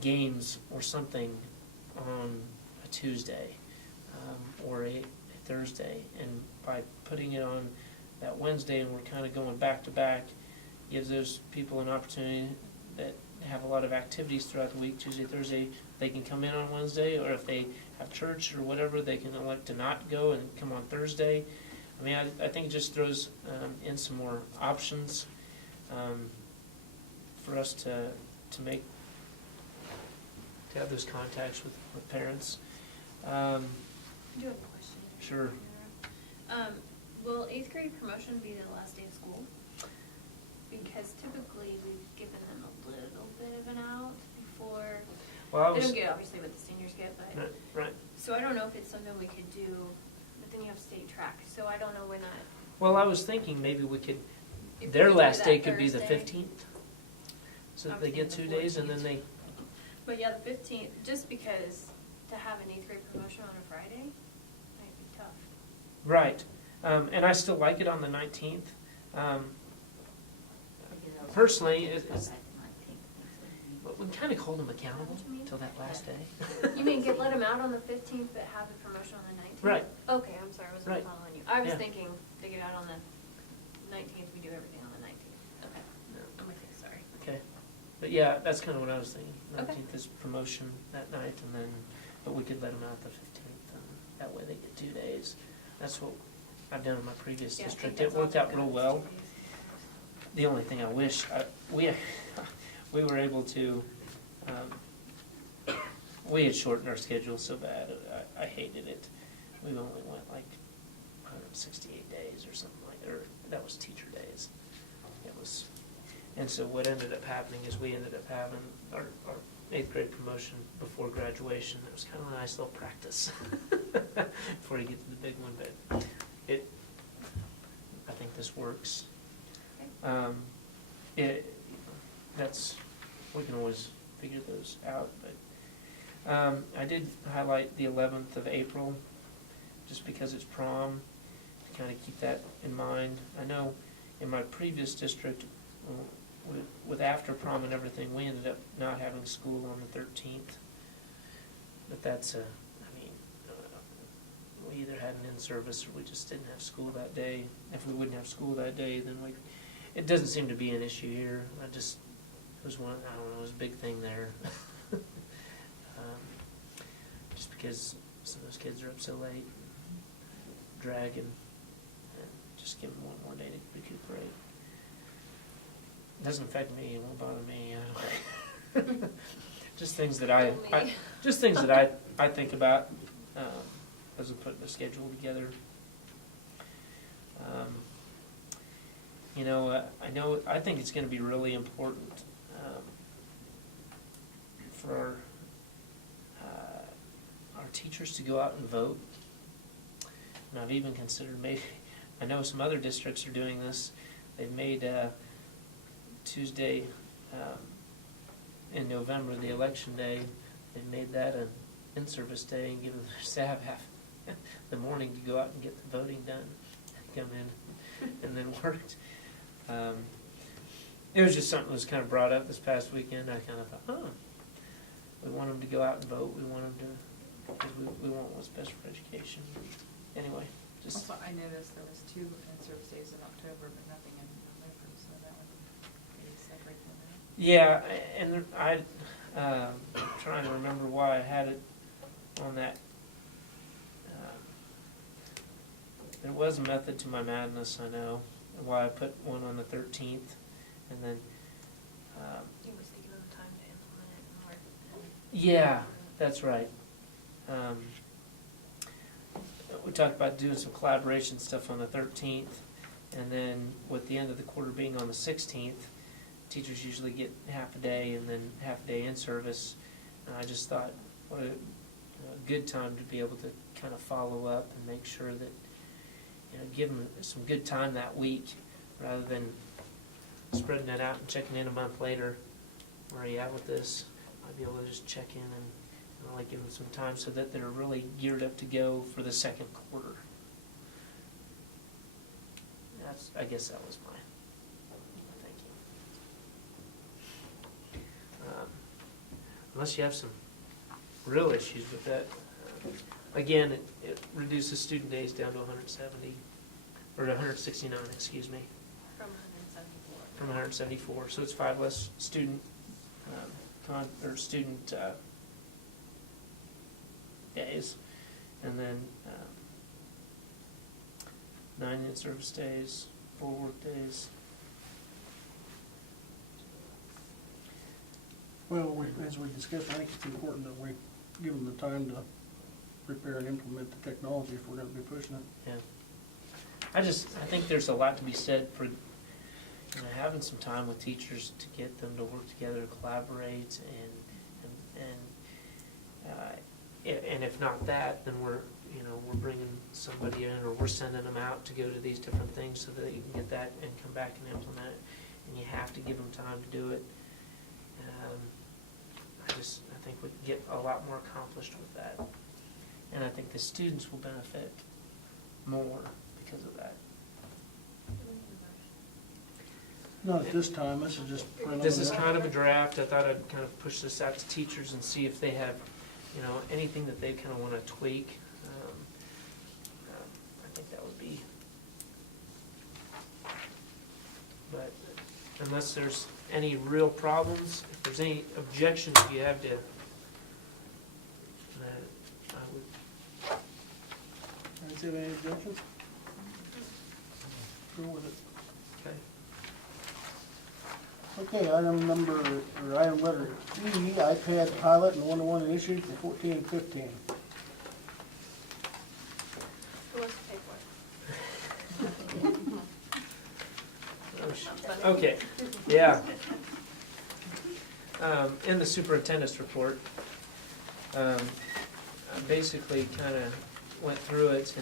games or something on a Tuesday or a Thursday, and by putting it on that Wednesday and we're kind of going back to back, gives those people an opportunity that have a lot of activities throughout the week, Tuesday, Thursday, they can come in on Wednesday, or if they have church or whatever, they can elect to not go and come on Thursday. I mean, I think it just throws in some more options for us to have those contacts with parents. I do have a question. Sure. Will 8th grade promotion be the last day of school? Because typically we've given them a little bit of an out before. Well, they don't get obviously what the seniors get, but right. So I don't know if it's something we could do. But then you have state track, so I don't know when that. Well, I was thinking maybe we could. If Their we do last that day could be the Thursday. 15th, so that they get 2 days, and then they. But yeah, the 15th, just because to have an 8th grade promotion on a Friday might be tough. Right, and I still like it on the 19th. Personally, it's. But we kind of hold them accountable till that last day. You mean let them out on the 15th, but have the promotion on the 19th? Right. Okay, I'm sorry, I wasn't Right. following you. I was Yeah. thinking they get out on the 19th, we do everything on the 19th. Okay, I'm with you, sorry. Okay, but yeah, that's kind of what I was thinking. Okay. 19th is promotion that night, and then, but we could let them out the 15th, and that way they get 2 days. That's what I've done in my previous Yeah, I think district. that's It worked all out good. real well. The only thing I wish, we were able to, we had shortened our schedule so bad, I hated it. We only went like 168 days or something like that, or that was teacher days. It was, and so what ended up happening is we ended up having our 8th grade promotion before graduation. It was kind of a nice little practice before you get to the big one, but I think this works. We can always figure those out, but I did highlight the 11th of April, just because it's prom, to kind of keep that in mind. I know in my previous district, with after prom and everything, we ended up not having school on the 13th, but that's we either had an in-service or we just didn't have school that day. If we wouldn't have school that day, then it doesn't seem to be an issue here. It was one, I don't know, it was a big thing there. Just because some of those kids are up so late, dragging, and just give them one more day to recuperate. It doesn't affect me, it won't bother me. Just things that I think about as I'm putting the schedule together. I think it's going to be really important for our teachers to go out and vote. And I've even considered I know some other districts are doing this. They've made Tuesday in November, the election day, they've made that an in-service day and given their staff half the morning to go out and get the voting done, come in, and then worked. It was just something that was kind of brought up this past weekend. I kind of thought, we want them to go out and vote. We want them to, because we want what's best for education. Anyway, just. Also, I noticed there was 2 in-service days in October, but nothing in November, so that would be separate from that. Yeah, and I'm trying to remember why I had it on that. there was a method to my madness, I know, and why I put one on the 13th, and then, You was thinking of the time to implement it more. yeah, that's right. We talked about doing some collaboration stuff on the 13th, and then with the end of the quarter being on the 16th, teachers usually get half a day and then half a day in service. And I just thought, what a good time to be able to kind of follow up and make sure that, give them some good time that week, rather than spreading it out and checking in a month later. Where are you at with this? I'd be able to just check in and like give them some time so that they're really geared up to go for the second quarter. I guess that was my thinking. Unless you have some real issues with that. Again, it reduces student days down to 170, or to 169, excuse me. From 174. From 174, so it's 5 less student, student days, and then 9 in-service days, 4 work days. Well, as we discussed, I think it's important that we give them the time to prepare and implement the technology if we're gonna be pushing it. Yeah. I think there's a lot to be said for having some time with teachers to get them to work together, collaborate, and if not that, then we're bringing somebody in, or we're sending them out to go to these different things so that you can get that and come back and implement it. And you have to give them time to do it. I think we can get a lot more accomplished with that. And I think the students will benefit more because of that. Not at this time, this is just preliminary. This is kind of a draft. I thought I'd kind of push this out to teachers and see if they have, anything that they kind of want to tweak. I think that would be, but unless there's any real problems, if there's any objections you have to, I would. Does have any objections? Go with it. Okay. Okay, item letter E, iPad pilot and one-to-one initiative for 14 and 15. Who wants to pay for it? Okay, yeah. In the superintendent's report, I basically kind of went through it,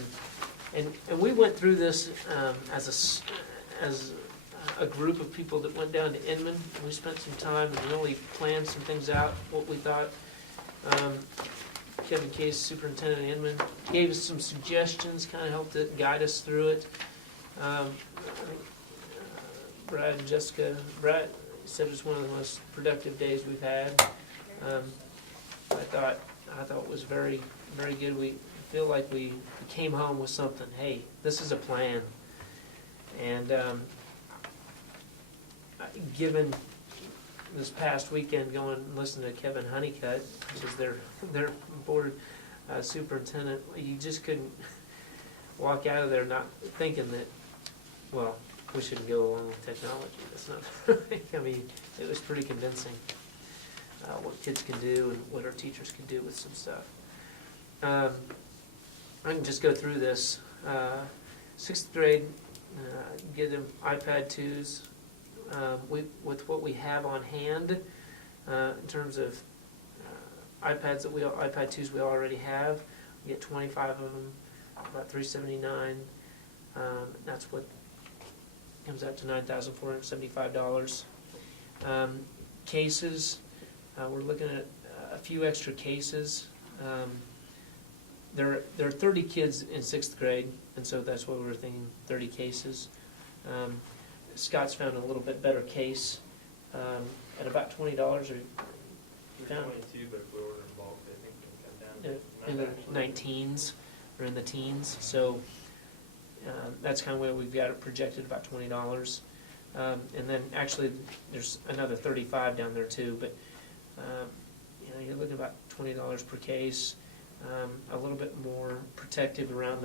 and we went through this as a group of people that went down to Inman. We spent some time and really planned some things out, what we thought. Kevin Case, superintendent of Inman, gave us some suggestions, kind of helped it guide us through it. I think Brad and Jessica, Brad said it was one of the most productive days we've had. I thought it was very, very good. We feel like we came home with something. Hey, this is a plan. And given this past weekend going and listening to Kevin Honeycutt, which is their board superintendent, you just couldn't walk out of there not thinking that, well, we shouldn't go along with technology. That's not, I mean, it was pretty convincing what kids can do and what our teachers can do with some stuff. I can just go through this. 6th grade, get them iPad 2s. With what we have on hand in terms of iPad 2s we already have, we get 25 of them, about $379. That's what comes out to $9,475. Cases, we're looking at a few extra cases. There are 30 kids in 6th grade, and so that's why we were thinking 30 cases. Scott's found a little bit better case at about $20. Or $22, but if we order in bulk, I think it can come down to in the 19s or in the teens. So that's kind of where we've got it projected, about $20. And then actually there's another 35 down there too. But you're looking at about $20 per case. A little bit more protective around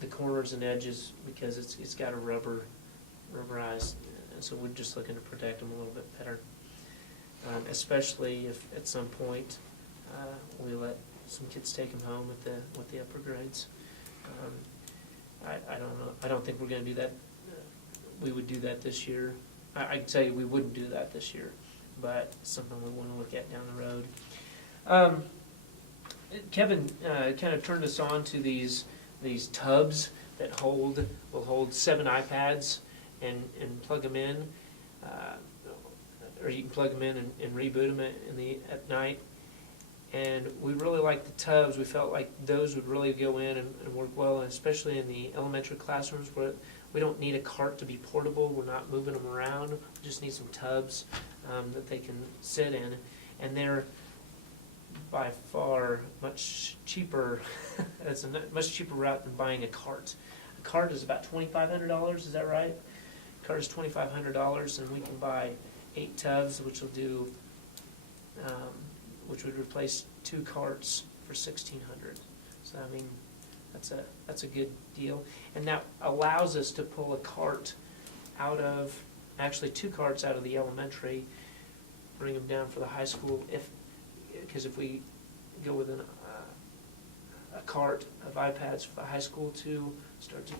the corners and edges because it's got a rubberized, so we're just looking to protect them a little bit better. Especially if at some point we let some kids take them home with the upper grades. I don't know. I don't think we're going to do that. We would do that this year. I can tell you we wouldn't do that this year, but something we want to look at down the road. Kevin kind of turned us on to these tubs that will hold 7 iPads and plug them in, or you can plug them in and reboot them at night. And we really like the tubs. We felt like those would really go in and work well, and especially in the elementary classrooms where we don't need a cart to be portable. We're not moving them around. We just need some tubs that they can sit in. And they're by far much cheaper. It's a much cheaper route than buying a cart. A cart is about $2,500, is that right? A cart is $2,500, and we can buy 8 tubs, which will do, which would replace 2 carts for $1,600. So I mean, that's a good deal, and that allows us to pull a cart out of, actually 2 carts out of the elementary, bring them down for the high school. Because if we go with a cart of iPads for the high school to start to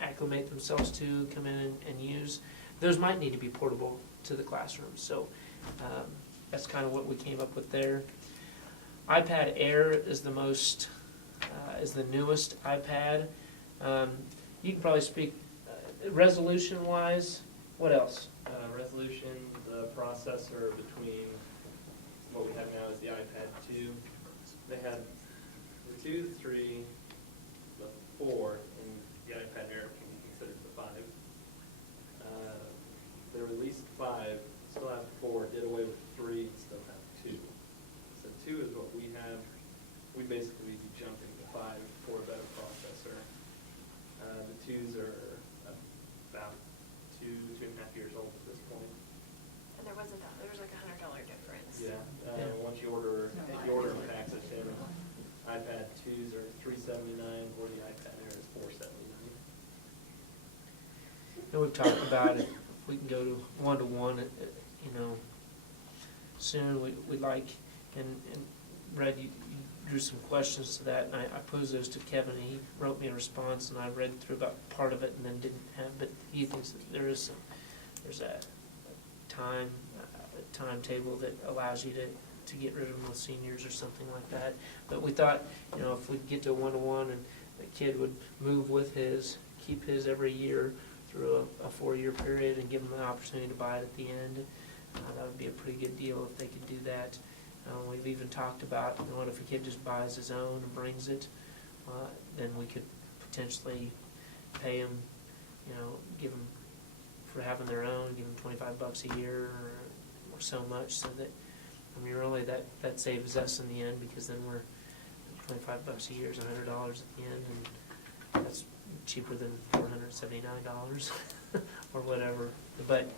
acclimate themselves to, come in and use, those might need to be portable to the classroom. So that's kind of what we came up with there. iPad Air is the newest iPad. You can probably speak resolution-wise. What else? Resolution, the processor between what we have now is the iPad 2. They had the 2, the 3, the 4, and the iPad Air can be considered the 5. They released 5, still have 4, did away with 3, and still have 2. So 2 is what we have. We basically be jumping to 5 for a better processor. The 2s are about 2.5 years old at this point. And there was like $100 difference. Yeah, once you order packs of 10, iPad 2s are $379, or the iPad Air is $479. And we've talked about it. We can go to one-to-one, soon. We'd like, and Brad, you drew some questions to that, and I posed those to Kevin, and he wrote me a response, and I read through about part of it and then didn't have, but he thinks that there's a timetable that allows you to get rid of them with seniors or something like that. But we thought, if we get to a one-to-one and the kid would move with keep his every year through a 4-year period and give them the opportunity to buy it at the end, that would be a pretty good deal if they could do that. We've even talked about, what if a kid just buys his own and brings it, then we could potentially pay him, give them, for having their own, give them $25 a year or so much, so that, really that saves us in the end, because then we're $25 a year is $100 at the end, and that's cheaper than $479 or whatever. But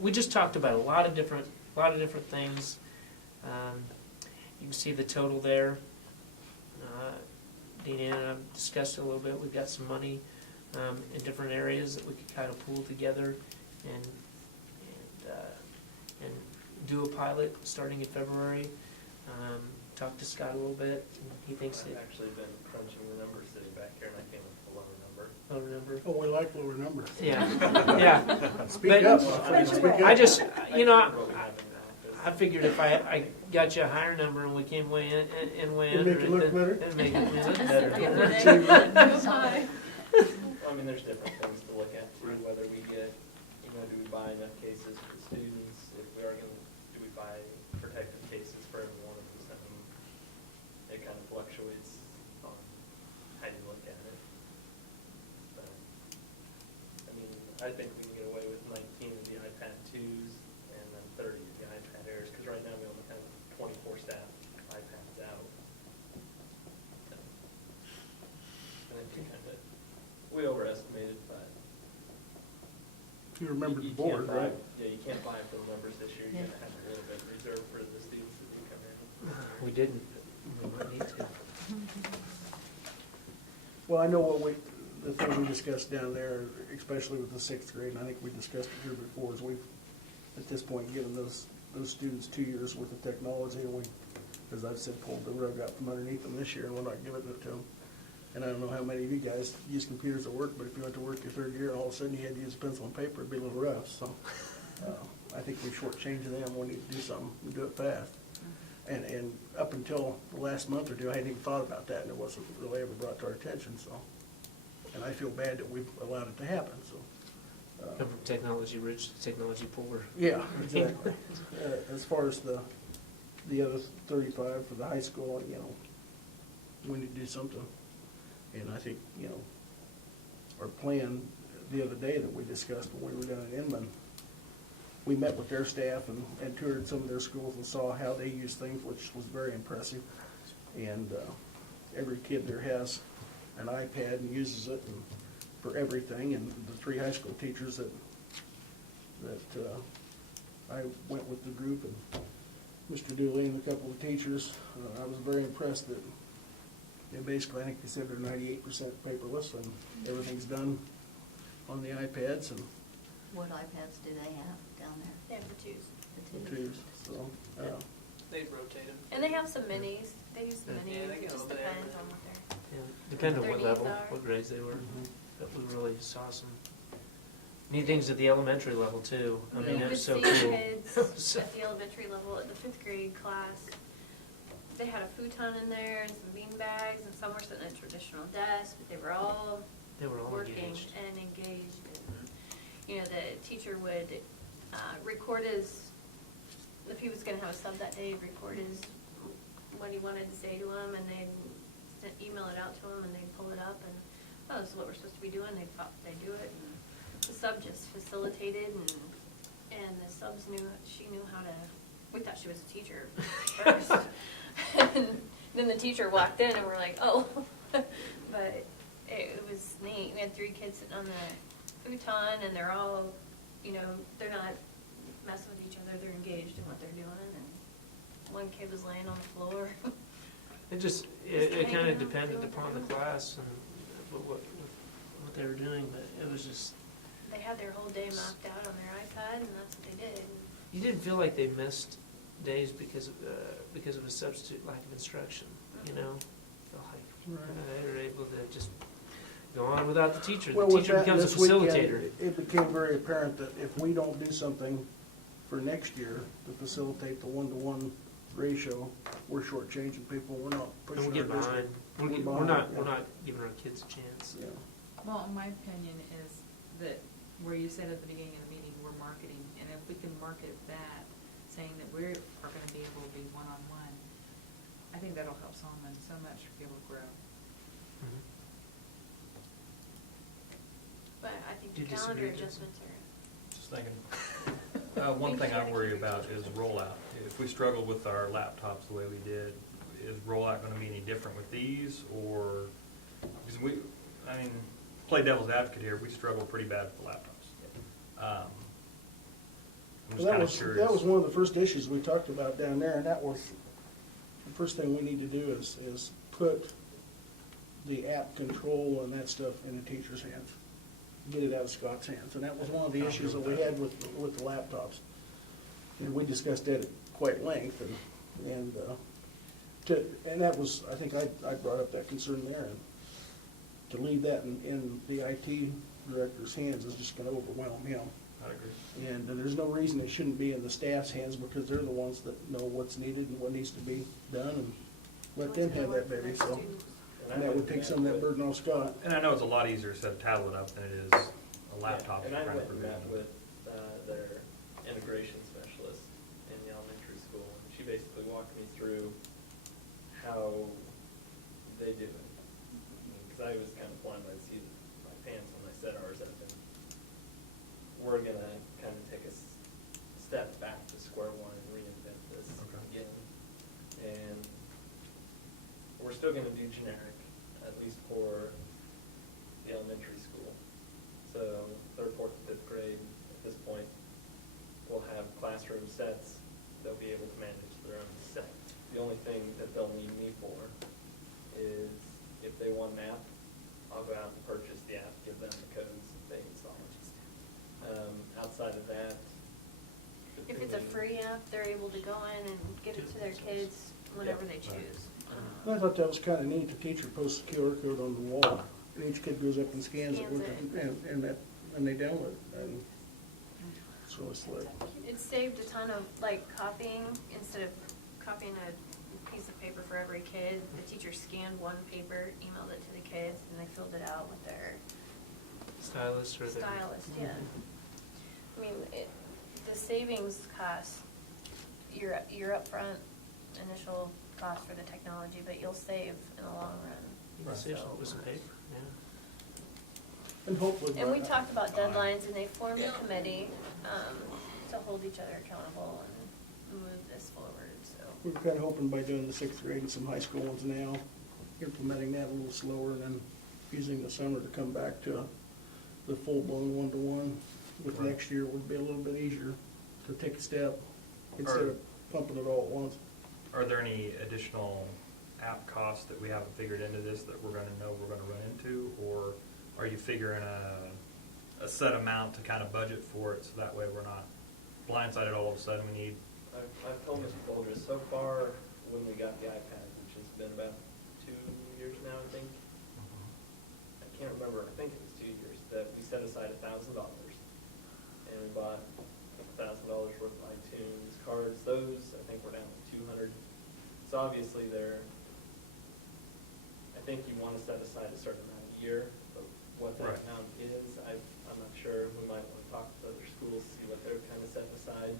we just talked about a lot of different things. You can see the total there. Dean and I have discussed it a little bit. We've got some money in different areas that we could kind of pool together and do a pilot starting in February. Talk to Scott a little bit. And he thinks I've actually been crunching the numbers sitting back here, and I came up with a lower number. lower number. Oh, we like lower numbers. Yeah, yeah. Speak up. Speak up. I just, What we have in the office. I figured if I got you a higher number and we came way in way It'd under make it look better? it'd make it look better. I mean, there's different things to look at too, whether we get, do we buy enough cases for the students? If we are going to, do we buy protective cases for every one of them? It kind of fluctuates on how you look at it. But, I think we can get away with 19 of the iPad 2s and then 30 of the iPad Airs, because right now we only have 24 staff iPads out. So, I think we overestimated, but You remembered the you board, can't buy- right? Yeah, you can't buy for the numbers this year. You're going to have a little bit reserved for the students that do come in. We didn't. We might need to. Well, I know the thing we discussed down there, especially with the sixth grade, and I think we discussed it here before, is we've, at this point, given those students 2 years worth of technology, and we, as I've said, pulled the rug out from underneath them this year, and we're not giving it to them. And I don't know how many of you guys use computers at work, but if you went to work your third year, and all of a sudden you had to use a pencil and paper, it'd be a little rough, so. I think we shortchanged them, we need to do something, and do it fast. And up until the last month or two, I hadn't even thought about that, and it wasn't really ever brought to our attention, so. And I feel bad that we've allowed it to happen, so. Come from technology rich to technology poor. Yeah, exactly. As far as the other 35 for the high school, you know, we need to do something. And I think, you know, our plan the other day that we discussed when we were down in Inman, we met with their staff and toured some of their schools and saw how they use things, which was very impressive. And every kid there has an iPad and uses it for everything. And the 3 high school teachers that I went with the group, and Mr. Dooley and a couple of teachers, I was very impressed that they basically, I think they said they're 98% paperless, and everything's done on the iPads. And What iPads do they have down there? They have the twos. The twos? So, They rotate them. And they have some minis. They use some Yeah, minis. they It get a just little bit depends of on what they're. Yeah, depending on what Their needs level, are. what grades they were. Mhm. But we really saw some neat things at the elementary level too. I mean, You it would was so see cool. kids at the elementary level, at the 5th grade class, they had a futon in there and some bean bags, and some were sitting at a traditional desk, but they were all They were all working engaged. and engaged. And, you know, the teacher would record if he was gonna have a sub that day, record what he wanted to say to him, and they'd email it out to him, and they'd pull it up, and, oh, this is what we're supposed to be doing, they'd do it, and the sub just facilitated, and the subs she knew how to, we thought she was a teacher first. And then the teacher walked in, and we're like, oh, but it was neat. We had 3 kids sitting on the futon, and they're all, you know, they're not messing with each other, they're engaged in what they're doing, and one kid was laying on the floor. It just, Just it kind hanging of out, depended doing upon the their own. class and what they were doing, but it was just, They had their whole day mapped out on their iPad, and that's what they did. you didn't feel like they missed days because of a substitute lack of instruction, you know? Felt like they were able to just go on without the teacher. The well, with teacher that, becomes a this weekend, facilitator. it became very apparent that if we don't do something for next year to facilitate the 1-to-1 ratio, we're shortchanging people. We're not And pushing we're getting our behind. district. We're not yeah. giving our kids a chance. Yeah. Well, my opinion is that where you said at the beginning of the meeting, we're marketing, and if we can market that, saying that we are gonna be able to be one-on-one, I think that'll help Solomon so much to be able to grow. Mhm. But I think Do the you calendar disagree, Jason? adjustments are. Just thinking, one thing I worry about is rollout. If we struggle with our laptops the way we did, is rollout gonna be any different with these, or, because I mean, play devil's advocate here, we struggle pretty bad with the laptops. I'm just Well, kinda curious. that was one of the first issues we talked about down there, and that was, the first thing we need to do is put the app control and that stuff in the teacher's hands. Get it out of Scott's hands, and that was one of the issues that we had with the laptops. And we discussed that at quite length, and that was, I think I brought up that concern there, and to leave that in the IT director's hands is just gonna overwhelm him. I agree. And there's no reason it shouldn't be in the staff's hands, because they're the ones that know what's needed and what needs to be done, and let them have that baby, so. And that would take some of that burden off Scott. And I know it's a lot easier to set a tablet up than it is a laptop. And I trying to went and met provision. with their integration specialist in the elementary school, and she basically walked me through how they do it. Because I was kind of flying by the seat of my pants when I set ours up, and we're gonna kind of take a step back to square one and reinvent this again. And we're still gonna do generic, at least for the elementary school. So 3rd, 4th, and 5th grade, at this point, will have classroom sets. They'll be able to manage their own set. The only thing that they'll need me for is if they want an app, free app, they're able to go in and give it to their kids whenever they choose. And I thought that was kind of neat. The teacher posts a QR code on the wall, and each kid goes up and scans it, Scans with it, and they download it. And it's really slick. It saved a ton of, like, copying, instead of copying a piece of paper for every kid, the teacher scanned one paper, emailed it to the kids, and they filled it out with their Stylist or the. stylist, yeah. I mean, the savings cost, your upfront initial cost for the technology, but you'll save in the long run. You can save So- some with some paper, yeah. And hopefully, And we talked about deadlines, and they formed a committee to hold each other accountable and move this forward, so. we were kind of hoping by doing the 6th grade and some high school ones now, implementing that a little slower, and then using the summer to come back to the full-blown one-to-one with Right. next year would be a little bit easier to take a step instead of pumping it all at once. Are there any additional app costs that we haven't figured into this that we're gonna know we're gonna run into? Or are you figuring a set amount to kind of budget for it, so that way we're not blindsided all of a sudden we need? I've told Mr. Bolger, so far, when we got the iPad, which has been about 2 years now, I think, I can't remember, I think it was 2 years, that we set aside $1,000 and we bought $1,000 worth of iTunes cards. Those, I think, were down to 200. So obviously I think you want to set aside a certain amount a year, but what that Right. amount is, I'm not sure. We might want to talk to other schools, see what they're kind of setting aside.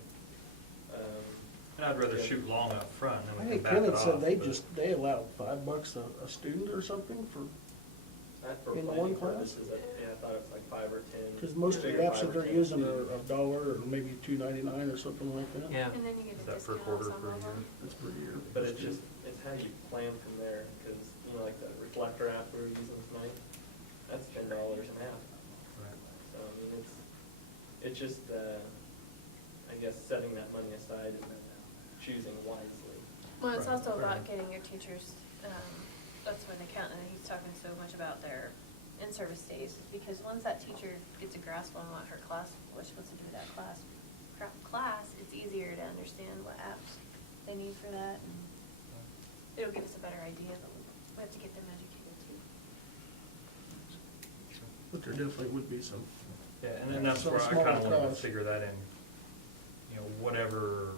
And I'd rather shoot long up front, and I then we think can back it Kenneth off. said but- they allowed $5 a student or something for, For in planning one class? purposes, yeah, I thought it was like 5 or 10. because most of the Figure apps 5 that or they're 10 using students. are $1 or maybe $2.99 or something like that. Yeah. And then you get Is a that per discount quarter, on some per of year? them. That's per year. But it's how you plan from there, because, like the reflector app we were using tonight, that's $10 an app. Right. So, I mean, it's just, I guess, setting that money aside and then choosing wisely. Well, it's Right. also about Right. getting your teachers, that's when accountant, he's talking so much about their in-service days, because once that teacher gets a grasp on what her class, what she wants to do with that class, it's easier to understand what apps they need for that, and it'll give us a better idea, but we have to get them educated too. But there definitely would be some. Yeah, and then that's Some where I smaller kind of wanted to costs. figure that in, whatever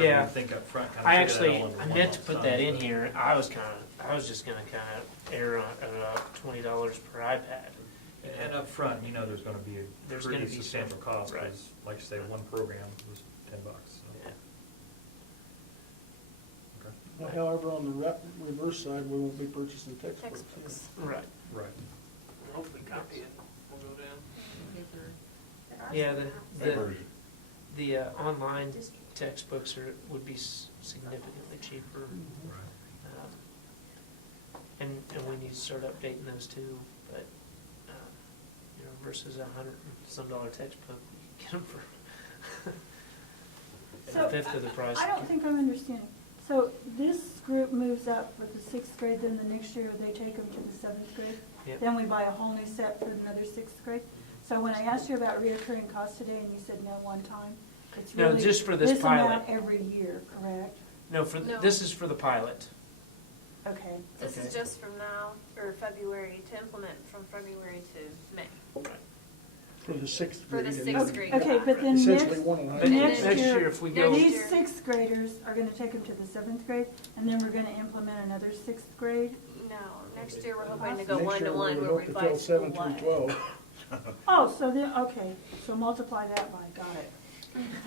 Yeah. you think up front, kind of I figure that actually, all in I one meant to lump put sum, that in but- here, I was just gonna kind of err on, $20 per iPad. And up front, there's gonna be a There's pretty gonna be substantial some- cost, right. because, like you say, one program was $10, so. Yeah. Okay. Well, however, on the reverse side, we won't be purchasing textbooks. Textbooks. Right. Right. Hopefully copy it will go down. Yeah, Papers. the online textbooks would be significantly cheaper. Right. And we need to start updating those too, but, versus $100 and some textbook, you get them for So, a fifth of the price. I don't think I'm understanding. So this group moves up for the 6th grade, then the next year they take them to the 7th grade? Yep. Then we buy a whole new set for another 6th grade? So when I asked you about reoccurring costs today and you said no one time, it's No, really just for this amount pilot. every year, correct? No, No. this is for the pilot. Okay. This Okay. is just from now, or February, to implement from February to May. For the 6th For grade. the and 6th then grade. Okay, but then Essentially next, one and a half. But next next year, year, if we go, these year. 6th graders are gonna take them to the 7th grade, and then we're gonna implement another 6th grade? No, next year we're hoping to go Next year, one-to-one we where hope we to buy fill 7 through school-wide. 12. Oh, so then, okay, so multiply that by, got it.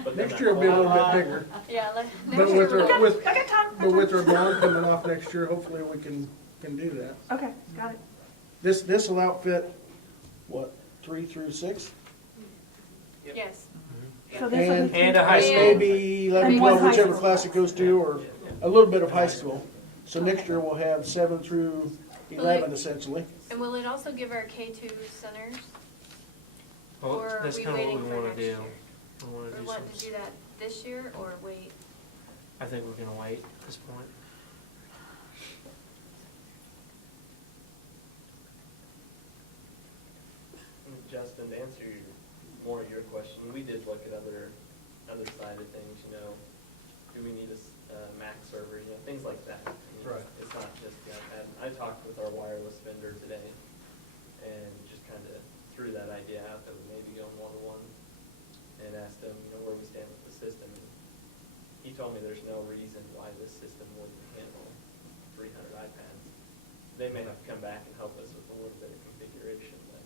But then Next that year will be a little bit whole- bigger. Yeah, But next year with we're our, looking. with, I got time. but with our bond coming off next year, hopefully we can do that. Okay, got it. This will outfit, what, 3 through 6? Yes. So this will And, be. And a high and school. maybe 11, And one 12, high whichever school. class it goes to, or a little bit of high school. So next year we'll have 7 through 11 essentially. And will it also give our K2 centers? well, Or are that's we kind of what waiting we for want next to do. year? We want to Or do want to some, do that this year or wait? I think we're going to wait at this point. Justin, to answer more of your question, we did look at other other side of things, do we need a Mac server, things like that. I mean, Right. It's not just the iPad. I talked with our wireless vendor today and just kind of threw that idea out that we maybe go one-to-one and asked him, where we stand with the system. And he told me there's no reason why this system wouldn't handle 300 iPads. They may have to come back and help us with a little bit of configuration, but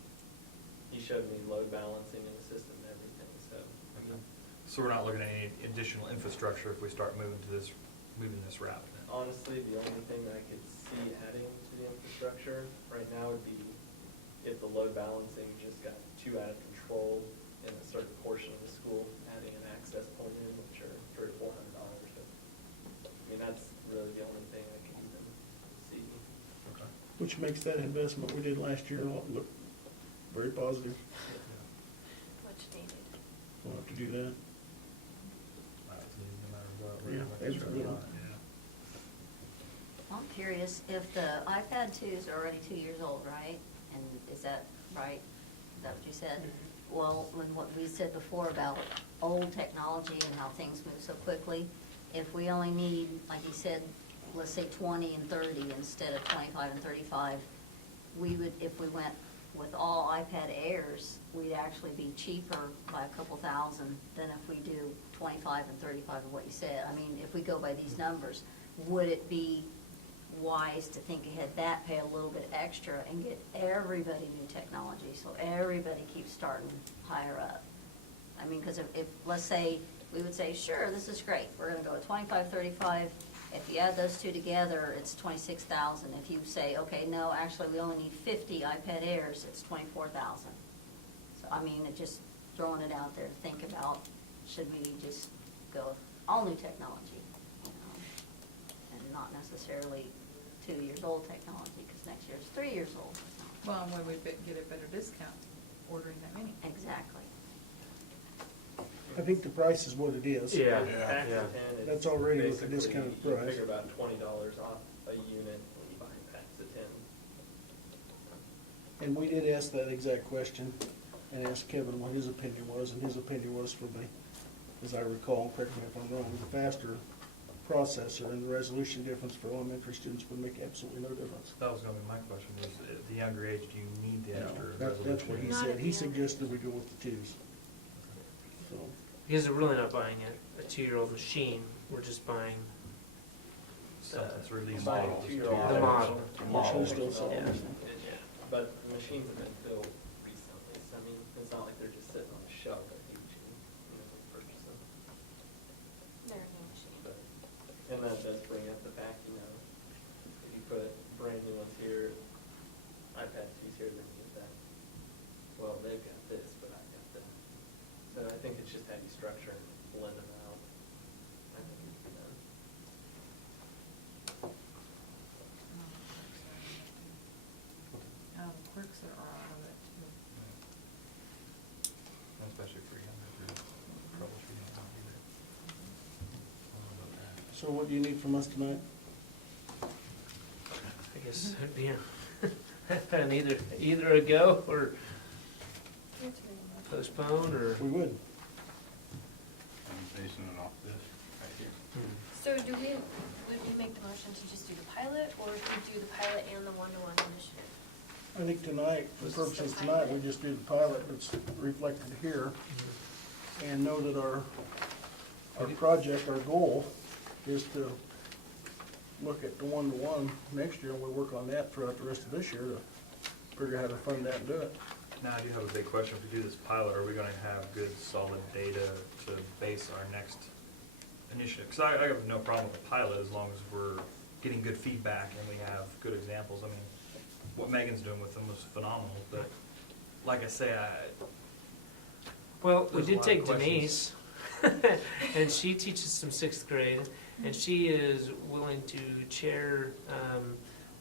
he showed me load balancing in the system and everything, so. So we're not looking at any additional infrastructure if we start moving this route? Honestly, the only thing that I could see adding to the infrastructure right now would be if the load balancing just got too out of control in a certain portion of the school, adding an access point in, which are $300 or $400. I mean, that's really the only thing I can even see. Okay. Which makes that investment we did last year look very positive. Much needed. We'll have to do that. No matter what. Yeah, whether it's absolutely. or not, yeah. I'm curious, if the iPad 2s are already 2 years old, right? And is that right? Is that what you said? Well, when what we said before about old technology and how things move so quickly, if we only need, like you said, let's say 20 and 30 instead of 25 and 35, we would, if we went with all iPad Airs, we'd actually be cheaper by a couple thousand than if we do 25 and 35 of what you said. I mean, if we go by these numbers, would it be wise to think ahead that, pay a little bit extra and get everybody new technology, so everybody keeps starting higher up? I mean, because if, let's say, we would say, sure, this is great, we're gonna go with 25, 35, if you add those two together, it's 26,000. If you say, okay, no, actually, we only need 50 iPad Airs, it's 24,000. So, I mean, it just throwing it out there to think about, should we just go with all new technology, and not necessarily 2 years old technology, because next year's 3 years old technology. Well, and when we get a better discount ordering that many. Exactly. I think the price is what it is. Yeah. Packs Yeah. of 10, it's That's already with the basically, discounted you price. figure about $20 off a unit when you buy packs of 10. And we did ask that exact question and asked Kevin what his opinion was, and his opinion was for the, as I recall, correct me if I'm wrong, the faster processor and the resolution difference for elementary students would make absolutely no difference. That was gonna be my question, was at the younger age, do you need the extra resolution? That's what he Not said. at He the end. suggested we go with the twos. So, Because they're really not buying a 2-year-old machine, we're just buying Something's released. Buying models. 2-year-old the model. Machine's still selling. Yeah. But the machines have been built recently, so I mean, it's not like they're just sitting on a shelf at each, purchase them. They're a new machine. But, and that does bring up the fact, if you put brand new ones here, iPad 2s here, then you get that. Well, they've got this, but I've got that. So I think it's just how you structure and blend them out. I think it can be done. Quirks are all of it too. Especially for younger, troubleshooting, not either. so what do you need from us tonight? I guess it'd be either a go or postpone or. We would. I'm basing it off this right here. So would we make the motion to just do the pilot, or if we do the pilot and the one-to-one initiative? I think tonight, for purposes tonight, we just do the pilot that's reflected here, and know that our project, our goal, is to look at the one-to-one next year, and we'll work on that throughout the rest of this year to figure out how to fund that and do it. Now, I do have a big question. If we do this pilot, are we gonna have good, solid data to base our next initiative? Because I have no problem with the pilot as long as we're getting good feedback and we have good examples. I mean, what Megan's doing with them was phenomenal, but like I say, Well, we There's a did lot of take questions. Denise, and she teaches some 6th grade, and she is willing to chair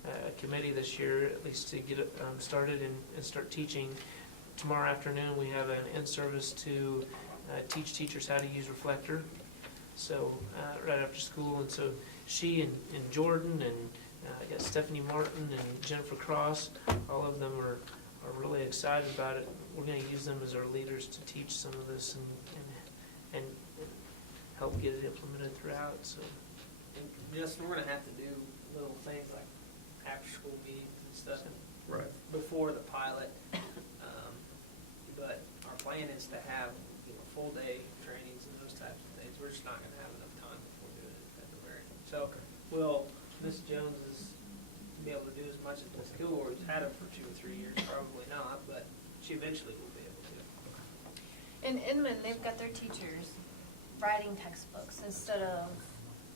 a committee this year, at least to get it started and start teaching. Tomorrow afternoon, we have an in-service to teach teachers how to use Reflector, so right after school. And so she and Jordan and I got Stephanie Martin and Jennifer Cross, all of them are really excited about it. We're going to use them as our leaders to teach some of this and help get it implemented throughout, so. And Justin, we're gonna have to do little things like after-school meetings and stuff Right. before the pilot. But our plan is to have, full-day trainings and those types of things. We're just not gonna have enough time before doing it in February. So, Miss Jones is be able to do as much as the school board's had it for 2 or 3 years, probably not, but she eventually will be able to. In Inman, they've got their teachers writing textbooks instead of,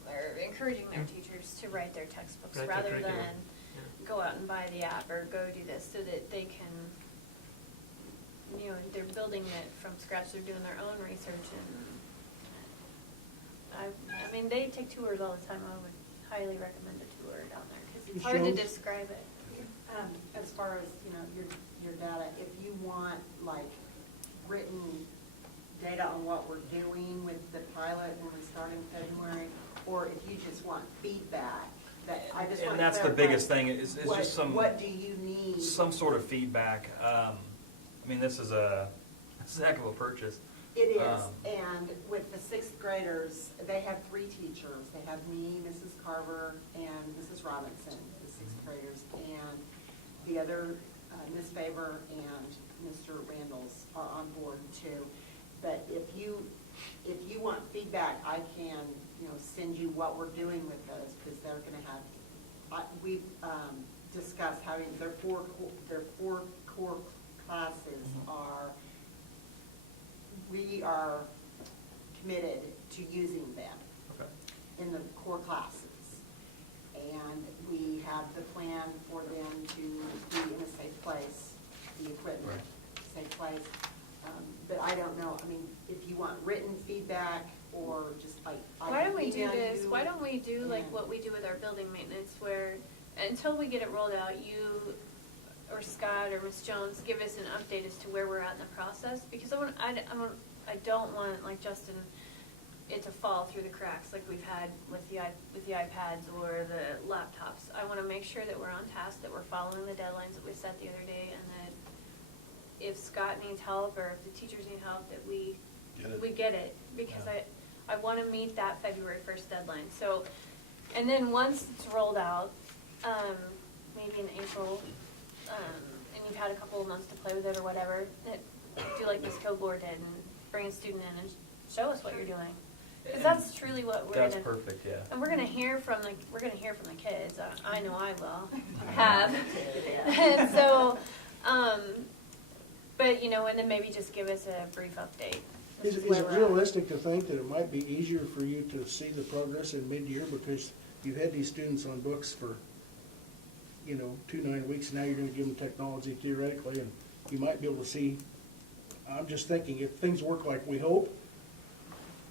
or encouraging their teachers to write their textbooks Write their rather curriculum. than go out and buy the app or go do this, so that they can, they're building it from scratch, they're doing their own research, and I mean, they take tours all the time. I would highly recommend a tour down there, because it's Ms. hard to Jones? describe it. As far as, your data, if you want like written data on what we're doing with the pilot when we start in February, or if you just want feedback, that, I just want And to that's the clarify, biggest thing, is what- just some. What do you need? Some sort of feedback. I mean, this is a heck of a purchase. It is, and with the sixth graders, they have 3 teachers. They have me, Mrs. Carver, and Mrs. Robinson, the sixth graders, and the other, Ms. Faber and Mr. Randalls are on board too. But if you want feedback, I can, send you what we're doing with those, because they're gonna have, we've discussed having, their four core classes are, we are committed to using them Okay. in the core classes. And we have the plan for them to be in a safe place, the equipment, safe place. But I don't know, I mean, if you want written feedback or just like. Why don't we do email this? you Why don't we do like and- what we do with our building maintenance, where until we get it rolled out, you or Scott or Ms. Jones give us an update as to where we're at in the process? Because I don't want, like Justin, it to fall through the cracks like we've had with the iPads or the laptops. I want to make sure that we're on task, that we're following the deadlines that we set the other day, and that if Scott needs help or if the teachers need help, that we get it, because I want to meet that February 1st deadline. So, and then once it's rolled out, maybe in April, and you've had a couple of months to play with it or whatever, do like Ms. Coboard did and bring a student in and show us what you're doing. Because that's truly what we're That's gonna. perfect, yeah. And we're gonna hear from the kids. I know I will have. And so, but and then maybe just give us a brief update. Is it realistic to think that it might be easier for you to see the progress in mid-year, because you've had these students on books for, 2-9 weeks, now you're gonna give them technology theoretically, and you might be able to see, I'm just thinking, if things work like we hope,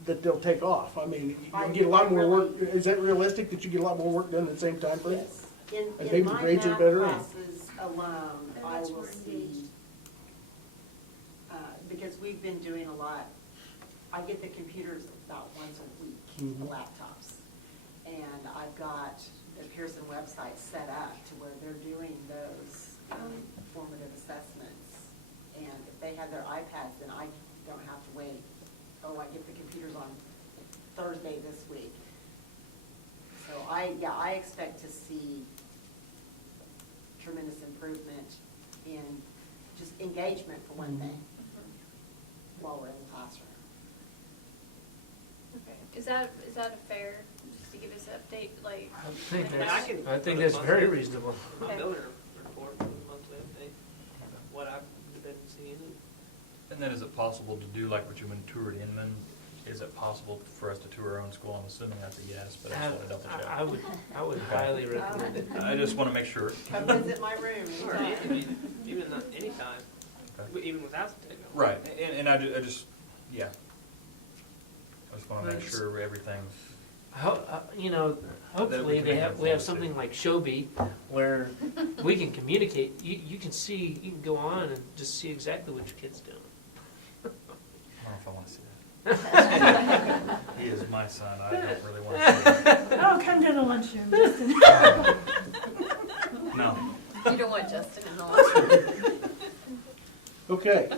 that they'll take off. I mean, you'll get a lot more work. Is that realistic, that you get a lot more work done at the same time frame? Yes. And In maybe the my grades are math better? classes alone, And I that's will more see, engaged. because we've been doing a lot, I get the computers about once a week, the Mhm. laptops. And I've got the Pearson website set up to where they're doing those formative assessments. And if they have their iPads, then I don't have to wait. Oh, I get the computers on Thursday this week. So I expect to see tremendous improvement in just engagement for one thing while we're in the classroom. Okay. Is that a fair, just to give us an update, like? I think that's very reasonable. My Okay. builder report, monthly update, what I've been seeing. And then is it possible to do like what you went toured Inman? Is it possible for us to tour our own school? I'm assuming that's a yes, but I just want to double check. I would highly recommend it. I just want to make sure. Come visit my room. Or even anytime, Okay. even without the technology. Right, and I just, yeah. I just want to make sure everything's. Hopefully we have something like Shobi where we can communicate. You can see, you can go on and just see exactly what your kid's doing. I don't know if I want to see that. He is my son, I don't really want to see that. Oh, come to the lunchroom, Justin. No. You don't want Justin in the lunchroom. Okay.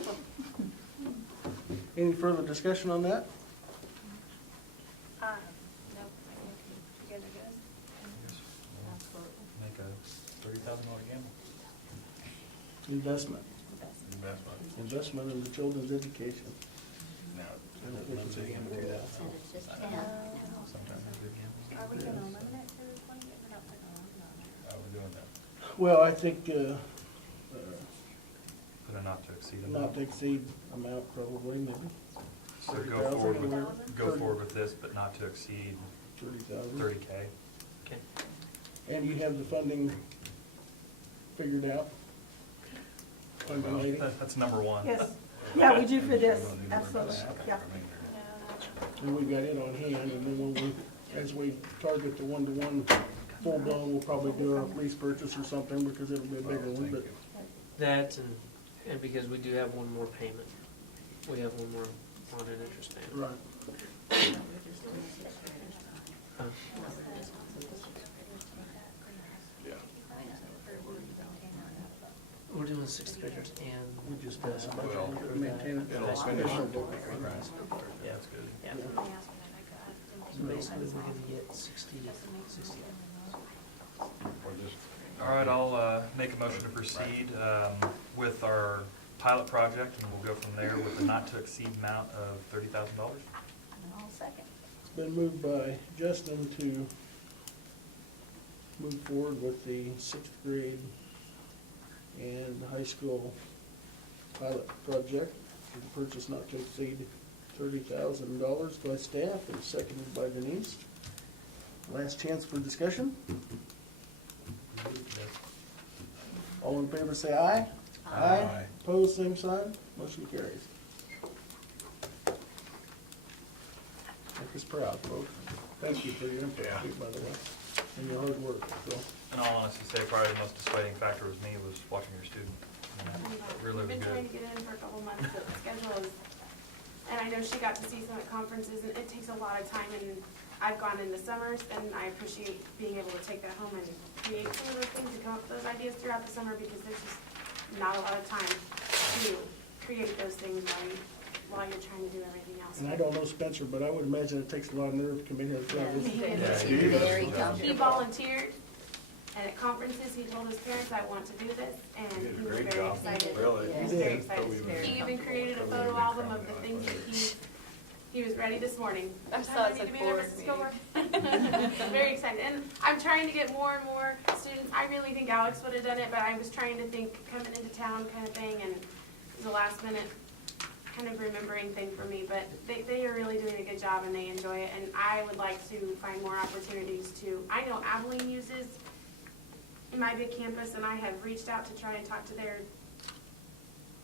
Any further discussion on that? $30,000 gamble. Investment. Investment. Investment in the children's education. No. Sometimes they gamble too. It's just 10 now. Sometimes they gamble. Are we gonna limit it to 20? We're not putting a limit on it. How we doing that? Well, I think, Put a not to exceed amount. not to exceed amount probably, maybe So 30,000. go forward with this, but not to exceed 30,000. 30K. Okay. And you have the funding figured out? Funding lady? That's number one. Yes, yeah, we do for this, absolutely, yeah. And we got it on hand, and then when we, as we target the one-to-one full-blown, we'll probably do a lease purchase or something, because it'll be a bigger one, but That and because we do have one more payment. We have one more on an interest payment. right. Huh? We're doing sixth graders and We just got somebody Well, to maintain it. it'll finish. Yeah, That's good. yeah. So basically, we're gonna get 60. Or just. All right, I'll make a motion to proceed with our pilot project, and we'll go from there with a not to exceed amount of $30,000. I'll second. It's been moved by Justin to move forward with the sixth grade and the high school pilot project for the purchase not to exceed $30,000 by staff, and seconded by Denise. Last chance for discussion. All in favor say aye. Aye. Opposed, same sign. Motion carries. Make us proud, folks. Thank you for your input, Yeah. too, by the way, and your hard work, so. In all honesty, say probably the most dissuading factor was me, was watching your student. I mean, that really We've was been trying good. to get in for a couple months, but the schedule is, and I know she got to see some at conferences, and it takes a lot of time, and I've gone in the summers, and I appreciate being able to take that home and create some of those things and come up with those ideas throughout the summer, because there's just not a lot of time to create those things while you're trying to do everything else. And I don't know Spencer, but I would imagine it takes a lot of nerve to come in here and try this. Yes, Yeah, he's you- very He comfortable. volunteered, and at conferences, he told his parents, I want to do this, and You did a he was great very job. excited. Really. He was You very did. excited. He even created a photo album of the things that he was ready this morning. I saw it need said to be there board for schoolwork. Very excited, and I'm trying to get more and more students. I really think Alex would have done it, but I was trying to think coming into town kind of thing, and it was a last minute kind of remembering thing for me, but they are really doing a good job and they enjoy it, and I would like to find more opportunities to, I know Abilene uses my big campus, and I have reached out to try and talk to their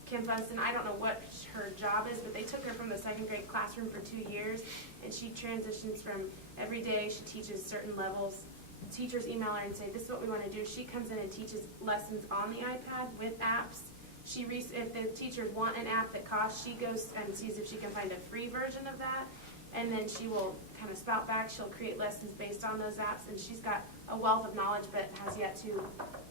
campus, and I don't know what her job is, but they took her from the second grade classroom for 2 years, and she transitions from every day, she teaches certain levels. Teachers email her and say, this is what we want to do. She comes in and teaches lessons on the iPad with apps. If the teachers want an app that costs, she goes and sees if she can find a free version of that, and then she will kind of spout back. She'll create lessons based on those apps, and she's got a wealth of knowledge, but has yet to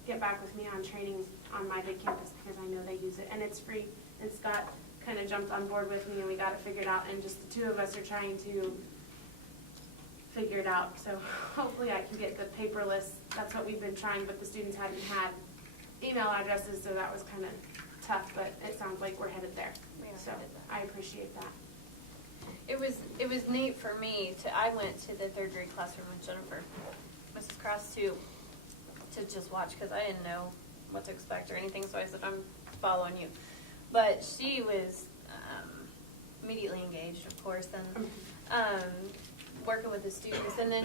get back with me on training on my big campus, because I know they use it, and it's free. And Scott kind of jumped on board with me, and we got it figured out, and just the two of us are trying to figure it out. So hopefully I can get the paperless. That's what we've been trying, but the students hadn't had email addresses, so that was kind of tough, but it sounds like we're headed there. So I appreciate that. It was neat for me I went to the third grade classroom with Jennifer, Mrs. Cross, to just watch, because I didn't know what to expect or anything, so I said, I'm following you. But she was immediately engaged, of course, and working with the students, and then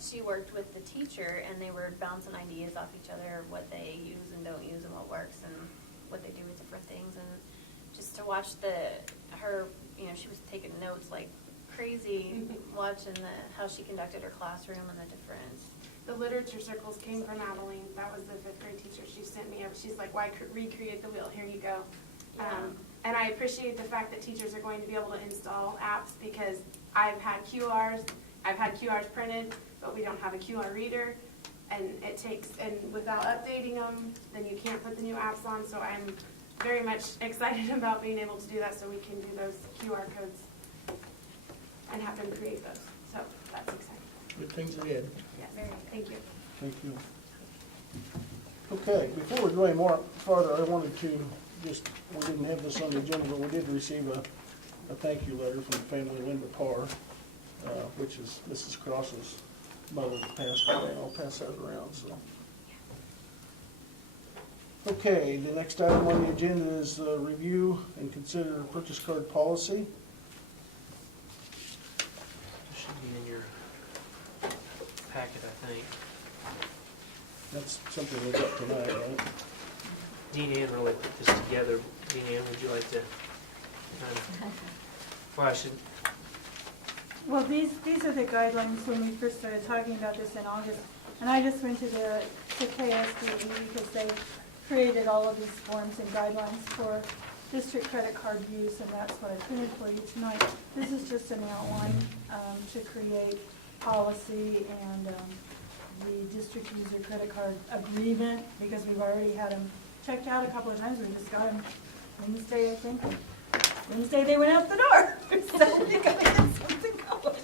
she worked with the teacher, and they were bouncing ideas off each other, what they use and don't use, and what works, and what they do with different things, and just to watch her, she was taking notes like crazy, watching how she conducted her classroom and the different. The literature circles came from Abilene. That was the fifth grade teacher. She sent me, she's like, why recreate the wheel? Here you go. And I appreciate the fact that teachers are going to be able to install apps, because I've had QRs printed, but we don't have a QR reader, and without updating them, then you can't put the new apps on, so I'm very much excited about being able to do that, so we can do those QR codes and have them create those, so that's exciting. Good things ahead. Yes, thank you. Thank you. Okay, before we go any more farther, I wanted to just, we didn't have this on the agenda, but we did receive a thank you letter from the family of Linda Parr, which is Mrs. Cross's mother that passed away, and I'll pass that around, so. Okay, the next item on the agenda is review and consider purchase card policy. Should be in your packet, I think. That's something we got tonight, right? Dean Ann really put this together. Dean Ann, would you like to? Well, I should, Well, these are the guidelines when we first started talking about this in August. And I just went to KSDE because they created all of these forms and guidelines for district credit card use, and that's what I printed for you tonight. This is just an outline to create policy and the district user credit card agreement, because we've already had them checked out a couple of times. We just got them Wednesday, I think. Wednesday they went out the door. So we gotta get something going.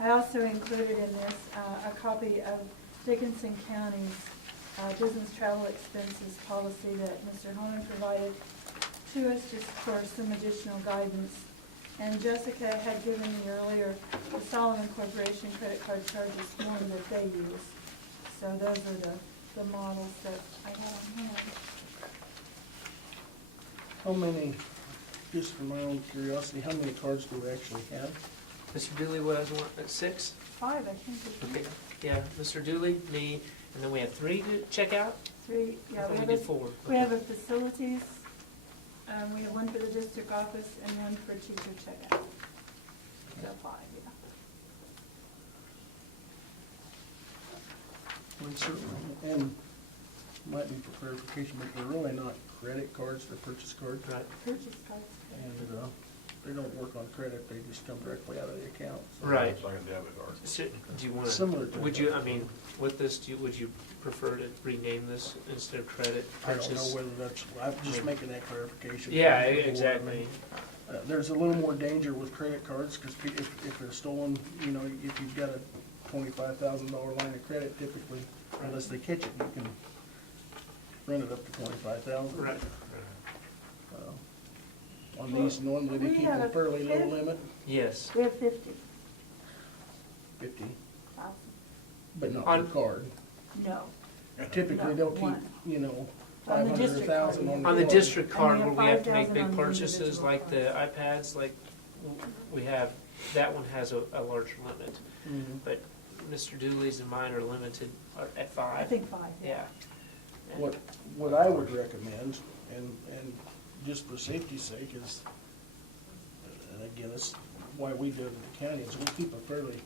I also included in this a copy of Dickinson County's business travel expenses policy that Mr. Honan provided to us just for some additional guidance. And Jessica had given me earlier the Solomon Corporation credit card charges form that they use. So those are the models that I had on hand. How many, just for my own curiosity, how many cards do we actually have? Mr. Dooley was one at 6. 5, I think. Isn't Okay, it? yeah, Mr. Dooley, me, and then we have 3 to check out? 3, I yeah. thought we have did a- 4. We have a facilities, we have one for the district office and one for teacher checkout. So 5, yeah. We certainly, and might be for clarification, but they're really not credit cards, they're purchase cards. Right. Purchase cards. And they don't work on credit, they just come directly out of the account. So Right. It's like a debit card. So, do you want Similar to, to would that. you, I mean, with this, would you prefer to rename this instead of credit I don't know purchase? whether that's, I'm just making that clarification. Yeah, exactly. There's a little more danger with credit cards, because if they're stolen, you know, if you've got a $25,000 line of credit, typically, unless they catch it, you can rent it up to $25,000. Right. On these, normally they We keep have a a fairly low fifth. limit, Yes. We have 50,000. 50, but not On- per card. No. Typically, No, they'll keep, one. you know, On the 500 or district card, 1,000 on the On the card. district And card we where have we have to make 5,000 big on the purchases, individual like the iPads, like, we have, that one has a larger limit. Mhm. But Mr. Dooley's and mine are limited at 5. I think 5. Yeah. What I would recommend, and just for safety's sake, is, and again, it's why we do it in the county, is we keep a fairly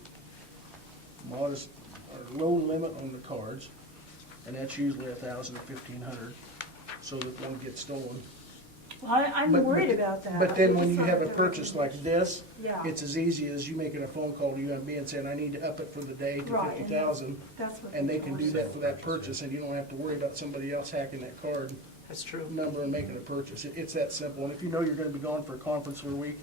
modest, or low limit on the cards, and that's usually 1,000 or 1,500, so that one gets stolen. Well, I'm But- worried but- about that. But then We when just you saw have a the purchase like this, Yeah. it's as easy as you making a phone call to UMB and saying, I need to up it for the day to Right, and 50,000. That's what. And they can do that for that purchase, and you don't have to worry about somebody else hacking that card That's true. number and making a purchase. It's that simple, and if you know you're gonna be gone for a conference for a week,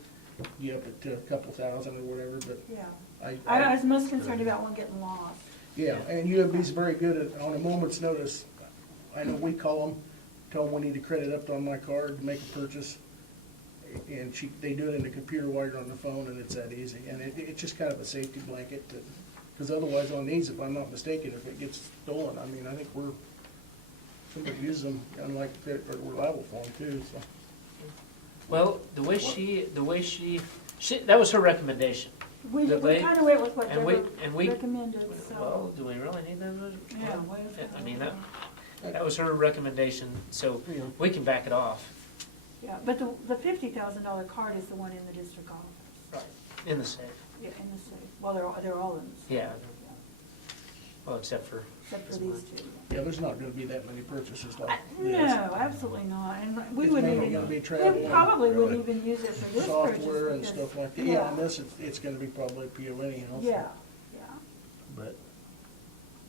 you up it to a couple thousand or whatever, but Yeah. I. I was most concerned about one getting lost. Yeah, and UMB's very good at, on a moment's notice, I know we call them, tell them we need to credit up on my card to make a purchase, and they do it in the computer while you're on the phone, and it's that easy, and it's just kind of a safety blanket, because otherwise on these, if I'm not mistaken, if it gets stolen, I mean, I think somebody uses them, unlike credit card, we're liable for them too, so. Well, the way she, that was her recommendation. We The way- kind of went with what and we- Deborah and we- recommended, so. Well, do we really need that? Yeah, Well, what if- I mean, that was her recommendation, so we can back it off. Yeah, but the $50,000 card is the one in the district office. Right. In the safe. Yeah, in the safe. Well, they're all in the safe. Yeah. Well, except for. Except for these two. Yeah, there's not gonna be that many purchases like this. No, absolutely not, and we It's wouldn't mainly even, gonna be travel we and probably wouldn't really even use it for this purchase. Software and because- stuff like that. Yeah, on this, it's gonna be probably PO anyhow. so. Yeah, yeah. But,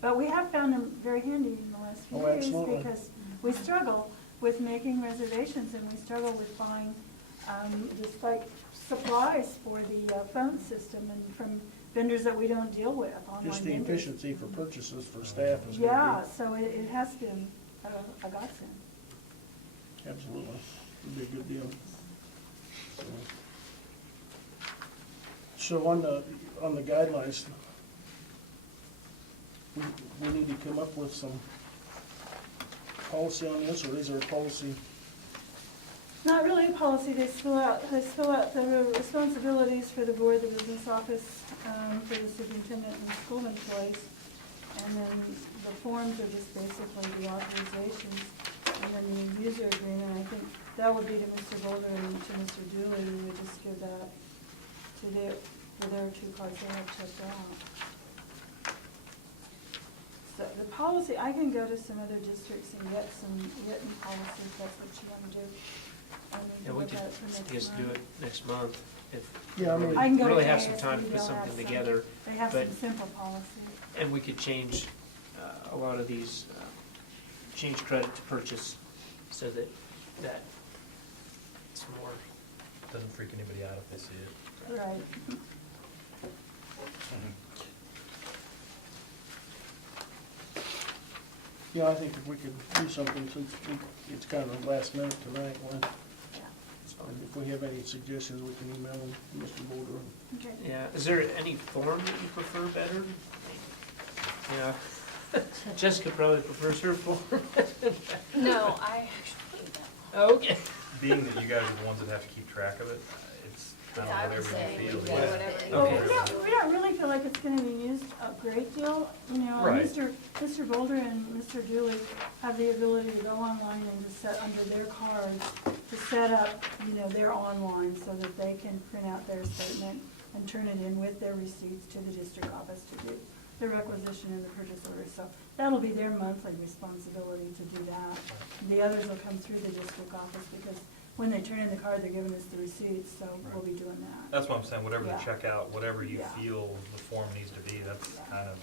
But we have found them very handy in the last few Oh, days absolutely. because We struggle with making reservations, and we struggle with buying, just like supplies for the phone system and from vendors that we don't deal with, online Just the vendors. efficiency for purchases for staff is Yeah, gonna so it has been a godsend. be, absolutely, it'd be a good deal. So on the guidelines, we need to come up with some policy on this, or is there a policy? Not really a policy, they spell out the responsibilities for the board, the business office, for the superintendent and school employees. And then the forms are just basically the authorizations. And then the user agreement, I think that would be to Mr. Boulder and to Mr. Dooley, we would just give that to their two cards they have checked out. So the policy, I can go to some other districts and get some written policies, if that's what you want to do. And Yeah, we look could at it for next just do month. it next month if Yeah, I mean- we I can go to really have some KSB, time to put they'll have something some- together. They have but- some simple policies. And we could change a lot of these, change credit to purchase so that it's more. Doesn't freak anybody out if they see it. Right. Yeah, I think if we could do something, since it's kind of the last minute tonight, Glenn. And if we have any suggestions, we can email them to Mr. Boulder. Okay. Yeah, is there any form that you prefer better? Yeah, Jessica probably prefers her form. No, I actually don't. Oh, okay. Being that you guys are the ones that have to keep track of it, it's kind I of would whatever say you feel. we do Yeah. whatever you Well, Okay. we don't really feel like it's gonna be used a great deal, you know. Right. Mr. Boulder and Mr. Dooley have the ability to go online and to set under their cards, to set up, you know, their online so that they can print out their statement and turn it in with their receipts to the district office to do the requisition and the purchase order. So that'll be their monthly responsibility to do that. The others will come through the district office because when they turn in the card, they're giving us the receipts, so we'll be doing that. That's what I'm saying, whatever the Yeah. checkout, whatever you Yeah. feel the form needs to be, that's kind of,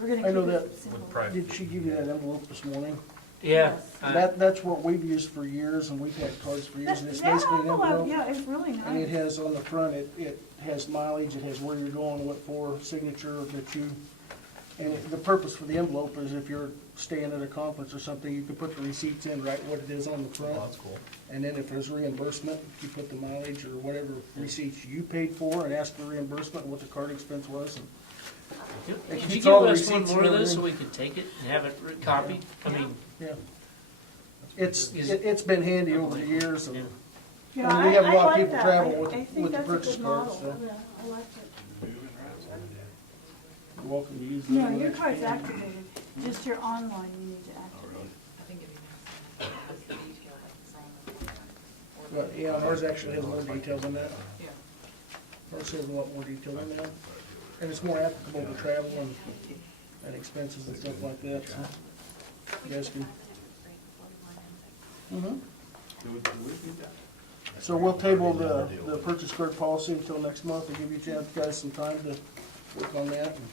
We're gonna I know keep that it simple. would probably. Did she give you that envelope this morning? Yeah. Yes. That's what we've used for years, and we've had cards for years, and it's That basically an envelope. yeah, it's really And it nice. has on the front, it has mileage, it has where you're going, what for, signature that you, and the purpose for the envelope is if you're staying at a conference or something, you can put the receipts in, write what it is on the front. Oh, that's cool. And then if there's reimbursement, you put the mileage or whatever receipts you paid for and ask for reimbursement, what the card expense was. And Yep. It Could you keeps give all the us one receipts more of and those so everything. we could take it and have it copied? I mean, Yeah. It's been handy over the years, and Yeah, I mean, we have a I lot of like people that. travel I with think the that's a purchase good cards, model. so Yeah, I liked it. you're welcome to use them. No, your card's activated, just your online you need to activate. I think it'd be nice. What's the detail, like the sign of the But, yeah, ours actually has more detail than that. Yeah. Ours has a lot more detail than that. And it's more applicable to travel and expenses and stuff like that, so. You guys can. Mhm. So we'll table the purchase card policy until next month, and give you guys some time to work on that and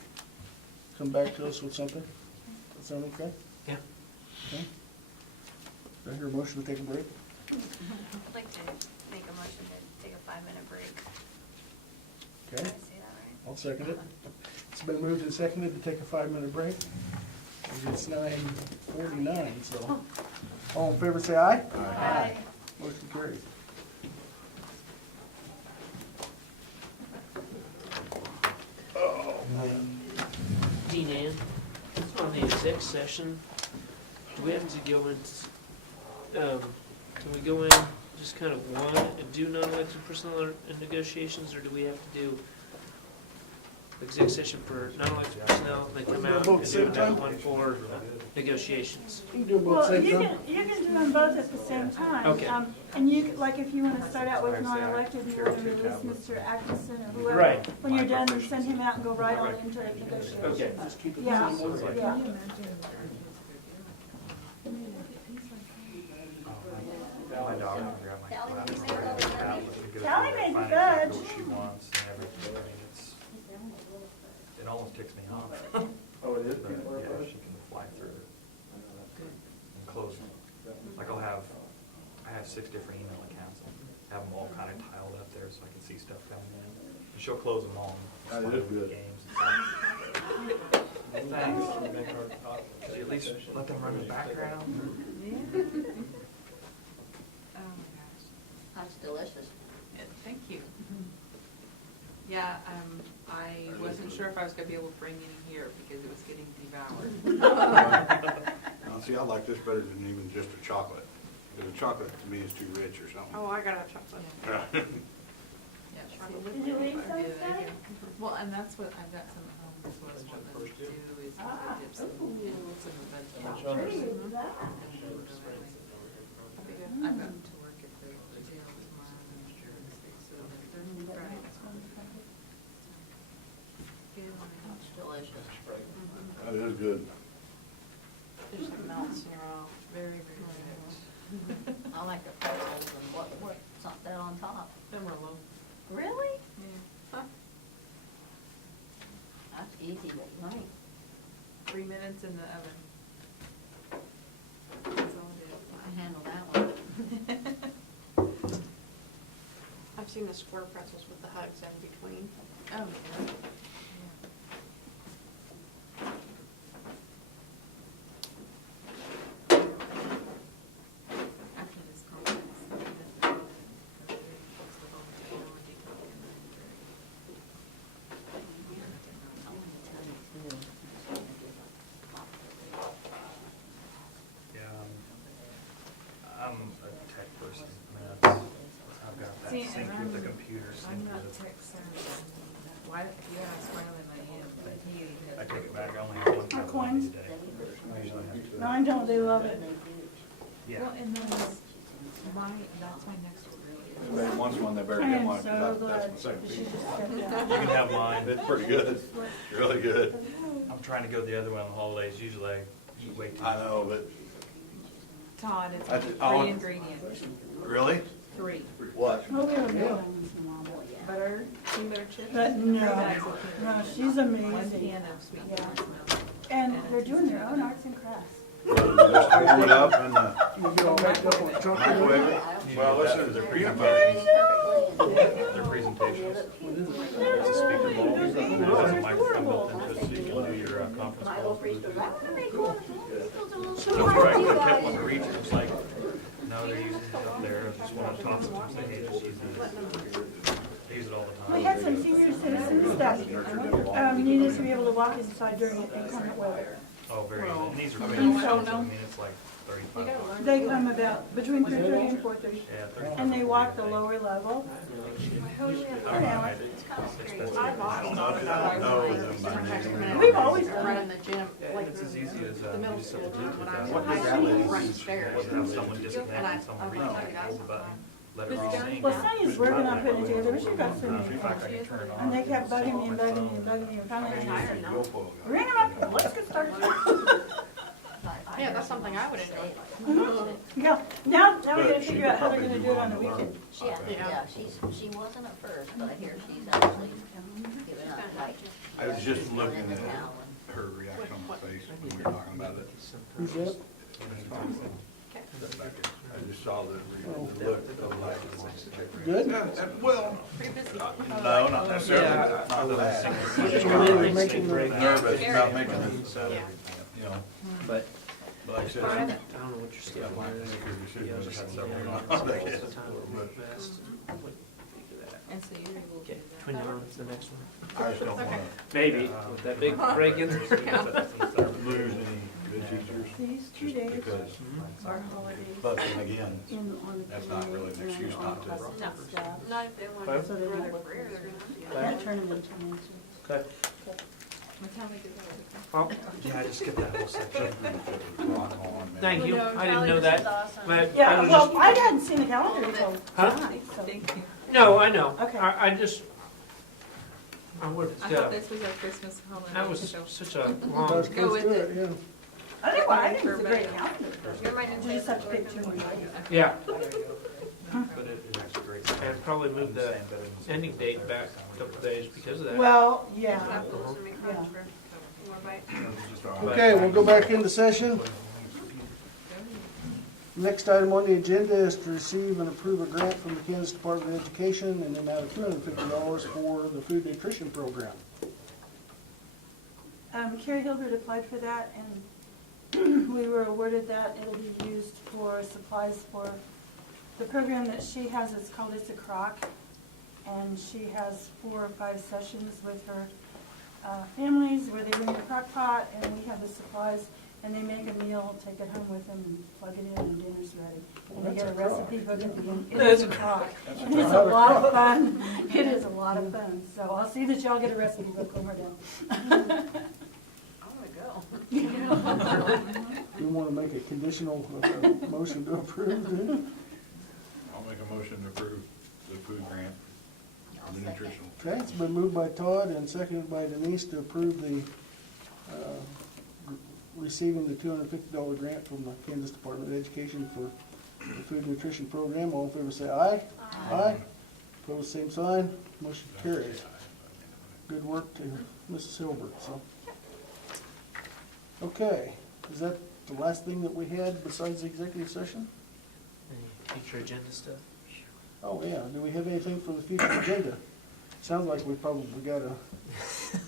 come back to us with something. That sound okay? yeah. Okay. Do I hear a motion to take a break? I'd like to make a motion to take a 5-minute break. Did Okay, I say that right? I'll second it. It's been moved and seconded to take a 5-minute break. And it's 9:49, so. All in favor, say aye. Aye. Motion carries. Dean Ann, on the exec session, do we have to go in, can we go in just kind of one and do non-elected personnel and negotiations, or do we have to do exec session for non-elected personnel, and then come out and do another one for negotiations? You can do them both Well, at the you same time. can do them both at the same time. Okay. And you, like, if you wanna start out with non-elected, you wanna release Mr. Atkinson or whoever. Right. When you're done, then send him out and go right on into negotiations. Okay. Just keep it Yeah, the same order. yeah. My daughter can grab my class. Sally made the Find fudge. exactly what she wants and everything. I mean, it almost ticks me off. Oh, it is? But, yeah, she can fly through it. close, like I have 6 different email accounts, and have them all kind of tiled up there so I can see stuff coming in. And she'll close them all. and That is explain good. Games and stuff. Thanks. Could you at least let them run in the background? Oh, my gosh. That's delicious. Thank you. Yeah, I wasn't sure if I was gonna be able to bring any here because it was getting devoured. Now, see, I like this better than even just a chocolate. Because a chocolate to me is too rich or something. Oh, I got a chocolate. Yeah, chocolate. Did you leave some, Yeah, Scotty? well, and that's what, I've got some, that's what I was wanting to do is to dip some, some vegetables. I've gotten to work at the jail tomorrow, and I'm sure it's, so they're fried. It's delicious. That is good. It just melts in your mouth, very, very good. I like the pretzels and what's on that on top. Emerald. Really? Yeah. That's easy, but right. 3 minutes in the oven. That's all it is. I handle that one. I've seen the square pretzels with the hugs in between. Oh, yeah. Actually, it's complex. Yeah, I'm a tech person. I mean, I've got that See, sync and with the I'm- computer, I'm sync not with tech savvy. Why, yeah, smiling I am, but he has. I take it back, I only have one Our tablet coins? a day. I usually have two. No, I don't, they love it. Yeah. Well, and then that's my next one. If they want one, they better I get am one, so 'cause glad that's my second that she piece. just stepped You down. can have mine. It's pretty good, really good. I'm trying to go the other way on the holidays. Usually I eat way too much. I know, but, Todd, it's That's- 3 I'll- ingredients. really? 3. What? Oh, we were good on this one, Butter, peanut butter chips. but no, no, she's 1 amazing. can of sweet Yeah. corn milk. And they're doing their own arts and crafts. You just warm it up and, You get all mixed up on chocolate. microwave it? Well, listen to their peanut butter. Their presentations. There's a speaker bowl. There's a microphone built into it so you can do your conference calls. So I kept wanting to reach it. It's like, no, they're using it up there. I just want to toss it and say, hey, just use it. They use it all the time. We had some senior citizens that needed to be able to walk inside during inclement weather. Oh, very good. And these are I big. mean, I mean, it's like $35. They come about between 3:30 and 4:30, Yeah, 35. and they walk the lower level. Alright. I bought I don't know them by name. We've always run done in the gym, like It's as easy as, the middle you just school, have to do when it. I was What in high does school, that run mean? upstairs. Have someone And disconnect I- and someone I'm reach, like, hold the button, let it re-sync. Well, Sonny's working on putting it together, but she got so many In fact, I can turn it on. And they kept bugging me and bugging me and bugging me, and finally I Tired said, now. ring them up, and let's get started. Yeah, that's something I would enjoy. Yeah, now we gotta figure out how they're gonna do it on the weekend. Yeah, she wasn't at first, but I hear she's actually given up. Like, I was just looking in the at town. her reaction on the face when we were talking about it. Who's that? I just saw the look of like. Good? Well, no, not necessarily, not that. Really making the- Nervous about making it, you know, But but like I said, I don't know what your schedule is. make your decision. Yeah, when just you have something several else. on Most it. of the time would be best. I would think of that. And so you're able to Okay, do that. twin arms, the next one. I just don't wanna Maybe, with that big break in. lose any good teachers, These 2 just days because, are holidays but then again, in, on the that's not really an community excuse and not on to. custody staff. Not if they want Okay. to So they grow won't their work career, for they're gonna have to. Okay. Can't turn them into answers. Okay. What time we get that? Well, yeah, I just get that whole section. Rock on, man. Thank you, No, I didn't Charlie, know this is that, awesome. but I Yeah, was well, just, I hadn't seen the calendar until Huh? tonight, so. Thank you. no, I know. Okay. I just, I would, I thought this was our Christmas holiday. that was so- such a That's long, close Go with to it. it, yeah. I think it's a great calendar. You're my new You just have to favorite. pick 2 more. yeah, But it's actually great. and probably move the ending date back a couple days because of that. Well, yeah. Apples and make Yeah. crunch for- You want a bite? Just all right. Okay, we'll go back into session. Next item on the agenda is to receive and approve a grant from the Kansas Department of Education in the amount of $250 for the food nutrition program. Carrie Hilbert applied for that, and we were awarded that. It'll be used for supplies for the program that she has. It's called It's a Crock, and she has 4 or 5 sessions with her families where they bring their crock pot, and we have the supplies, and they make a meal, take it home with them, and plug it in, and dinner's ready. And they get a recipe book at the end. It is a crock. And it's a lot of fun. It is a lot of fun. So I'll see that y'all get a recipe book when we're done. I wanna go. We want to make a conditional motion to approve, then? I'll make a motion to approve the food grant, the nutritional. Okay, it's been moved by Todd and seconded by Denise to approve the receiving the $250 grant from the Kansas Department of Education for the food nutrition program. All in favor say aye. Aye. Opposed, same sign. Motion carries. Good work to Mrs. Hilbert, so. Okay, is that the last thing that we had besides the executive session? Any future agenda stuff? Oh, yeah, do we have anything for the future agenda? Sounds like we probably got a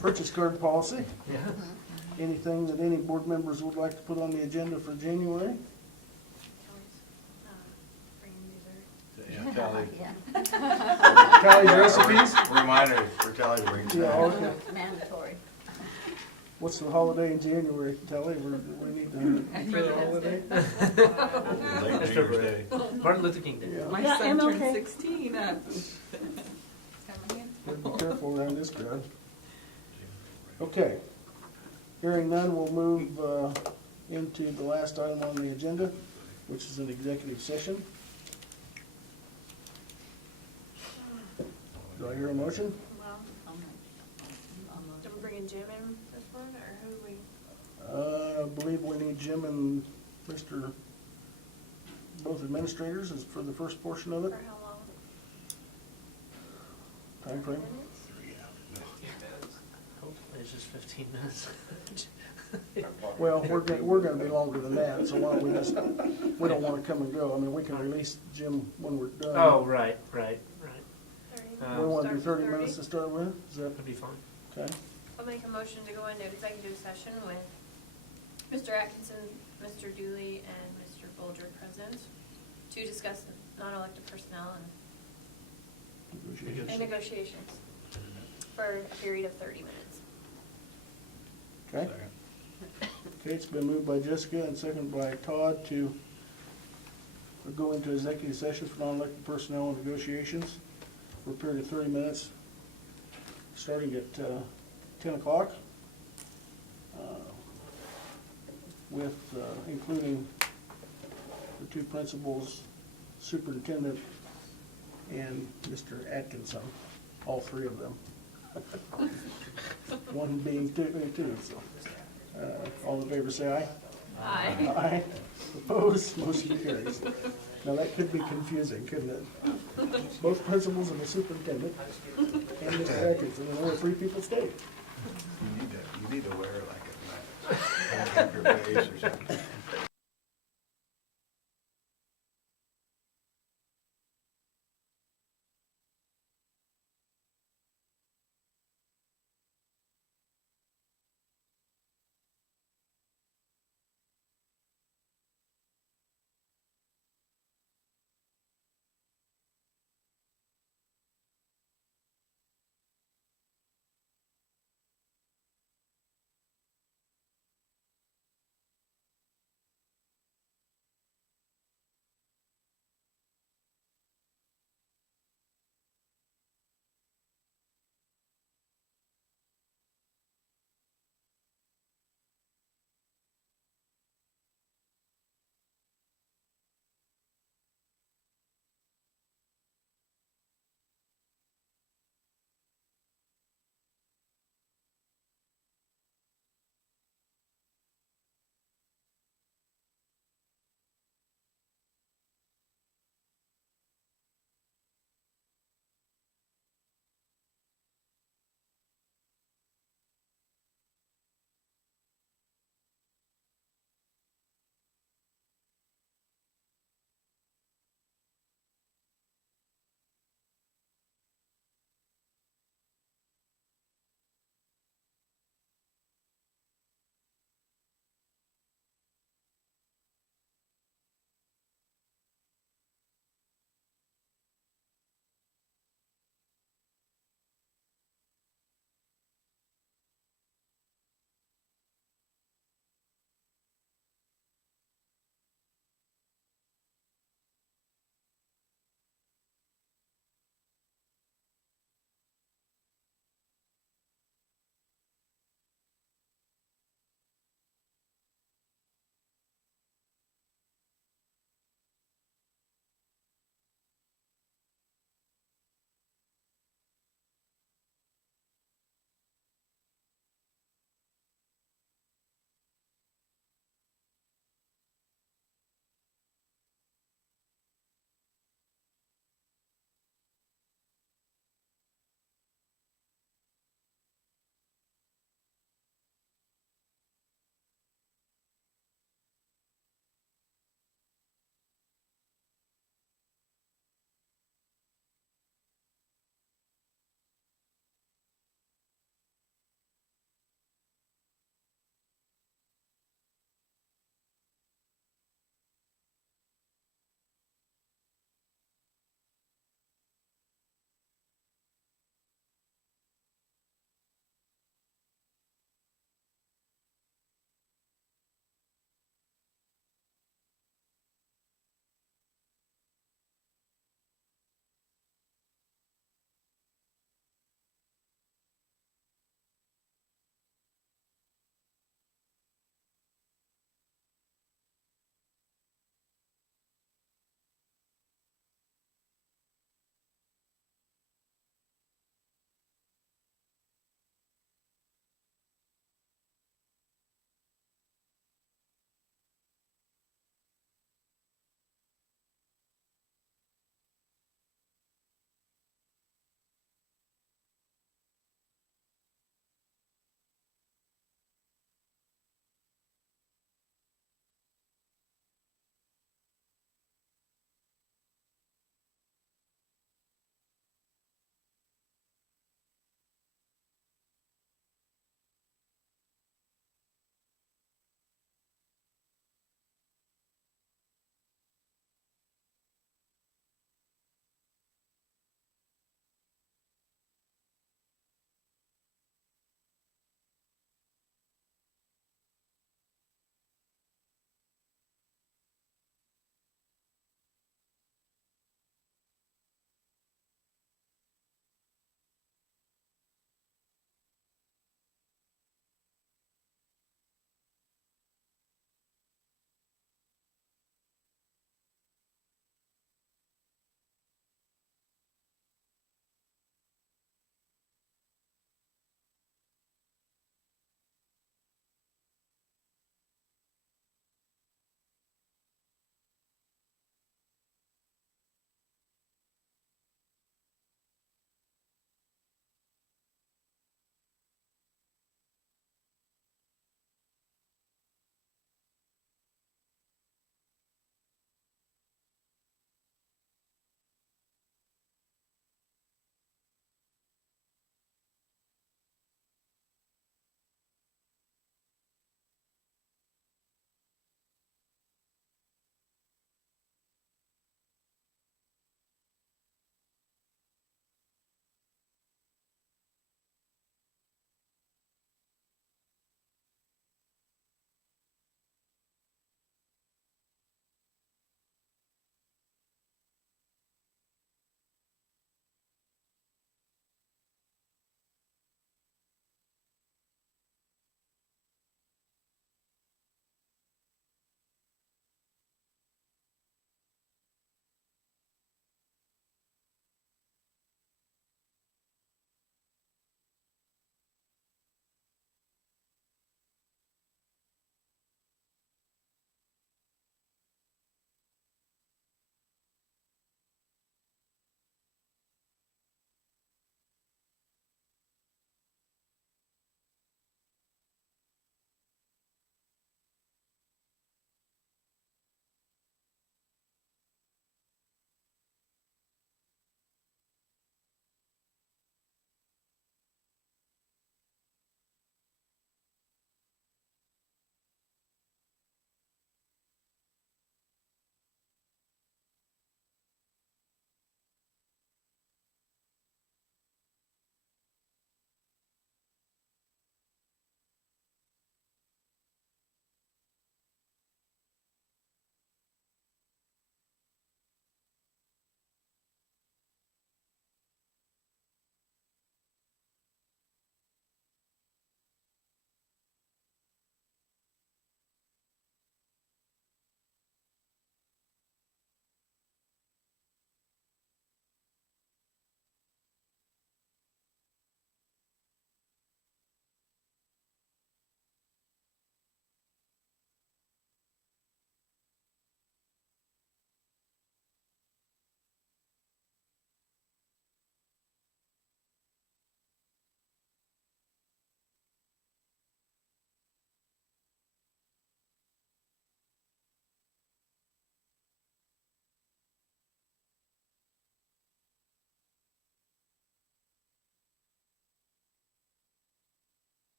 purchase card policy. Yeah. Anything that any board members would like to put on the agenda for January? Yeah, Tally. Yeah. Tally's recipes? Reminder for Tally to bring. Yeah, okay. Mandatory. What's the holiday in January, Tally? We need to. For the holiday? Late New Year's Day. Martin Luther King Day. Yeah, My Yeah, son turned MLK. 16. better be careful around this crowd. Okay. Hearing none, we'll move into the last item on the agenda, which is an executive session. Do I hear a motion? Well, do we bring in Jim in this one, or who do we? I believe we need Jim and Mr., both administrators, is for the first portion of it. For how long? Time frame. Hopefully it's just 15 minutes. Well, we're gonna be longer than that, so why don't we just, we don't wanna come and go. I mean, we can release Jim when we're done. Oh, right. 30? We wanna do Start 30 with minutes to start with? Is that, That'd be fine. okay? I'll make a motion to go into executive session with Mr. Atkinson, Mr. Dooley, and Mr. Bolger present to discuss non-elected personnel and negotiations for a period of 30 minutes. Okay? Okay, it's been moved by Jessica and seconded by Todd to go into executive session for non-elected personnel and negotiations for a period of 30 minutes, starting at 10 o'clock, with including the 2 principals, superintendent, and Mr. Atkinson, all 3 of them. One being two, so. All in favor say aye. Aye. Aye. Opposed, motion carries. Now, that could be confusing, couldn't it? Both principals and the superintendent, and Mr. Atkinson, and only 3 people stayed. You need to wear like a mask, your face or something.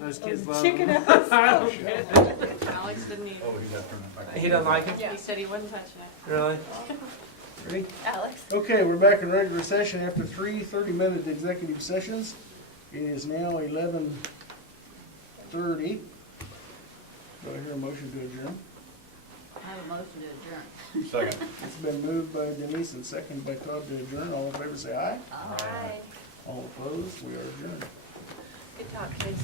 Those kids love Chicken them. nuggets. I don't care. Alex didn't eat Oh, he's got to turn that back on. He doesn't like it? He said he wouldn't touch it. Really? Ready? Alex? Okay, we're back in regular session after 3 30-minute executive sessions. It is now 11:30. Do I hear a motion to adjourn? I have a motion to adjourn. Second. It's been moved by Denise and seconded by Todd to adjourn. All in favor say aye. Aye. All opposed, we are adjourned. Good talk, kids.